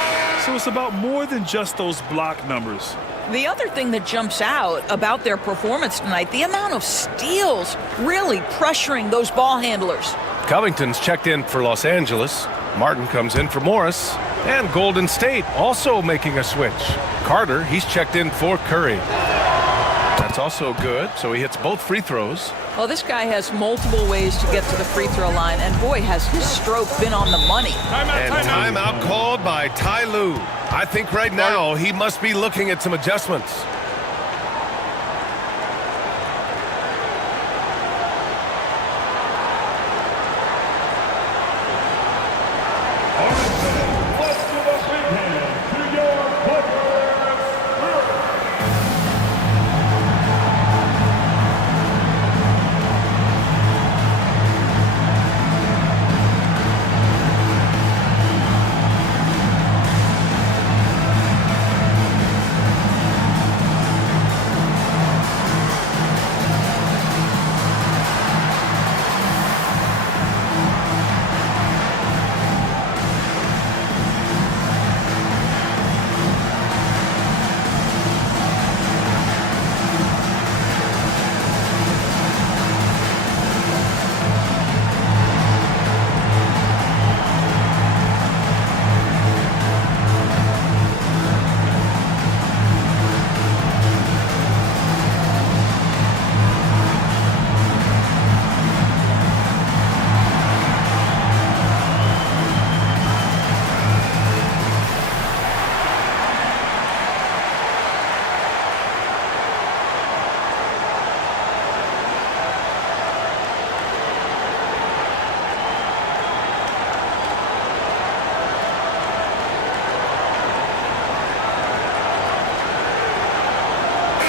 So it's about more than just those block numbers. The other thing that jumps out about their performance tonight, the amount of steals really pressuring those ball handlers. Covington's checked in for Los Angeles. Martin comes in for Morris. And Golden State also making a switch. Carter, he's checked in for Curry. That's also good, so he hits both free throws. Well, this guy has multiple ways to get to the free throw line, and boy, has his stroke been on the money. Timeout called by Ty Lue. I think right now he must be looking at some adjustments.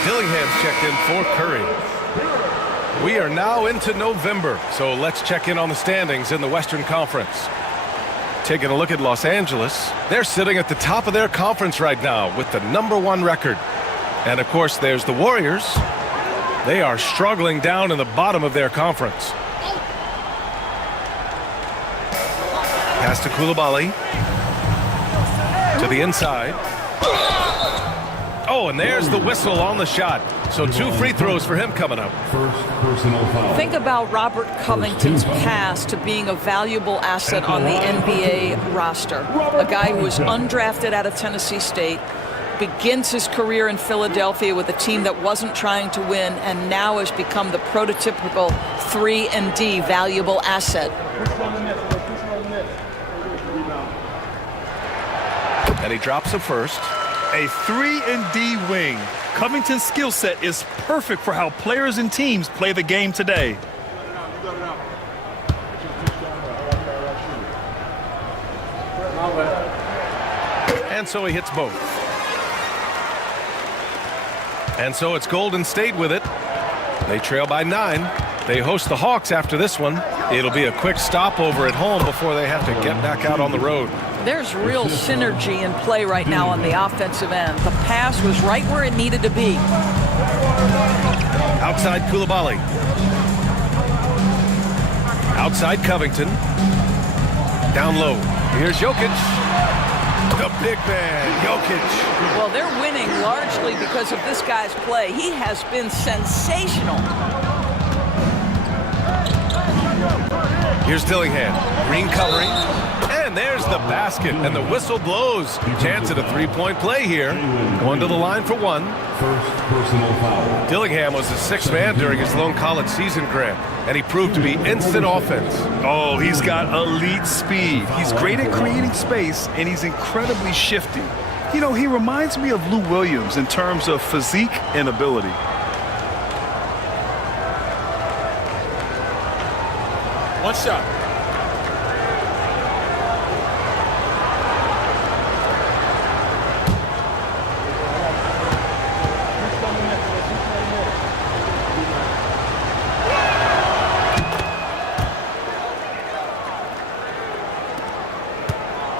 Dillingham's checked in for Curry. We are now into November, so let's check in on the standings in the Western Conference. Taking a look at Los Angeles, they're sitting at the top of their conference right now with the #1 record. And of course, there's the Warriors. They are struggling down in the bottom of their conference. Pass to Coulibaly. To the inside. Oh, and there's the whistle on the shot. So 2 free throws for him coming up. First personal foul. Think about Robert Covington's path to being a valuable asset on the NBA roster. A guy who was undrafted out of Tennessee State, begins his career in Philadelphia with a team that wasn't trying to win, and now has become the prototypical 3-and-D valuable asset. And he drops a first. A 3-and-D wing. Covington's skill set is perfect for how players and teams play the game today. And so he hits both. And so it's Golden State with it. They trail by 9. They host the Hawks after this one. It'll be a quick stopover at home before they have to get back out on the road. There's real synergy in play right now on the offensive end. The pass was right where it needed to be. Outside Coulibaly. Outside Covington. Down low. Here's Jokic. The big man, Jokic. Well, they're winning largely because of this guy's play. He has been sensational. Here's Dillingham. Green covering. And And there's the basket, and the whistle blows. Chance at a three-point play here. Going to the line for one. First personal foul. Dillingham was the sixth man during his lone college season, Grant, and he proved to be instant offense. Oh, he's got elite speed. He's great at creating space, and he's incredibly shifty. You know, he reminds me of Lou Williams in terms of physique and ability. One shot.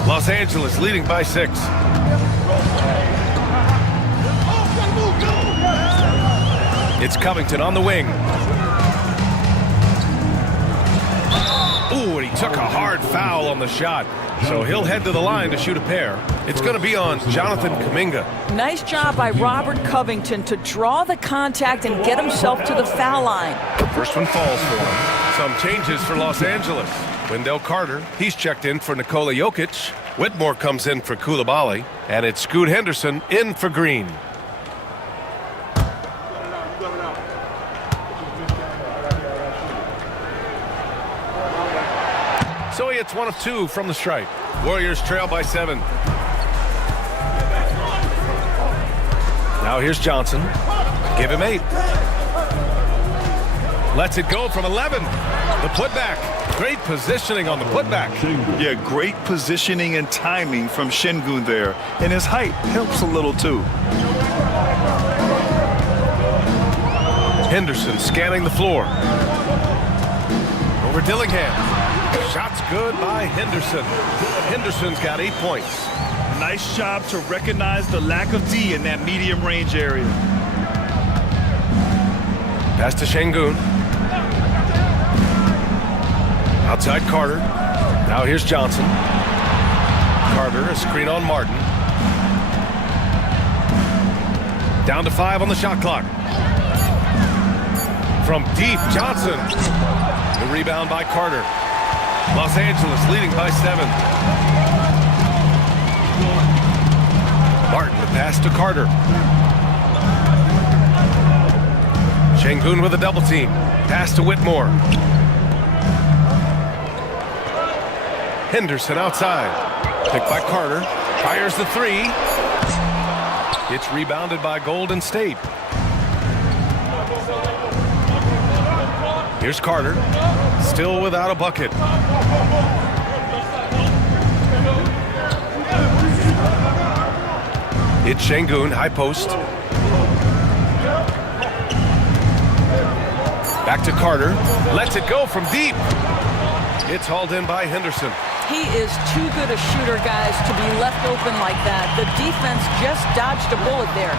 Los Angeles leading by 6. It's Covington on the wing. Ooh, and he took a hard foul on the shot. So he'll head to the line to shoot a pair. It's going to be on Jonathan Kuminga. Nice job by Robert Covington to draw the contact and get himself to the foul line. First one falls for him. Some changes for Los Angeles. Wendell Carter, he's checked in for Nikola Jokic. Whitmore comes in for Koulibaly. And it's Scoot Henderson in for Green. So he hits 1 of 2 from the stripe. Warriors trail by 7. Now here's Johnson. Give him 8. Lets it go from 11. The putback. Great positioning on the putback. Yeah, great positioning and timing from Şengün there. And his height helps a little too. Henderson scanning the floor. Over Dillingham. Shot's good by Henderson. Henderson's got 8 points. Nice job to recognize the lack of D in that medium range area. Pass to Şengün. Outside Carter. Now here's Johnson. Carter, a screen on Martin. Down to 5 on the shot clock. From deep, Johnson. The rebound by Carter. Los Angeles leading by 7. Martin, the pass to Carter. Şengün with a double team. Pass to Whitmore. Henderson outside. Picked by Carter. Fires the 3. It's rebounded by Golden State. Here's Carter. Still without a bucket. It's Şengün, high post. Back to Carter. Lets it go from deep. It's hauled in by Henderson. He is too good a shooter, guys, to be left open like that. The defense just dodged a bullet there.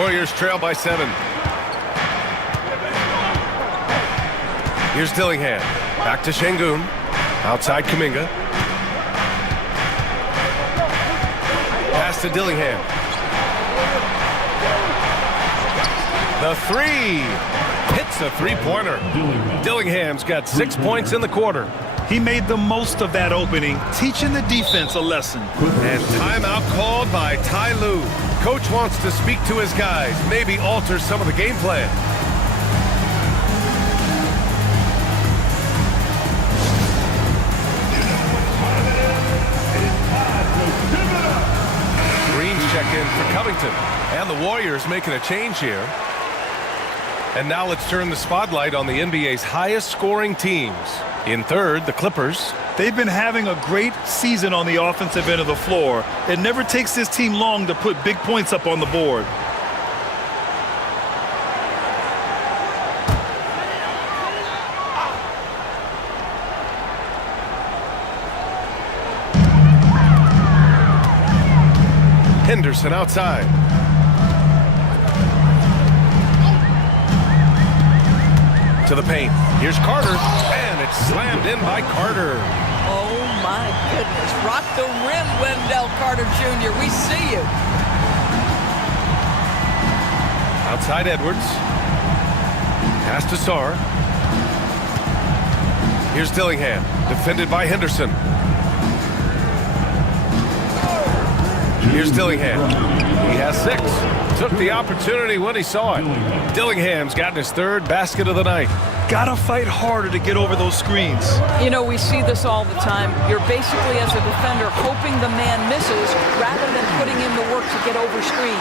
Warriors trail by 7. Here's Dillingham. Back to Şengün. Outside Kuminga. Pass to Dillingham. The 3. Hits a three-pointer. Dillingham's got 6 points in the quarter. He made the most of that opening, teaching the defense a lesson. And timeout called by Ty Lue. Coach wants to speak to his guys, maybe alter some of the game plan. Green's check in for Covington. And the Warriors making a change here. And now let's turn the spotlight on the NBA's highest scoring teams. In third, the Clippers. They've been having a great season on the offensive end of the floor. It never takes this team long to put big points up on the board. Henderson outside. To the paint. Here's Carter, and it's slammed in by Carter. Oh, my goodness. Rock the rim, Wendell Carter Jr. We see you. Outside Edwards. Pass to Sarr. Here's Dillingham, defended by Henderson. Here's Dillingham. He has 6. Took the opportunity when he saw it. Dillingham's gotten his 3rd basket of the night. Gotta fight harder to get over those screens. You know, we see this all the time. You're basically, as a defender, hoping the man misses rather than putting in the work to get over screens.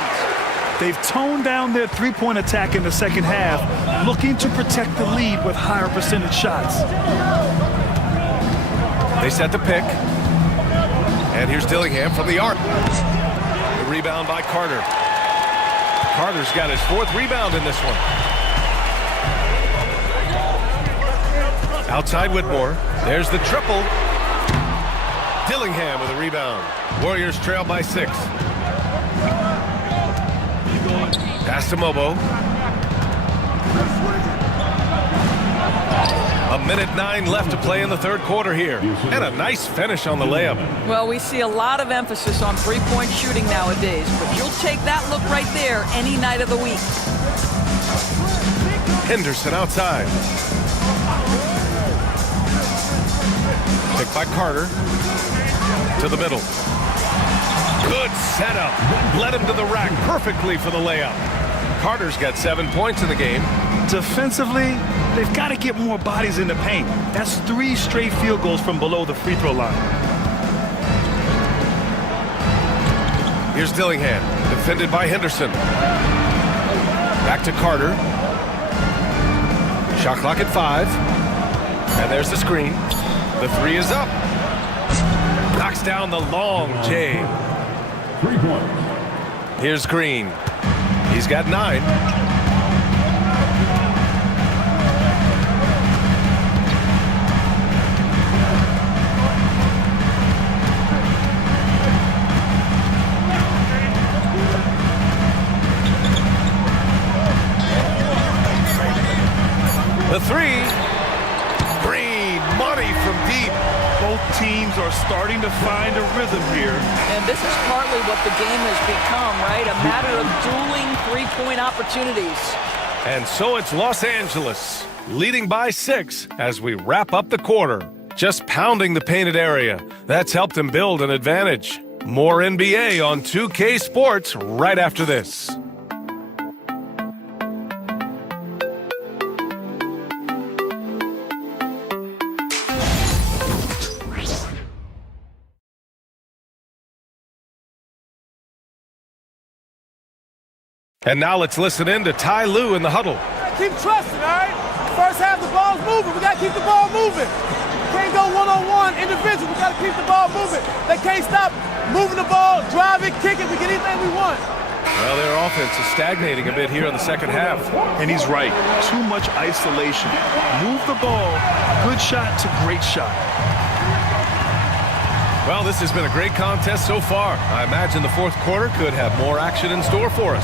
They've toned down their three-point attack in the second half, looking to protect the lead with higher percentage shots. They set the pick. And here's Dillingham from the arc. The rebound by Carter. Carter's got his 4th rebound in this one. Outside Whitmore. There's the triple. Dillingham with a rebound. Warriors trail by 6. Pass to Mobo. 1:09 left to play in the 3rd quarter here. And a nice finish on the layup. Well, we see a lot of emphasis on three-point shooting nowadays, but you'll take that look right there any night of the week. Henderson outside. Picked by Carter. To the middle. Good setup. Led him to the rack perfectly for the layup. Carter's got 7 points in the game. Defensively, they've got to get more bodies in the paint. That's 3 straight field goals from below the free throw line. Here's Dillingham, defended by Henderson. Back to Carter. Shot clock at 5. And there's the screen. The 3 is up. Knocks down the long J. 3 points. Here's Green. He's got 9. The 3. Green, money from deep. Both teams are starting to find a rhythm here. And this is partly what the game has become, right? A matter of dueling three-point opportunities. And so it's Los Angeles, leading by 6 as we wrap up the quarter. Just pounding the painted area. That's helped them build an advantage. More NBA on 2K Sports right after this. And now let's listen in to Ty Lue in the huddle. Keep trusting, all right? First half, the ball's moving. We got to keep the ball moving. Can't go one-on-one, individual. We got to keep the ball moving. They can't stop moving the ball, drive it, kick it. We get anything we want. Well, their offense is stagnating a bit here in the second half. And he's right. Too much isolation. Move the ball. Good shot to great shot. Well, this has been a great contest so far. I imagine the 4th quarter could have more action in store for us.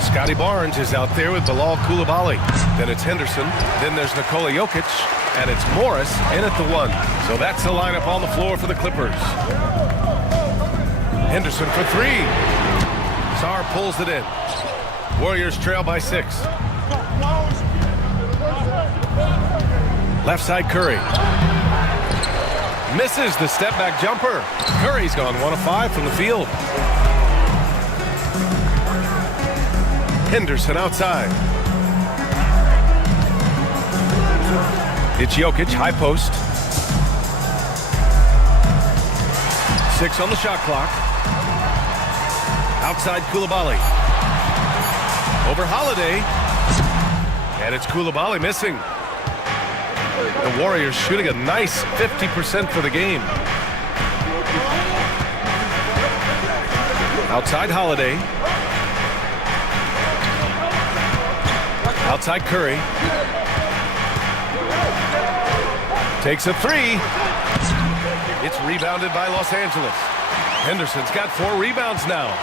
Scotty Barnes is out there with Bilal Coulibaly. Then it's Henderson. Then there's Nikola Jokic. And it's Morris in at the 1. So that's the lineup on the floor for the Clippers. Henderson for 3. Sarr pulls it in. Warriors trail by 6. Left side Curry. Misses the step-back jumper. Curry's gone 1 of 5 from the field. Henderson outside. It's Jokic, high post. 6 on the shot clock. Outside Coulibaly. Over Holiday. And it's Coulibaly missing. The Warriors shooting a nice 50% for the game. Outside Holiday. Outside Curry. Takes a 3. It's rebounded by Los Angeles. Henderson's got 4 rebounds now.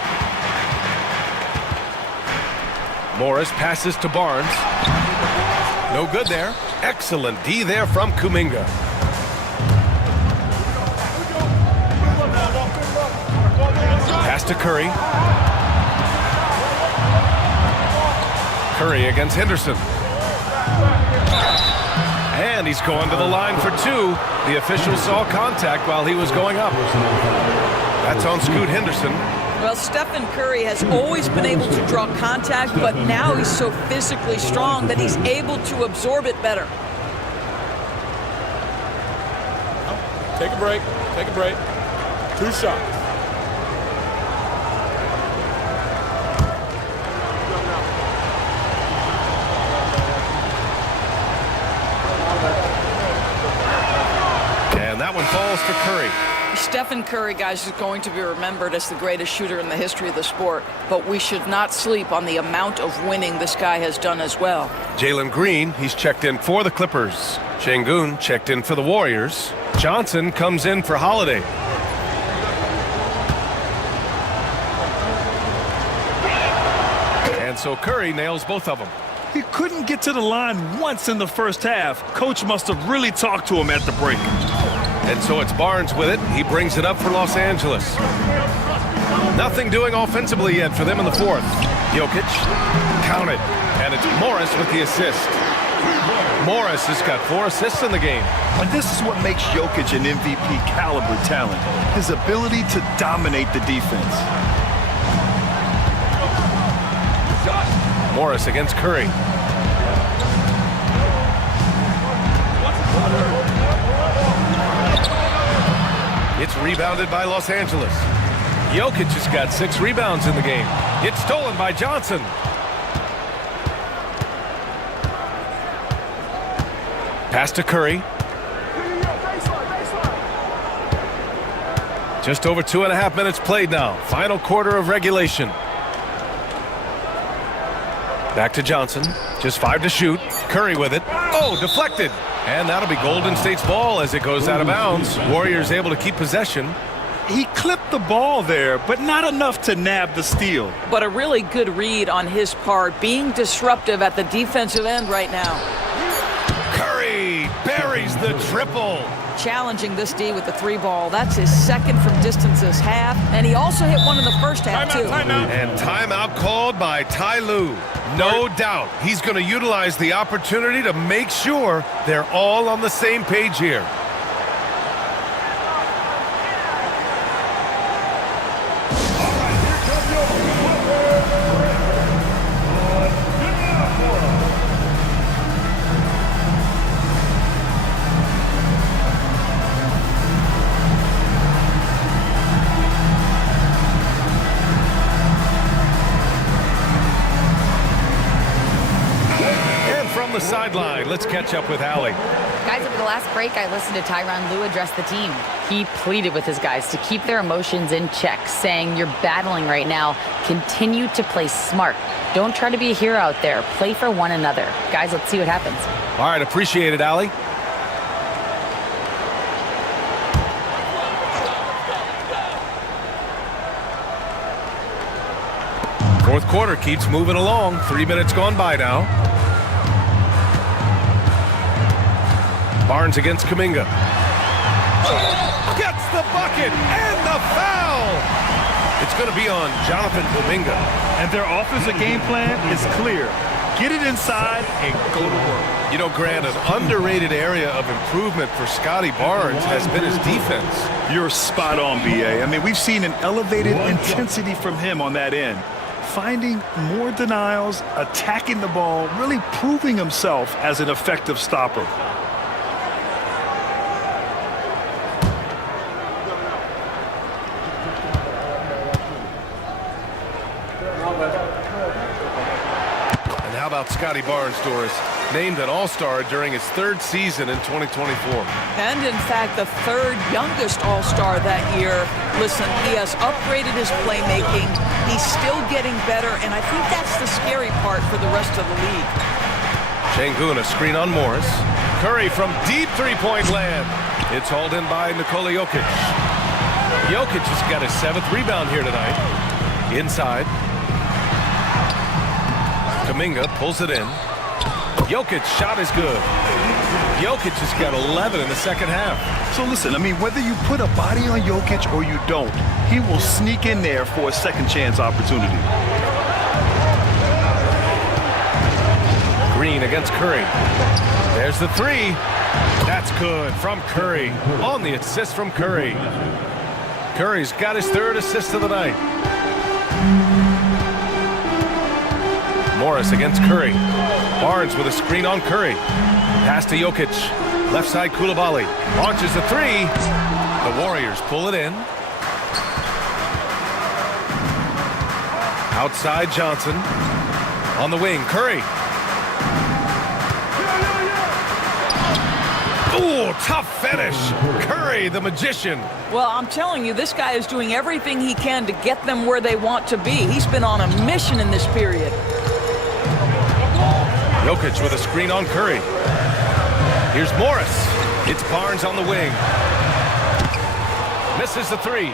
Morris passes to Barnes. No good there. Excellent D there from Kuminga. Pass to Curry. Curry against Henderson. And And he's going to the line for two. The official saw contact while he was going up. That's on Scoot Henderson. Well, Stephen Curry has always been able to draw contact, but now he's so physically strong that he's able to absorb it better. Take a break. Take a break. 2 shots. And that one falls for Curry. Stephen Curry, guys, is going to be remembered as the greatest shooter in the history of the sport, but we should not sleep on the amount of winning this guy has done as well. Jalen Green, he's checked in for the Clippers. Şengün checked in for the Warriors. Johnson comes in for Holiday. And so Curry nails both of them. He couldn't get to the line once in the first half. Coach must have really talked to him at the break. And so it's Barnes with it. He brings it up for Los Angeles. Nothing doing offensively yet for them in the fourth. Jokic, counted. And it's Morris with the assist. Morris has got 4 assists in the game. And this is what makes Jokic an MVP caliber talent. His ability to dominate the defense. Morris against Curry. It's rebounded by Los Angeles. Jokic has got 6 rebounds in the game. It's stolen by Johnson. Pass to Curry. Just over 2.5 minutes played now. Final quarter of regulation. Back to Johnson. Just 5 to shoot. Curry with it. Oh, deflected. And that'll be Golden State's ball as it goes out of bounds. Warriors able to keep possession. He clipped the ball there, but not enough to nab the steal. But a really good read on his part, being disruptive at the defensive end right now. Curry buries the triple. Challenging this D with the 3 ball. That's his second from distance this half. And he also hit one in the first half, too. And timeout called by Ty Lue. No doubt he's going to utilize the opportunity to make sure they're all on the same page here. The sideline. Let's catch up with Allie. Guys, over the last break, I listened to Tyronn Lue address the team. He pleaded with his guys to keep their emotions in check, saying, "You're battling right now. Continue to play smart. Don't try to be a hero out there. Play for one another." Guys, let's see what happens. All right, appreciate it, Allie. Fourth quarter keeps moving along. 3 minutes gone by now. Barnes against Kuminga. Gets the bucket and the foul. It's going to be on Jonathan Kuminga. And their offensive game plan is clear. Get it inside and go to work. You know, Grant, an underrated area of improvement for Scotty Barnes has been his defense. You're spot on, B.A. I mean, we've seen an elevated intensity from him on that end. Finding more denials, attacking the ball, really proving himself as an effective stopper. Scotty Barnes, Doris, named an All-Star during his 3rd season in 2024. And in fact, the 3rd youngest All-Star that year. Listen, he has upgraded his playmaking. He's still getting better, and I think that's the scary part for the rest of the league. Şengün, a screen on Morris. Curry from deep 3-point land. It's hauled in by Nikola Jokic. Jokic has got his 7th rebound here tonight. Inside. Kuminga pulls it in. Jokic shot is good. Jokic has got 11 in the second half. So listen, I mean, whether you put a body on Jokic or you don't, he will sneak in there for a second chance opportunity. Green against Curry. There's the 3. That's good from Curry. On the assist from Curry. Curry's got his third assist of the night. Morris against Curry. Barnes with a screen on Curry. Pass to Jokic. Left side Koulibaly. Launches the three. The Warriors pull it in. Outside Johnson. On the wing, Curry. Ooh, tough finish. Curry, the magician. Well, I'm telling you, this guy is doing everything he can to get them where they want to be. He's been on a mission in this period. Jokic with a screen on Curry. Here's Morris. It's Barnes on the wing. Misses the three.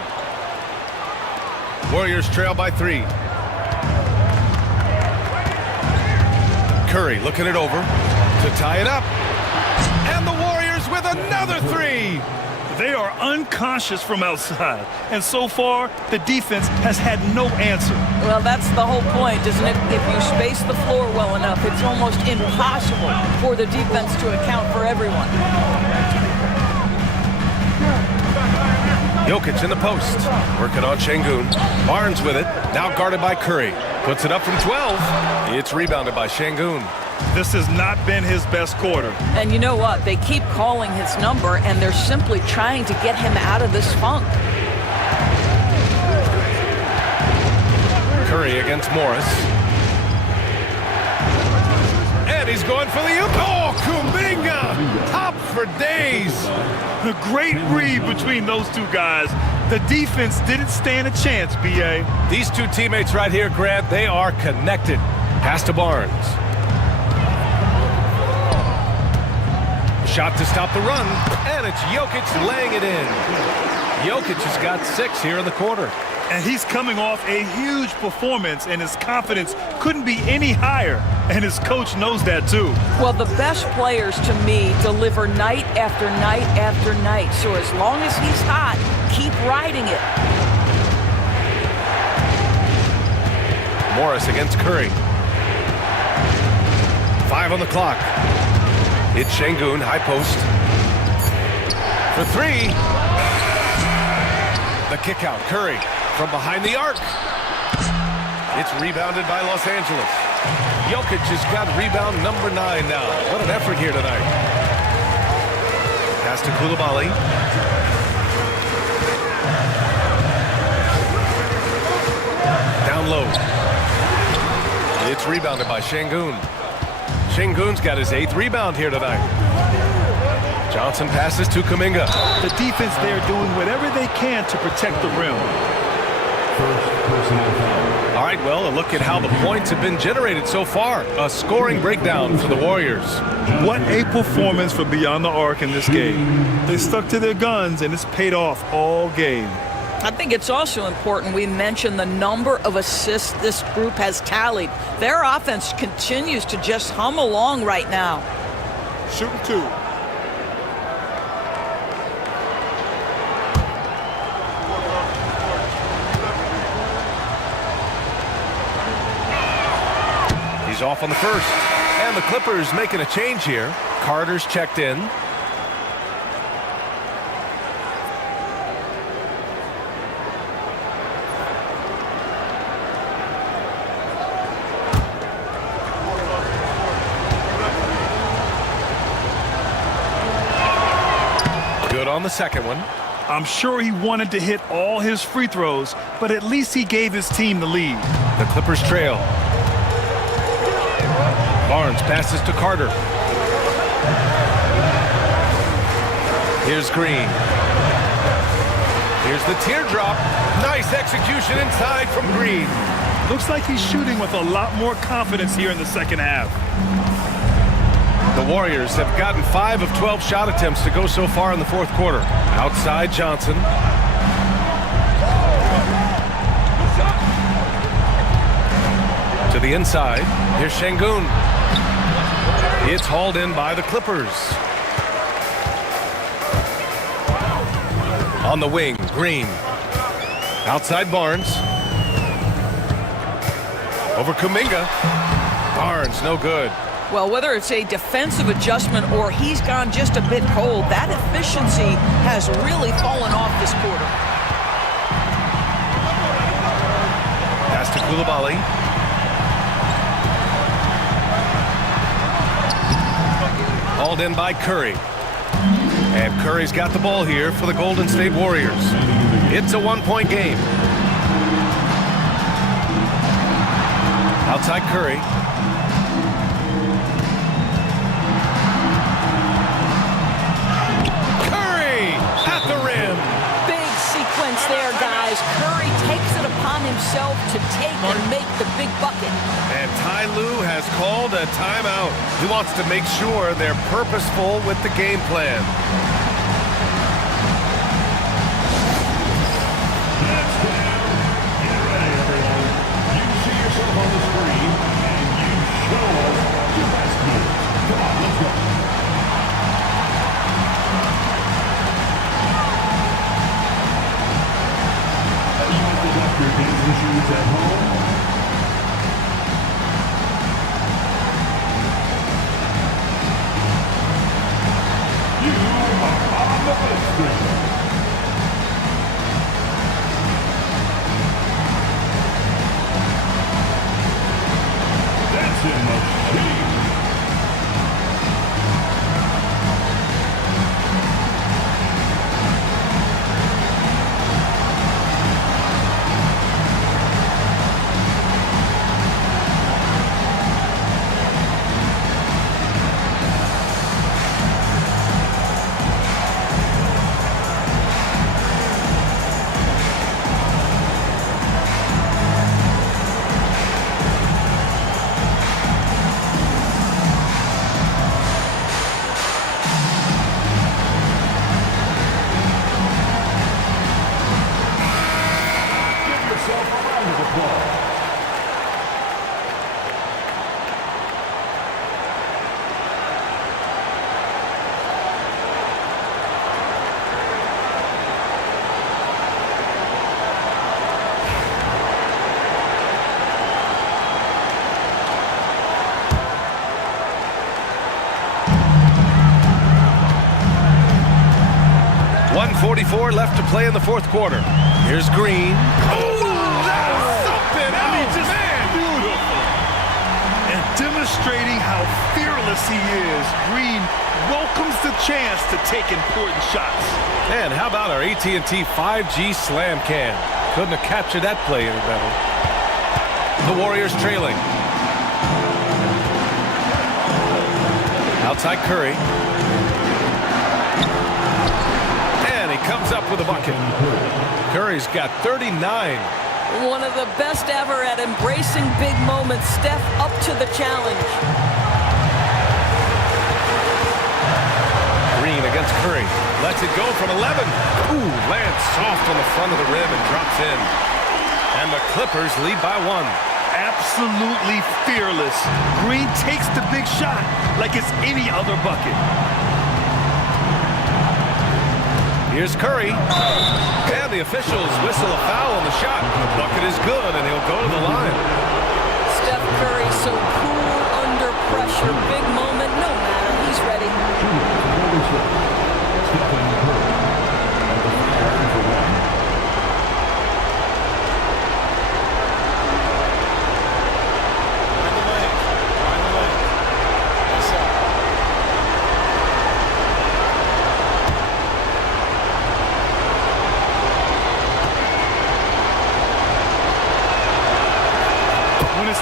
Warriors trail by 3. Curry looking it over to tie it up. And the Warriors with another 3. They are unconscious from outside, and so far, the defense has had no answer. Well, that's the whole point, isn't it? If you space the floor well enough, it's almost impossible for the defense to account for everyone. Jokic in the post, working on Şengün. Barnes with it, now guarded by Curry. Puts it up from 12. It's rebounded by Şengün. This has not been his best quarter. And you know what? They keep calling his number, and they're simply trying to get him out of this funk. Curry against Morris. And he's going for the... Oh, Kuminga! Top for days! A great read between those two guys. The defense didn't stand a chance, B.A. These two teammates right here, Grant, they are connected. Pass to Barnes. Shot to stop the run, and it's Jokic laying it in. Jokic has got 6 here in the quarter. And he's coming off a huge performance, and his confidence couldn't be any higher. And his coach knows that, too. Well, the best players, to me, deliver night after night after night. So as long as he's hot, keep riding it. Morris against Curry. 5 on the clock. It's Şengün, high post. For 3. The kick out, Curry from behind the arc. It's rebounded by Los Angeles. Jokic has got rebound number 9 now. What an effort here tonight. Pass to Koulibaly. Down low. It's rebounded by Şengün. Şengün's got his 8th rebound here tonight. Johnson passes to Kuminga. The defense there doing whatever they can to protect the rim. All right, well, a look at how the points have been generated so far. A scoring breakdown for the Warriors. What a performance for Beyond the Arc in this game. They stuck to their guns, and it's paid off all game. I think it's also important we mention the number of assists this group has tallied. Their offense continues to just hum along right now. Shooting 2. He's off on the first. And the Clippers making a change here. Carter's checked in. Good on the second one. I'm sure he wanted to hit all his free throws, but at least he gave his team the lead. The Clippers trail. Barnes passes to Carter. Here's Green. Here's the teardrop. Nice execution inside from Green. Looks like he's shooting with a lot more confidence here in the second half. The Warriors have gotten 5 of 12 shot attempts to go so far in the fourth quarter. Outside Johnson. To the inside. Here's Şengün. It's hauled in by the Clippers. On the wing, Green. Outside Barnes. Over Kuminga. Barnes, no good. Well, whether it's a defensive adjustment or he's gone just a bit cold, that efficiency has really fallen off this quarter. Pass to Koulibaly. Hauled in by Curry. And Curry's got the ball here for the Golden State Warriors. It's a one-point game. Outside Curry. Curry at the rim. Big sequence there, guys. Curry takes it upon himself to take and make the big bucket. And Ty Lue has called a timeout. He wants to make sure they're purposeful with the game plan. Issues at home. You are on the big screen. That's in the machine. .44 left to play in the fourth quarter. Here's Green. Oh, that's something else, man! Beautiful. And demonstrating how fearless he is, Green welcomes the chance to take important shots. And how about our AT&T 5G Slam Can? Couldn't have captured that play any better. The Warriors trailing. Outside Curry. Comes up with a bucket. Curry's got 39. One of the best ever at embracing big moments. Steph up to the challenge. Green against Curry. Lets it go from 11. Ooh, lands soft on the front of the rim and drops in. And the Clippers lead by 1. Absolutely fearless. Green takes the big shot like it's any other bucket. Here's Curry, and the officials whistle a foul on the shot. The bucket is good, and he'll go to the line. Steph Curry so cool under pressure. Big moment, no matter. He's ready.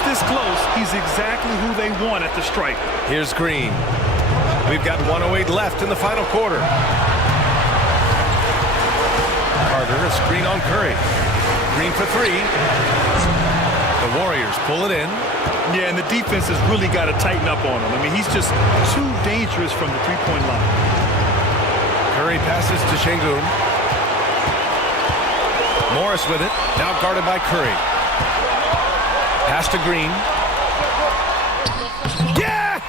This close, he's exactly who they want at the stripe. Here's Green. We've got 1:08 left in the final quarter. Carter, a screen on Curry. Green for 3. The Warriors pull it in. Yeah, and the defense has really got to tighten up on him. I mean, he's just too dangerous from the three-point line. Curry passes to Şengün. Morris with it. Now guarded by Curry. Pass to Green. Yes!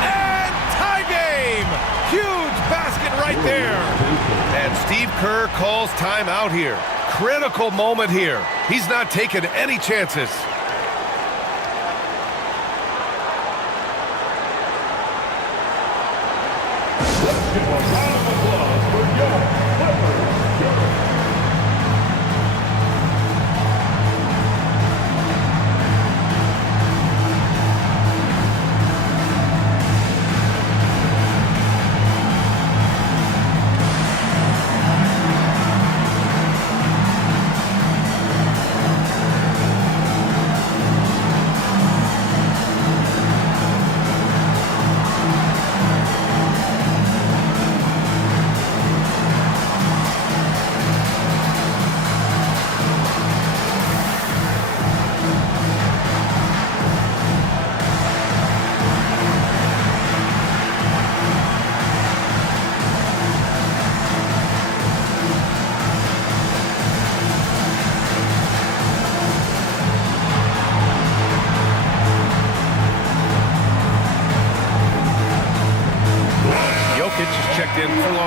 And tie game! Huge basket right there. And Steve Kerr calls timeout here. Critical moment here. He's not taking any chances.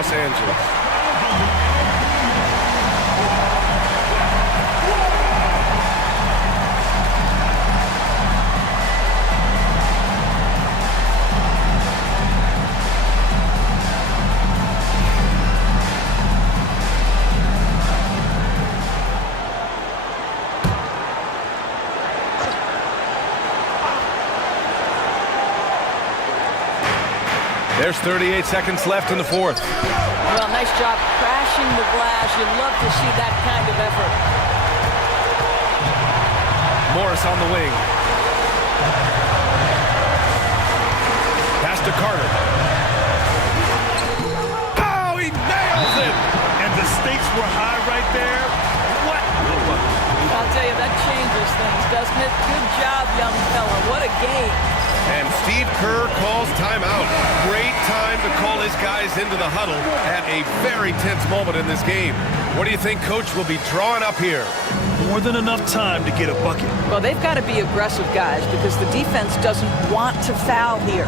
Los Angeles. There's 38 seconds left in the fourth. Well, nice job crashing the glass. You love to see that kind of effort. Morris on the wing. Pass to Carter. Oh, he nails it! And the stakes were high right there. What? I'll tell you, that changes things, doesn't it? Good job, young fella. What a game. And Steve Kerr calls timeout. Great time to call his guys into the huddle at a very tense moment in this game. What do you think Coach will be drawing up here? More than enough time to get a bucket. Well, they've got to be aggressive, guys, because the defense doesn't want to foul here.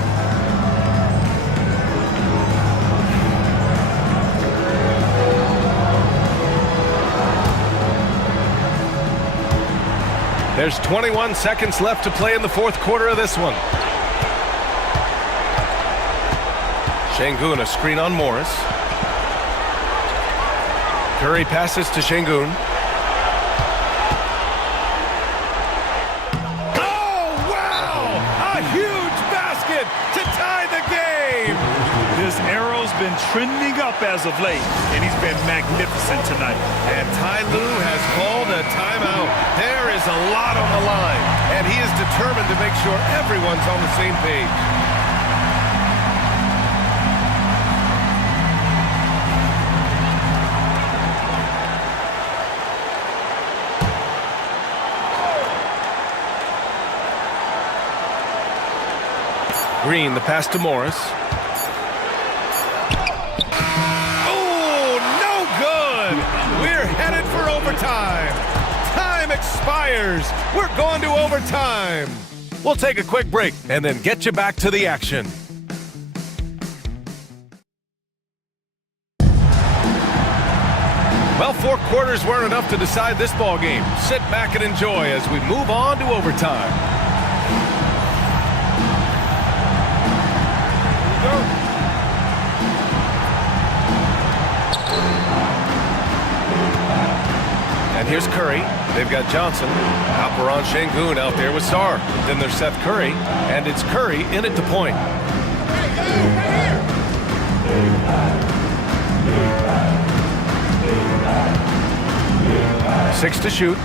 There's 21 seconds left to play in the fourth quarter of this one. Şengün, a screen on Morris. Curry passes to Şengün. Oh, wow! A huge basket to tie the game! This arrow's been trending up as of late, and he's been magnificent tonight. And Ty Lue has called a timeout. There is a lot on the line, and he is determined to make sure everyone's on the same page. Green, the pass to Morris. Oh, no good! We're headed for overtime. Time expires. We're going to overtime. We'll take a quick break and then get you back to the action. Well, 4 quarters weren't enough to decide this ball game. Sit back and enjoy as we move on to overtime. And here's Curry. They've got Johnson. Alperen Şengün out there with Sarr. Then there's Seth Curry. And it's Curry in at the point. 6 to shoot.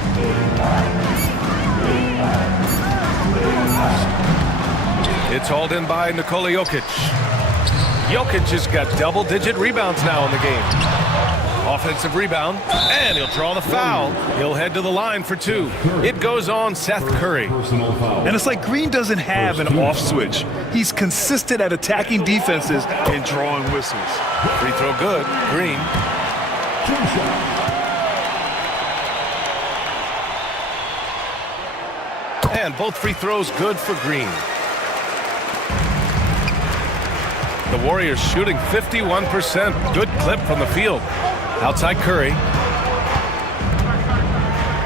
It's hauled in by Nikola Jokic. Jokic has got double-digit rebounds now in the game. Offensive rebound, and he'll draw the foul. He'll head to the line for 2. It goes on Seth Curry. And it's like Green doesn't have an off switch. He's consistent at attacking defenses and drawing whistles. Free throw good. Green. And both free throws good for Green. The Warriors shooting 51%. Good clip from the field. Outside Curry.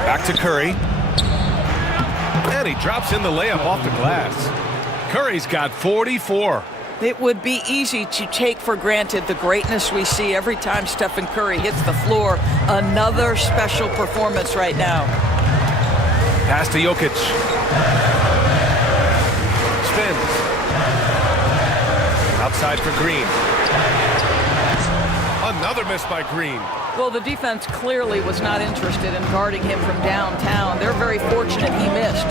Back to Curry. And he drops in the layup off the glass. Curry's got 44. It would be easy to take for granted the greatness we see every time Stephen Curry hits the floor. Another special performance right now. Pass to Jokic. Spins. Outside for Green. Another miss by Green. Well, the defense clearly was not interested in guarding him from downtown. They're very fortunate he missed.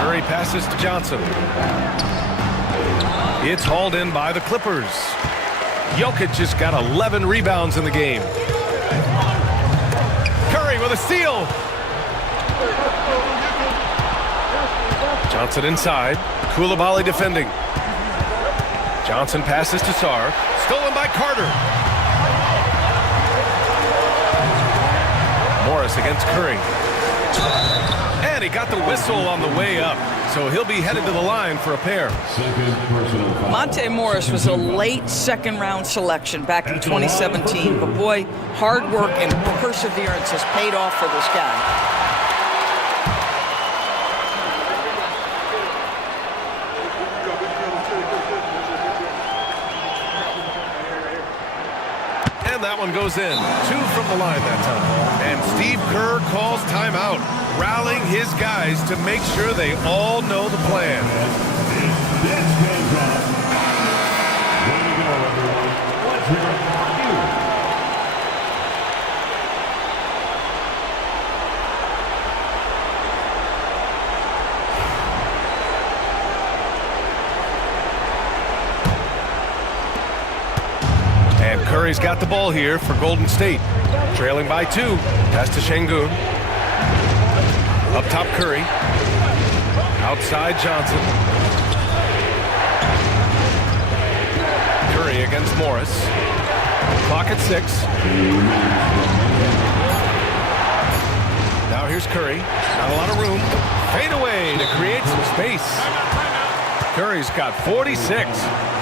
Curry passes to Johnson. It's hauled in by the Clippers. Jokic has got 11 rebounds in the game. Curry with a steal. Johnson inside. Koulibaly defending. Johnson passes to Sarr. Stolen by Carter. Morris against Curry. And he got the whistle on the way up. So he'll be headed to the line for a pair. Second personal foul. Monte Morris was a late second-round selection back in 2017, but boy, hard work and perseverance has paid off for this guy. And that one goes in. 2 from the line that time. And Steve Kerr calls timeout, rallying his guys to make sure they all know the plan. And Curry's got the ball here for Golden State. Trailing by 2. Pass to Şengün. Up top Curry. Outside Johnson. Curry against Morris. Clock at 6. Now here's Curry. Not a lot of room. Fade away to create some space. Curry's got 46.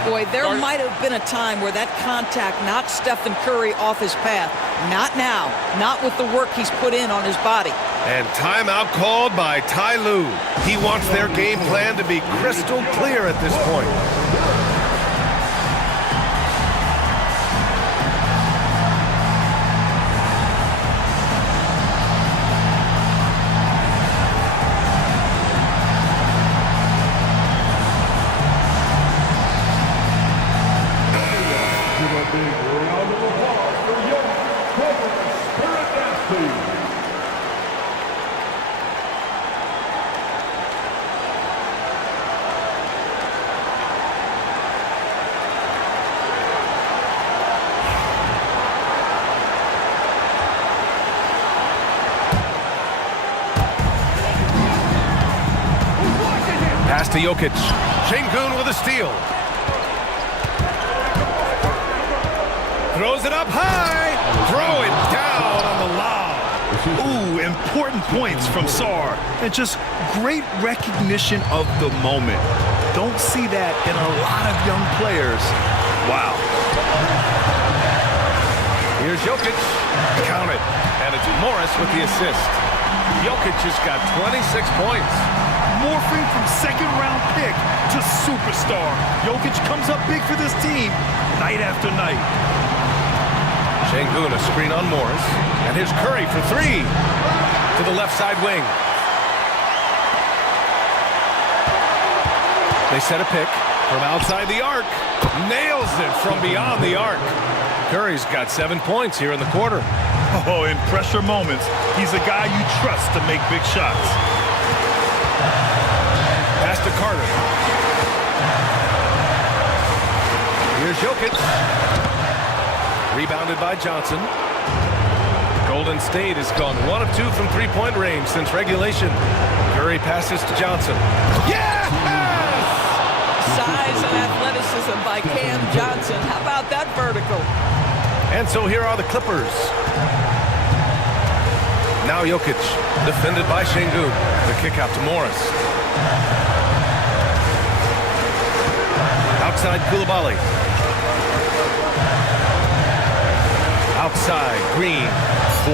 Boy, there might have been a time where that contact knocked Stephen Curry off his path. Not now. Not with the work he's put in on his body. And timeout called by Ty Lue. He wants their game plan to be crystal clear at this point. Pass to Jokic. Şengün with a steal. Throws it up high. Throw it down on the lob. Ooh, important points from Sarr. And just great recognition of the moment. Don't see that in a lot of young players. Wow. Here's Jokic. Count it. And it's Morris with the assist. Jokic has got 26 points. Morphing from second-round pick to superstar. Jokic comes up big for this team night after night. Şengün, a screen on Morris. And here's Curry for 3 to the left side wing. They set a pick from outside the arc. Nails it from beyond the arc. Curry's got 7 points here in the quarter. Oh, in pressure moments, he's a guy you trust to make big shots. Pass to Carter. Here's Jokic. Rebounded by Johnson. Golden State has gone 1 of 2 from three-point range since regulation. Curry passes to Johnson. Yes! Size and athleticism by Cam Johnson. How about that vertical? And so here are the Clippers. Now Jokic, defended by Şengün. The kick out to Morris. Outside Coulibaly. Outside Green.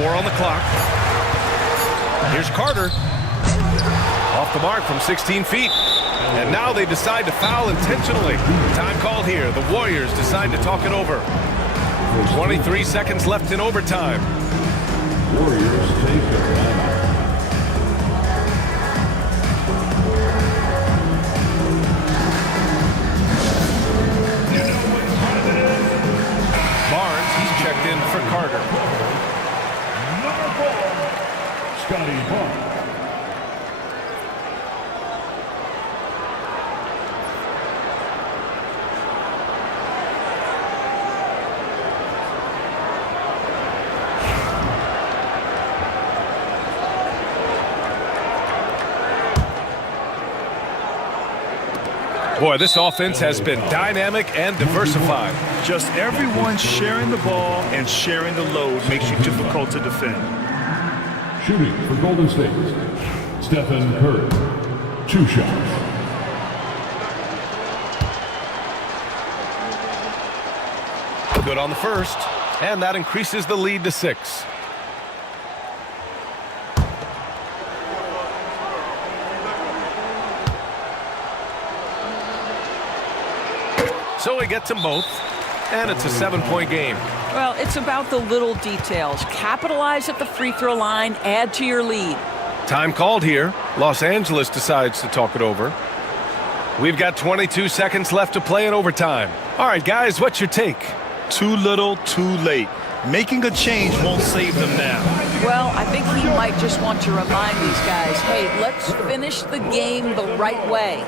4 on the clock. Here's Carter. Off the mark from 16 feet. And now they decide to foul intentionally. Time called here. The Warriors decide to talk it over. 23 seconds left in overtime. Warriors take the timeout. Barnes, he's checked in for Carter. Number 4, Scotty Barnes. Boy, this offense has been dynamic and diversified. Just everyone sharing the ball and sharing the load makes you difficult to defend. Shooting for Golden State, Stephen Curry. 2 shots. Good on the first, and that increases the lead to 6. So he gets them both, and it's a 7-point game. Well, it's about the little details. Capitalize at the free throw line, add to your lead. Time called here. Los Angeles decides to talk it over. We've got 22 seconds left to play in overtime. All right, guys, what's your take? Too little, too late. Making a change won't save them now. Well, I think he might just want to remind these guys, hey, let's finish the game the right way.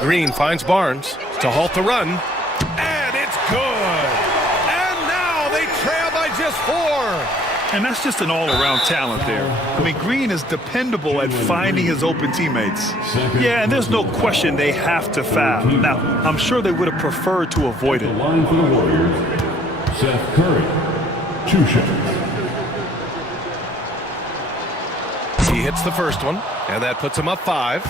Green finds Barnes to halt the run, and it's good. And now they trail by just 4. And that's just an all-around talent there. I mean, Green is dependable at finding his open teammates. Yeah, and there's no question they have to foul. Now, I'm sure they would have preferred to avoid it. The line for the Warriors, Seth Curry, 2 shots. He hits the first one, and that puts him up 5.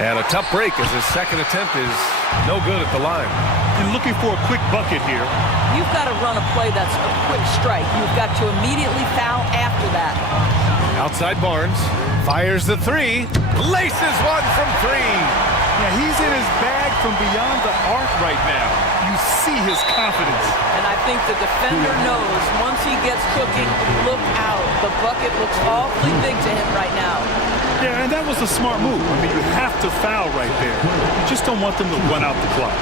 And a tough break as his second attempt is no good at the line. And looking for a quick bucket here. You've got to run a play that's a quick strike. You've got to immediately foul after that. Outside Barnes, fires the 3, laces one from 3. Yeah, he's in his bag from beyond the arc right now. You see his confidence. And I think the defender knows once he gets cooking, look out. The bucket looks awfully big to him right now. Yeah, and that was a smart move. I mean, you have to foul right there. You just don't want them to run out the clock.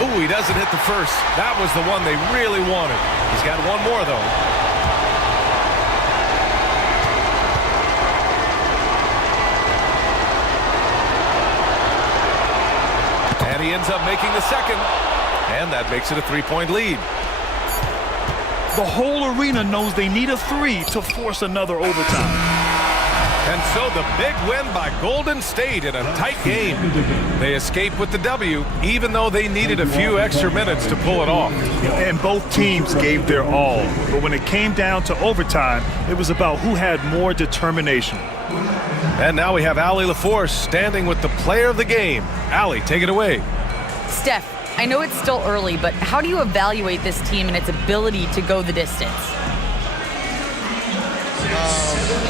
Ooh, he doesn't hit the first. That was the one they really wanted. He's got one more, though. And he ends up making the second. And that makes it a 3-point lead. The whole arena knows they need a 3 to force another overtime. And so the big win by Golden State in a tight game. They escape with the W, even though they needed a few extra minutes to pull it off. And both teams gave their all. But when it came down to overtime, it was about who had more determination. And now we have Allie LaForce standing with the player of the game. Allie, take it away. Steph, I know it's still early, but how do you evaluate this team and its ability to go the distance?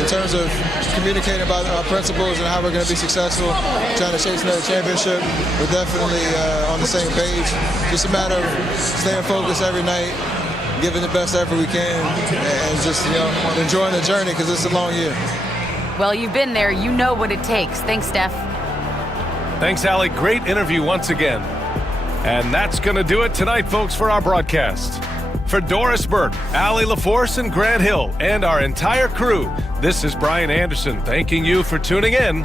In terms of communicating about our principles and how we're going to be successful, trying to chase another championship, we're definitely on the same page. Just a matter of staying focused every night, giving the best effort we can, and just enjoying the journey because it's a long year. Well, you've been there. You know what it takes. Thanks, Steph. Thanks, Allie. Great interview once again. And that's going to do it tonight, folks, for our broadcast. For Doris Burke, Allie LaForce, and Grant Hill, and our entire crew, this is Brian Anderson thanking you for tuning in.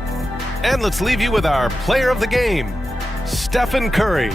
And let's leave you with our player of the game, Stephen Curry.